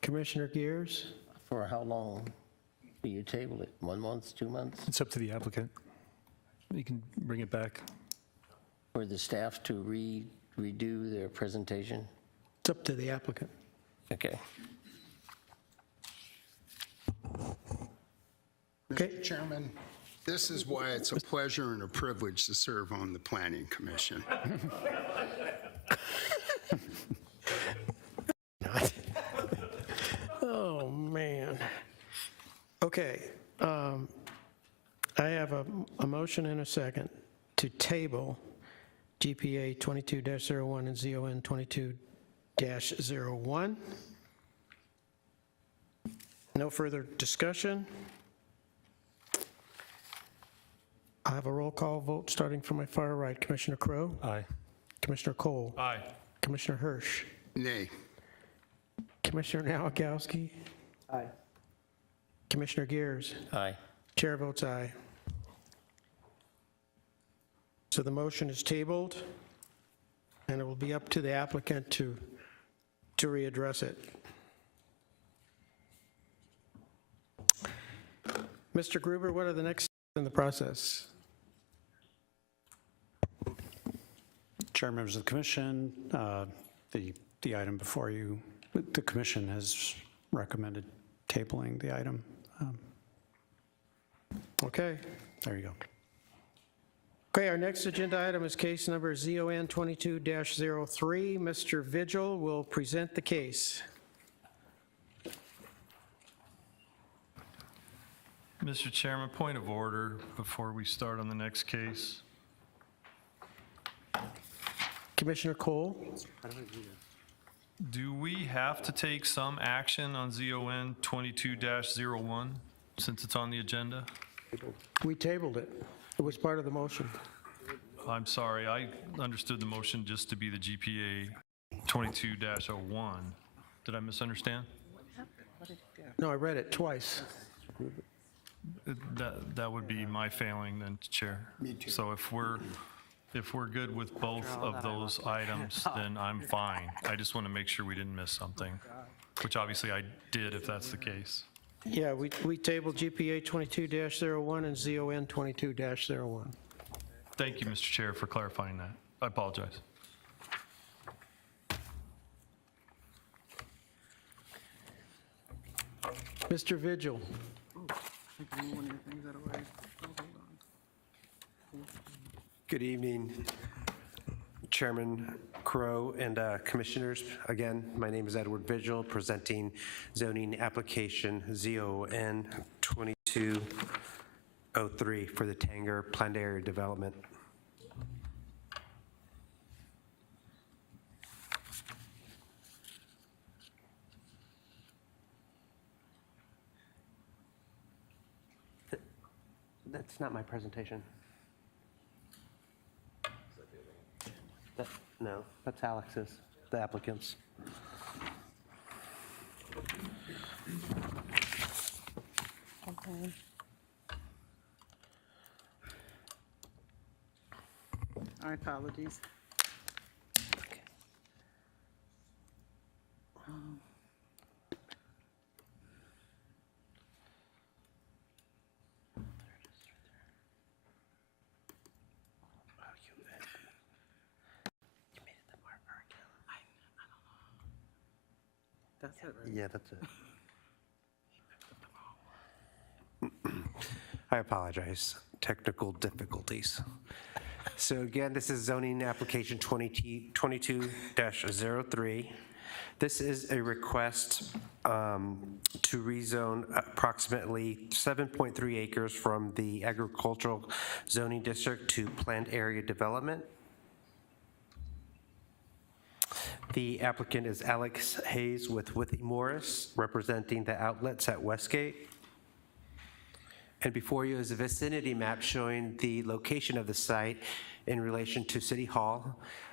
Commissioner Gears? For how long do you table it? 1 month, 2 months? It's up to the applicant. You can bring it back. For the staff to redo their presentation? It's up to the applicant. Okay. Mr. Chairman, this is why it's a pleasure and a privilege to serve on the Planning Commission. Oh, man. Okay. I have a motion and a second to table GPA 22-01 and ZON 22-01. No further discussion. I have a roll call vote starting from my far right. Commissioner Crowe? Aye. Commissioner Cole? Aye. Commissioner Hirsch? Nay. Commissioner Nowakowski? Aye. Commissioner Gears? Aye. Chair votes aye. So the motion is tabled. and it will be up to the applicant to readdress it. Mr. Gruber, what are the next steps in the process? Chair, members of the commission, the item before you, the commission has recommended tabling the item. Okay. There you go. Okay, our next agenda item is case number ZON 22-03. Mr. Vigil will present the case. Mr. Chairman, point of order before we start on the next case. Commissioner Cole? Do we have to take some action on ZON 22-01 since it's on the agenda? We tabled it. It was part of the motion. I'm sorry, I understood the motion just to be the GPA 22-01. Did I misunderstand? No, I read it twice. That would be my failing then, Chair. Me too. So if we're good with both of those items, then I'm fine. I just want to make sure we didn't miss something, which obviously I did if that's the case. Yeah, we tabled GPA 22-01 and ZON 22-01. Thank you, Mr. Chair, for clarifying that. I apologize. Mr. Vigil? Good evening, Chairman Crow and commissioners. Again, my name is Edward Vigil, presenting zoning application ZON 2203 for the Tanger Planned Area Development. That's not my presentation. No, that's Alex's, the applicant's. Okay. Our apologies. That's it, right? Yeah, that's it. I apologize, technical difficulties. So again, this is zoning application 22-03. This is a request to rezone approximately 7.3 acres from the agricultural zoning district to planned area development. The applicant is Alex Hayes with Withy Morris, representing the outlets at Westgate. And before you is a vicinity map showing the location of the site in relation to City Hall.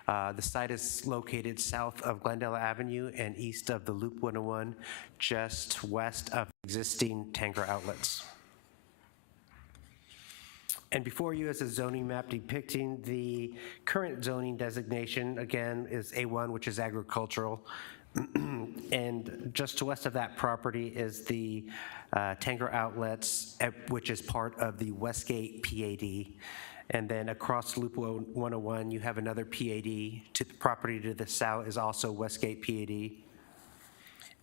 The site is located south of Glendale Avenue and east of the Loop 101, just west of existing Tanger outlets. And before you is a zoning map depicting the current zoning designation, again, is A1, which is agricultural. And just west of that property is the Tanger Outlets, which is part of the Westgate PAD. And then across Loop 101, you have another PAD. To the property to the south is also Westgate PAD.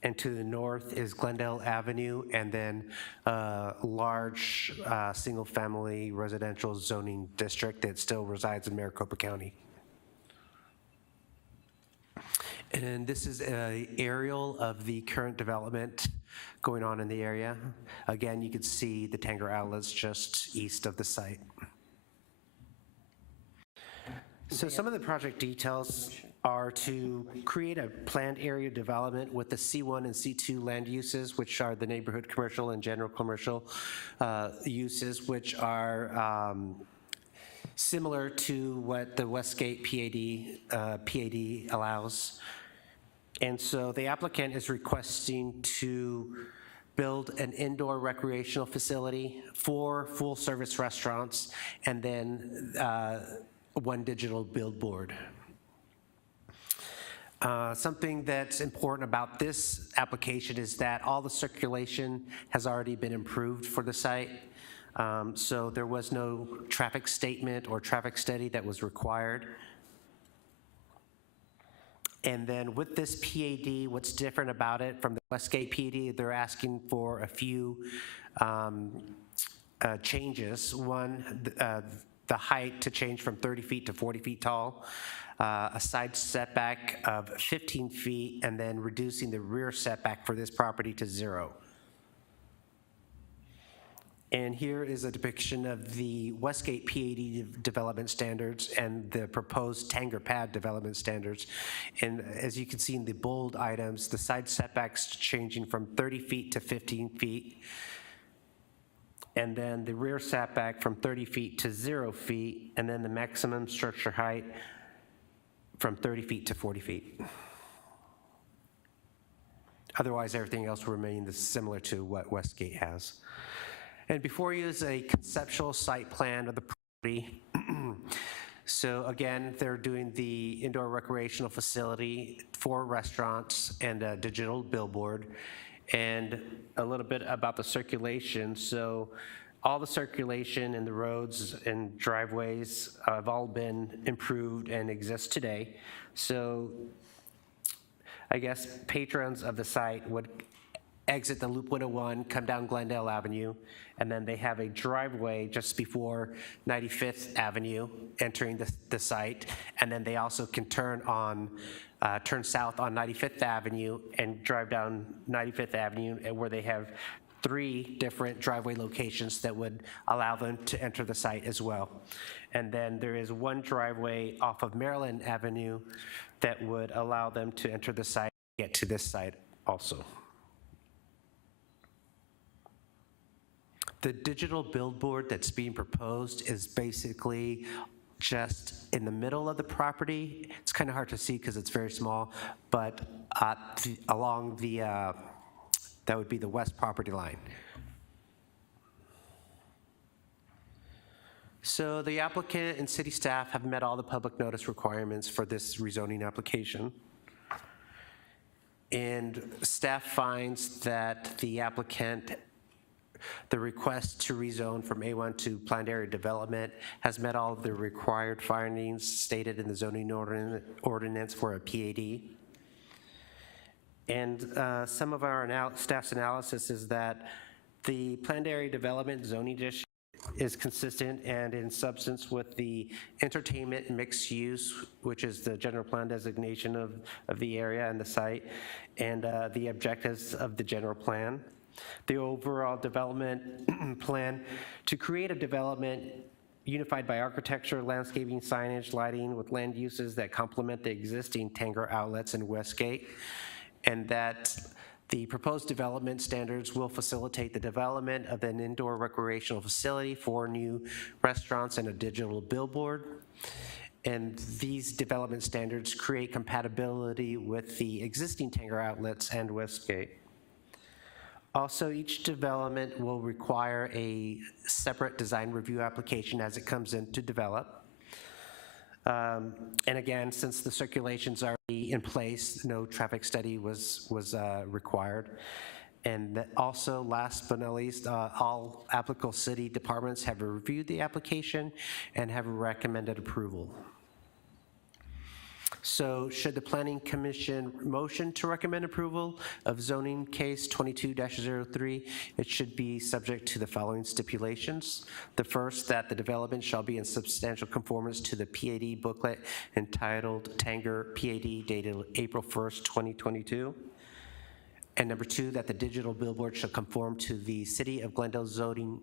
And to the north is Glendale Avenue, and then a large single-family residential zoning district that still resides in Maricopa County. And this is an aerial of the current development going on in the area. Again, you can see the Tanger Outlets just east of the site. So some of the project details are to create a planned area development with the C1 and C2 land uses, which are the neighborhood commercial and general commercial uses, which are similar to what the Westgate PAD allows. And so the applicant is requesting to build an indoor recreational facility, 4 full-service restaurants, and then 1 digital billboard. Something that's important about this application is that all the circulation has already been improved for the site. So there was no traffic statement or traffic study that was required. And then with this PAD, what's different about it from the Westgate PAD, they're asking for a few changes. One, the height to change from 30 feet to 40 feet tall, a side setback of 15 feet, and then reducing the rear setback for this property to 0. And here is a depiction of the Westgate PAD development standards and the proposed Tanger Pad development standards. And as you can see in the bold items, the side setbacks changing from 30 feet to 15 feet. And then the rear setback from 30 feet to 0 feet. And then the maximum structure height from 30 feet to 40 feet. Otherwise, everything else will remain similar to what Westgate has. And before you is a conceptual site plan of the property. So again, they're doing the indoor recreational facility, 4 restaurants, and a digital billboard, and a little bit about the circulation. So all the circulation in the roads and driveways have all been improved and exist today. So I guess patrons of the site would exit the Loop 101, come down Glendale Avenue, and then they have a driveway just before 95th Avenue entering the site, and then they also can turn south on 95th Avenue and drive down 95th Avenue, where they have 3 different driveway locations that would allow them to enter the site as well. And then there is 1 driveway off of Maryland Avenue that would allow them to enter the site, get to this site also. The digital billboard that's being proposed is basically just in the middle of the property. It's kind of hard to see because it's very small, but along the, that would be the west property line. So the applicant and city staff have met all the public notice requirements for this rezoning application. And staff finds that the applicant, the request to rezone from A1 to planned area development has met all of the required findings stated in the zoning ordinance for a PAD. And some of our staff's analysis is that the planned area development zoning district is consistent and in substance with the entertainment mixed use, which is the general plan designation of the area and the site, and the objectives of the general plan. The overall development plan to create a development unified by architecture, landscaping, signage, lighting with land uses that complement the existing Tanger outlets in Westgate, and that the proposed development standards will facilitate the development of an indoor recreational facility, 4 new restaurants, and a digital billboard. And these development standards create compatibility with the existing Tanger outlets and Westgate. Also, each development will require a separate design review application as it comes in to develop. And again, since the circulation's already in place, no traffic study was required. And also, last but not least, all applicable city departments have reviewed the application and have recommended approval. So should the Planning Commission motion to recommend approval of zoning case 22-03, it should be subject to the following stipulations. The first, that the development shall be in substantial conformance to the PAD booklet entitled Tanger PAD dated April 1st, 2022. And number 2, that the digital billboard shall conform to the City of Glendale zoning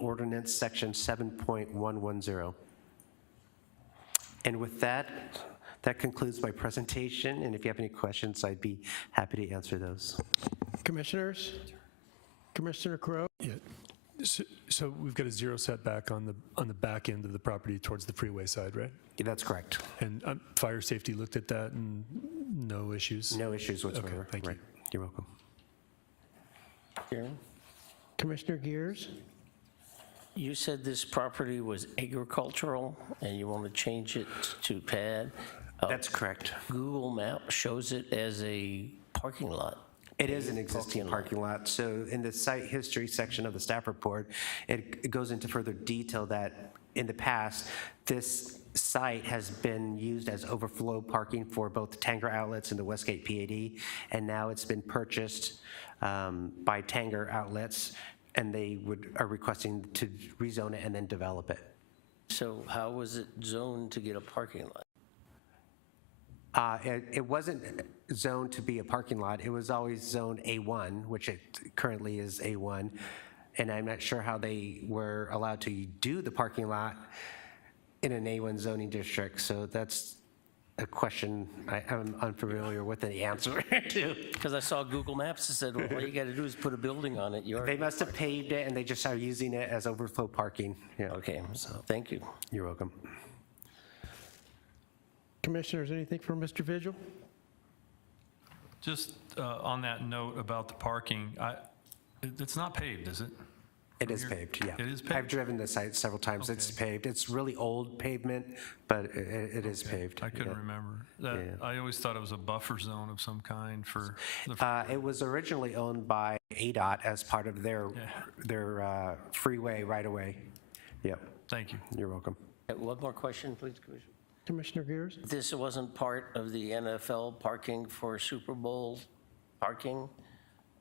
ordinance section 7.110. And with that concludes my presentation, and if you have any questions, I'd be happy to answer those. Commissioners? Commissioner Crowe? Yeah. So we've got a 0 setback on the back end of the property towards the freeway side, right? Yeah, that's correct. And fire safety looked at that and no issues? No issues whatsoever. Okay, thank you. You're welcome. Karen? Commissioner Gears? You said this property was agricultural and you want to change it to pad. That's correct. Google Map shows it as a parking lot. It is an existing parking lot. So in the site history section of the staff report, it goes into further detail that in the past, this site has been used as overflow parking for both the Tanger Outlets and the Westgate PAD, and now it's been purchased by Tanger Outlets, and they are requesting to rezone it and then develop it. So how was it zoned to get a parking lot? It wasn't zoned to be a parking lot. It was always zoned A1, which it currently is A1. And I'm not sure how they were allowed to do the parking lot in an A1 zoning district. So that's a question I'm unfamiliar with the answer to. Because I saw Google Maps and said, well, all you got to do is put a building on it. They must have paved it, and they just are using it as overflow parking. Yeah. Okay, so thank you. You're welcome. Commissioners, anything from Mr. Vigil? Just on that note about the parking, it's not paved, is it? It is paved, yeah. It is paved? I've driven the site several times. It's paved. It's really old pavement, but it is paved. I couldn't remember. I always thought it was a buffer zone of some kind for the... It was originally owned by ADOT as part of their freeway right-of-way. Yep. Thank you. You're welcome. One more question, please, Commissioner. Commissioner Gears? This wasn't part of the NFL parking for Super Bowl parking,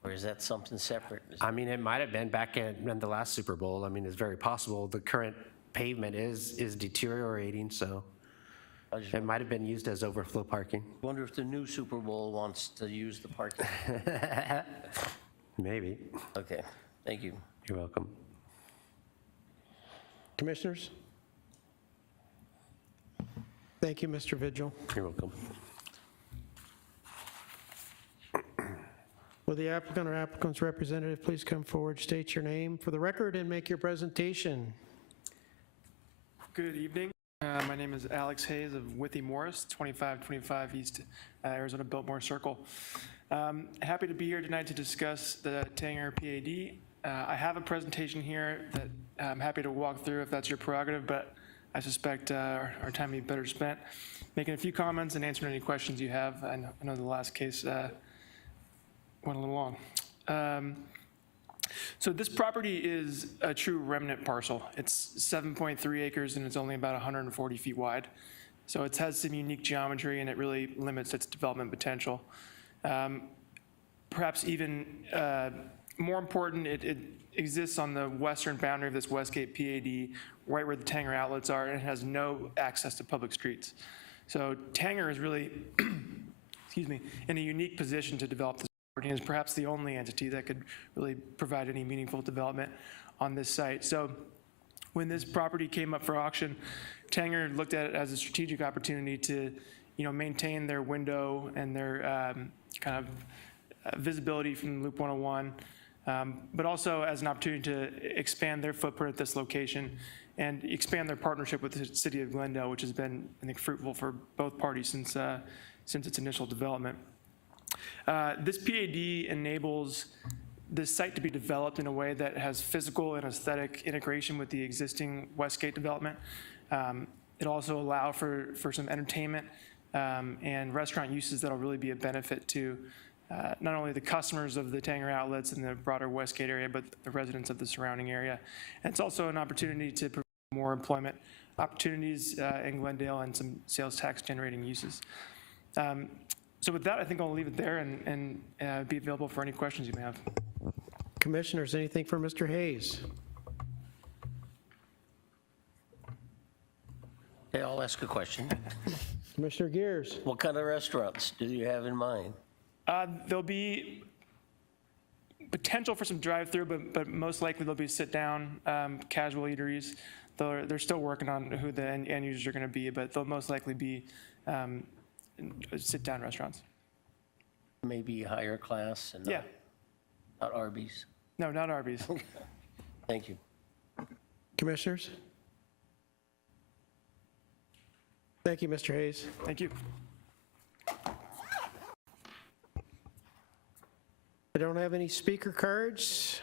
or is that something separate? I mean, it might have been back in the last Super Bowl. I mean, it's very possible. The current pavement is deteriorating, so it might have been used as overflow parking. I wonder if the new Super Bowl wants to use the parking. Maybe. Okay, thank you. You're welcome. Commissioners? Thank you, Mr. Vigil. You're welcome. Will the applicant or applicant's representative please come forward, state your name for the record, and make your presentation? Good evening. My name is Alex Hayes of Withy Morris, 2525 East Arizona Biltmore Circle. Happy to be here tonight to discuss the Tanger PAD. I have a presentation here that I'm happy to walk through if that's your prerogative, but I suspect our time will be better spent making a few comments and answering any questions you have. I know the last case went a little long. So this property is a true remnant parcel. It's 7.3 acres and it's only about 140 feet wide. So it has some unique geometry and it really limits its development potential. Perhaps even more important, it exists on the western boundary of this Westgate PAD, right where the Tanger outlets are, and it has no access to public streets. So Tanger is really, excuse me, in a unique position to develop this property, and is perhaps the only entity that could really provide any meaningful development on this site. So when this property came up for auction, Tanger looked at it as a strategic opportunity to, maintain their window and their kind of visibility from Loop 101, but also as an opportunity to expand their footprint at this location and expand their partnership with the city of Glendale, which has been, I think, fruitful for both parties since its initial development. This PAD enables this site to be developed in a way that has physical and aesthetic integration with the existing Westgate development. It also allows for some entertainment and restaurant uses that'll really be a benefit to not only the customers of the Tanger outlets and the broader Westgate area, but the residents of the surrounding area. And it's also an opportunity to provide more employment opportunities in Glendale and some sales tax generating uses. So with that, I think I'll leave it there and be available for any questions you may have. Commissioners, anything for Mr. Hayes? Okay, I'll ask a question. Commissioner Gears. What kind of restaurants do you have in mind? There'll be potential for some drive-through, but most likely there'll be sit-down, casual eateries. They're still working on who the end users are going to be, but they'll most likely be sit-down restaurants. Maybe higher class and not Arby's? No, not Arby's. Thank you. Commissioners? Thank you, Mr. Hayes. Thank you. I don't have any speaker cards.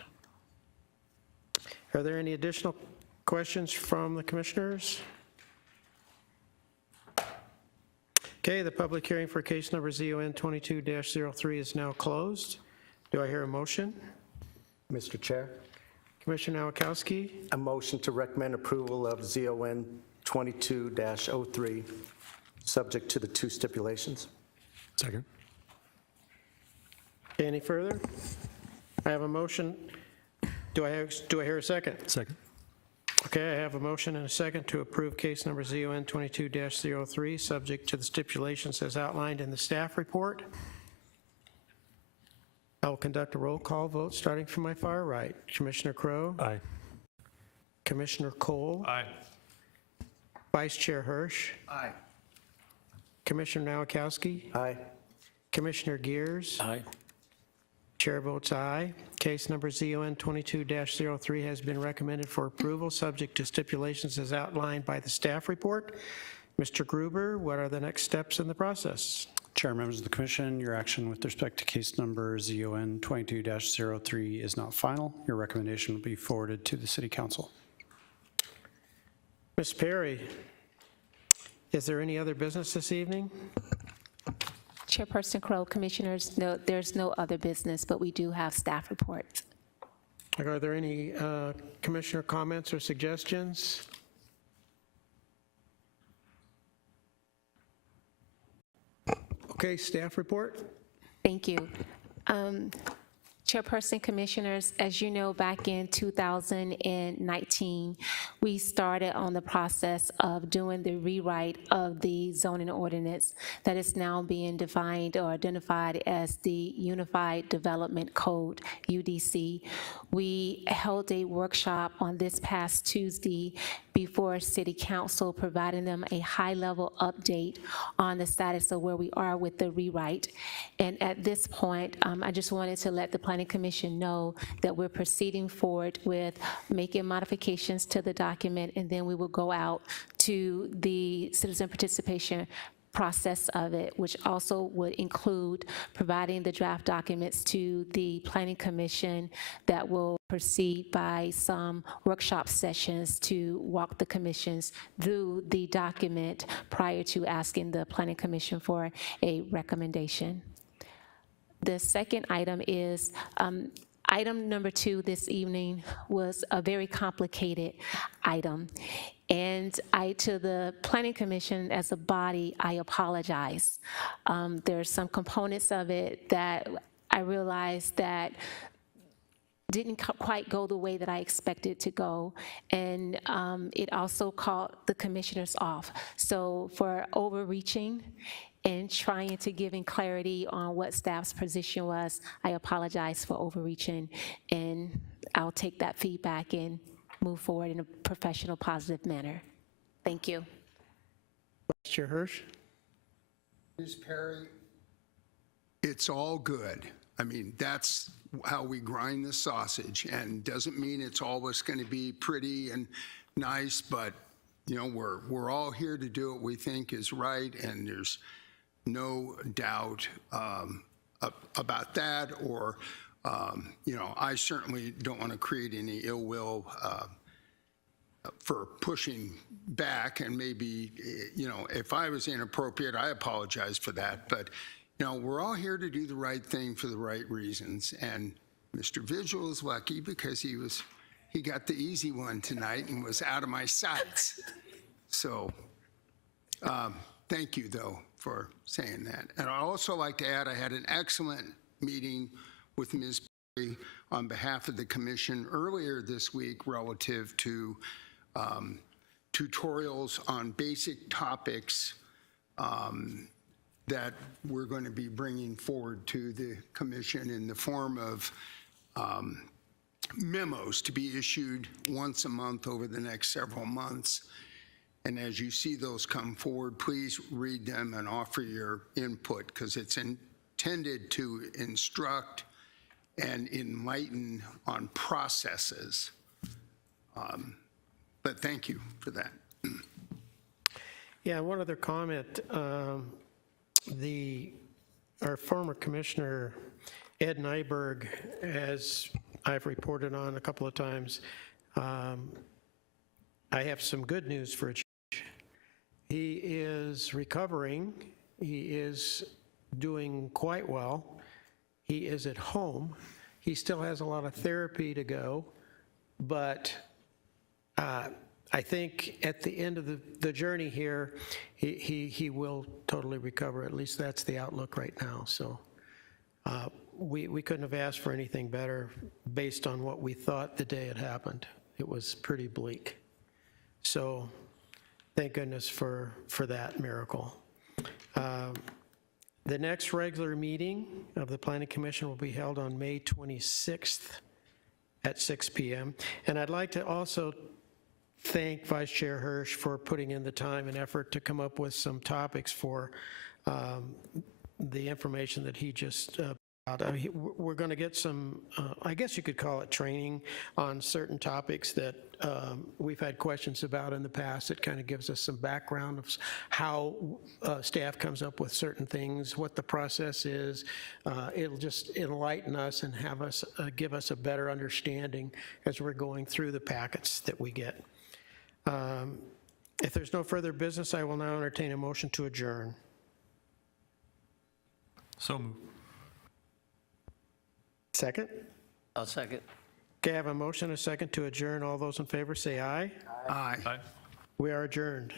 Are there any additional questions from the commissioners? Okay, the public hearing for case number ZON 22-03 is now closed. Do I hear a motion? Mr. Chair, Commissioner Nowakowski, a motion to recommend approval of ZON 22-03, subject to the 2 stipulations. Second. any further? I have a motion. Do I hear a second? Second. Okay, I have a motion and a second to approve case number ZON 22-03, subject to the stipulations as outlined in the staff report. I will conduct a roll call vote starting from my far right. Commissioner Crowe? Aye. Commissioner Cole? Aye. Vice Chair Hirsch? Aye. Commissioner Nowakowski? Aye. Commissioner Gears? Aye. Chair votes aye. Case number ZON 22-03 has been recommended for approval, subject to stipulations as outlined by the staff report. Mr. Gruber, what are the next steps in the process? Chair, members of the commission, your action with respect to case number ZON 22-03 is not final. Your recommendation will be forwarded to the City Council. Ms. Perry, is there any other business this evening? Chairperson Crowe, Commissioners, no, there's no other business, but we do have staff reports. Are there any commissioner comments or suggestions? Okay, staff report. Thank you. Chairperson, Commissioners, as you know, back in 2019, we started on the process of doing the rewrite of the zoning ordinance that is now being defined or identified as the Unified Development Code, UDC. We held a workshop on this past Tuesday before City Council, providing them a high-level update on the status of where we are with the rewrite. And at this point, I just wanted to let the Planning Commission know that we're proceeding forward with making modifications to the document, and then we will go out to the citizen participation process of it, which also would include providing the draft documents to the Planning Commission that will proceed by some workshop sessions to walk the commissions through the document prior to asking the Planning Commission for a recommendation. The second item is item number 2 this evening was a very complicated item. And to the Planning Commission as a body, I apologize. There's some components of it that I realized that didn't quite go the way that I expected to go. And it also caught the commissioners off. So for overreaching and trying to give in clarity on what staff's position was, I apologize for overreaching, and I'll take that feedback and move forward in a professional, positive manner. Thank you. Vice Chair Hirsch. Ms. Perry, it's all good. I mean, that's how we grind the sausage, and doesn't mean it's always going to be pretty and nice, but you know, we're all here to do what we think is right, and there's no doubt about that, or you know, I certainly don't want to create any ill will for pushing back, and maybe, you know, if I was inappropriate, I apologize for that, but you know, we're all here to do the right thing for the right reasons, and Mr. Vigil is lucky because he got the easy one tonight and was out of my sights. So thank you, though, for saying that. And I'd also like to add, I had an excellent meeting with Ms. Perry on behalf of the commission earlier this week relative to tutorials on basic topics that we're going to be bringing forward to the commission in the form of memos to be issued once a month over the next several months. And as you see those come forward, please read them and offer your input, because it's intended to instruct and enlighten on processes. But thank you for that. Yeah, one other comment. Our former commissioner, Ed Nyberg, as I've reported on a couple of times, I have some good news for a change. He is recovering He is doing quite well. He is at home. He still has a lot of therapy to go, but I think at the end of the journey here, he will totally recover. At least that's the outlook right now. So we couldn't have asked for anything better based on what we thought the day it happened. It was pretty bleak. So thank goodness for that miracle. The next regular meeting of the Planning Commission will be held on May 26th at 6 p.m. And I'd like to also thank Vice Chair Hirsch for putting in the time and effort to come up with some topics for the information that he just we're going to get some, I guess you could call it training on certain topics that we've had questions about in the past. It kind of gives us some background of how staff comes up with certain things, what the process is. It'll just enlighten us and have us give us a better understanding as we're going through the packets that we get. If there's no further business, I will now entertain a motion to adjourn. So moved. Second? I'll second. Okay, I have a motion and a second to adjourn. All those in favor say aye. Aye. Aye. We are adjourned.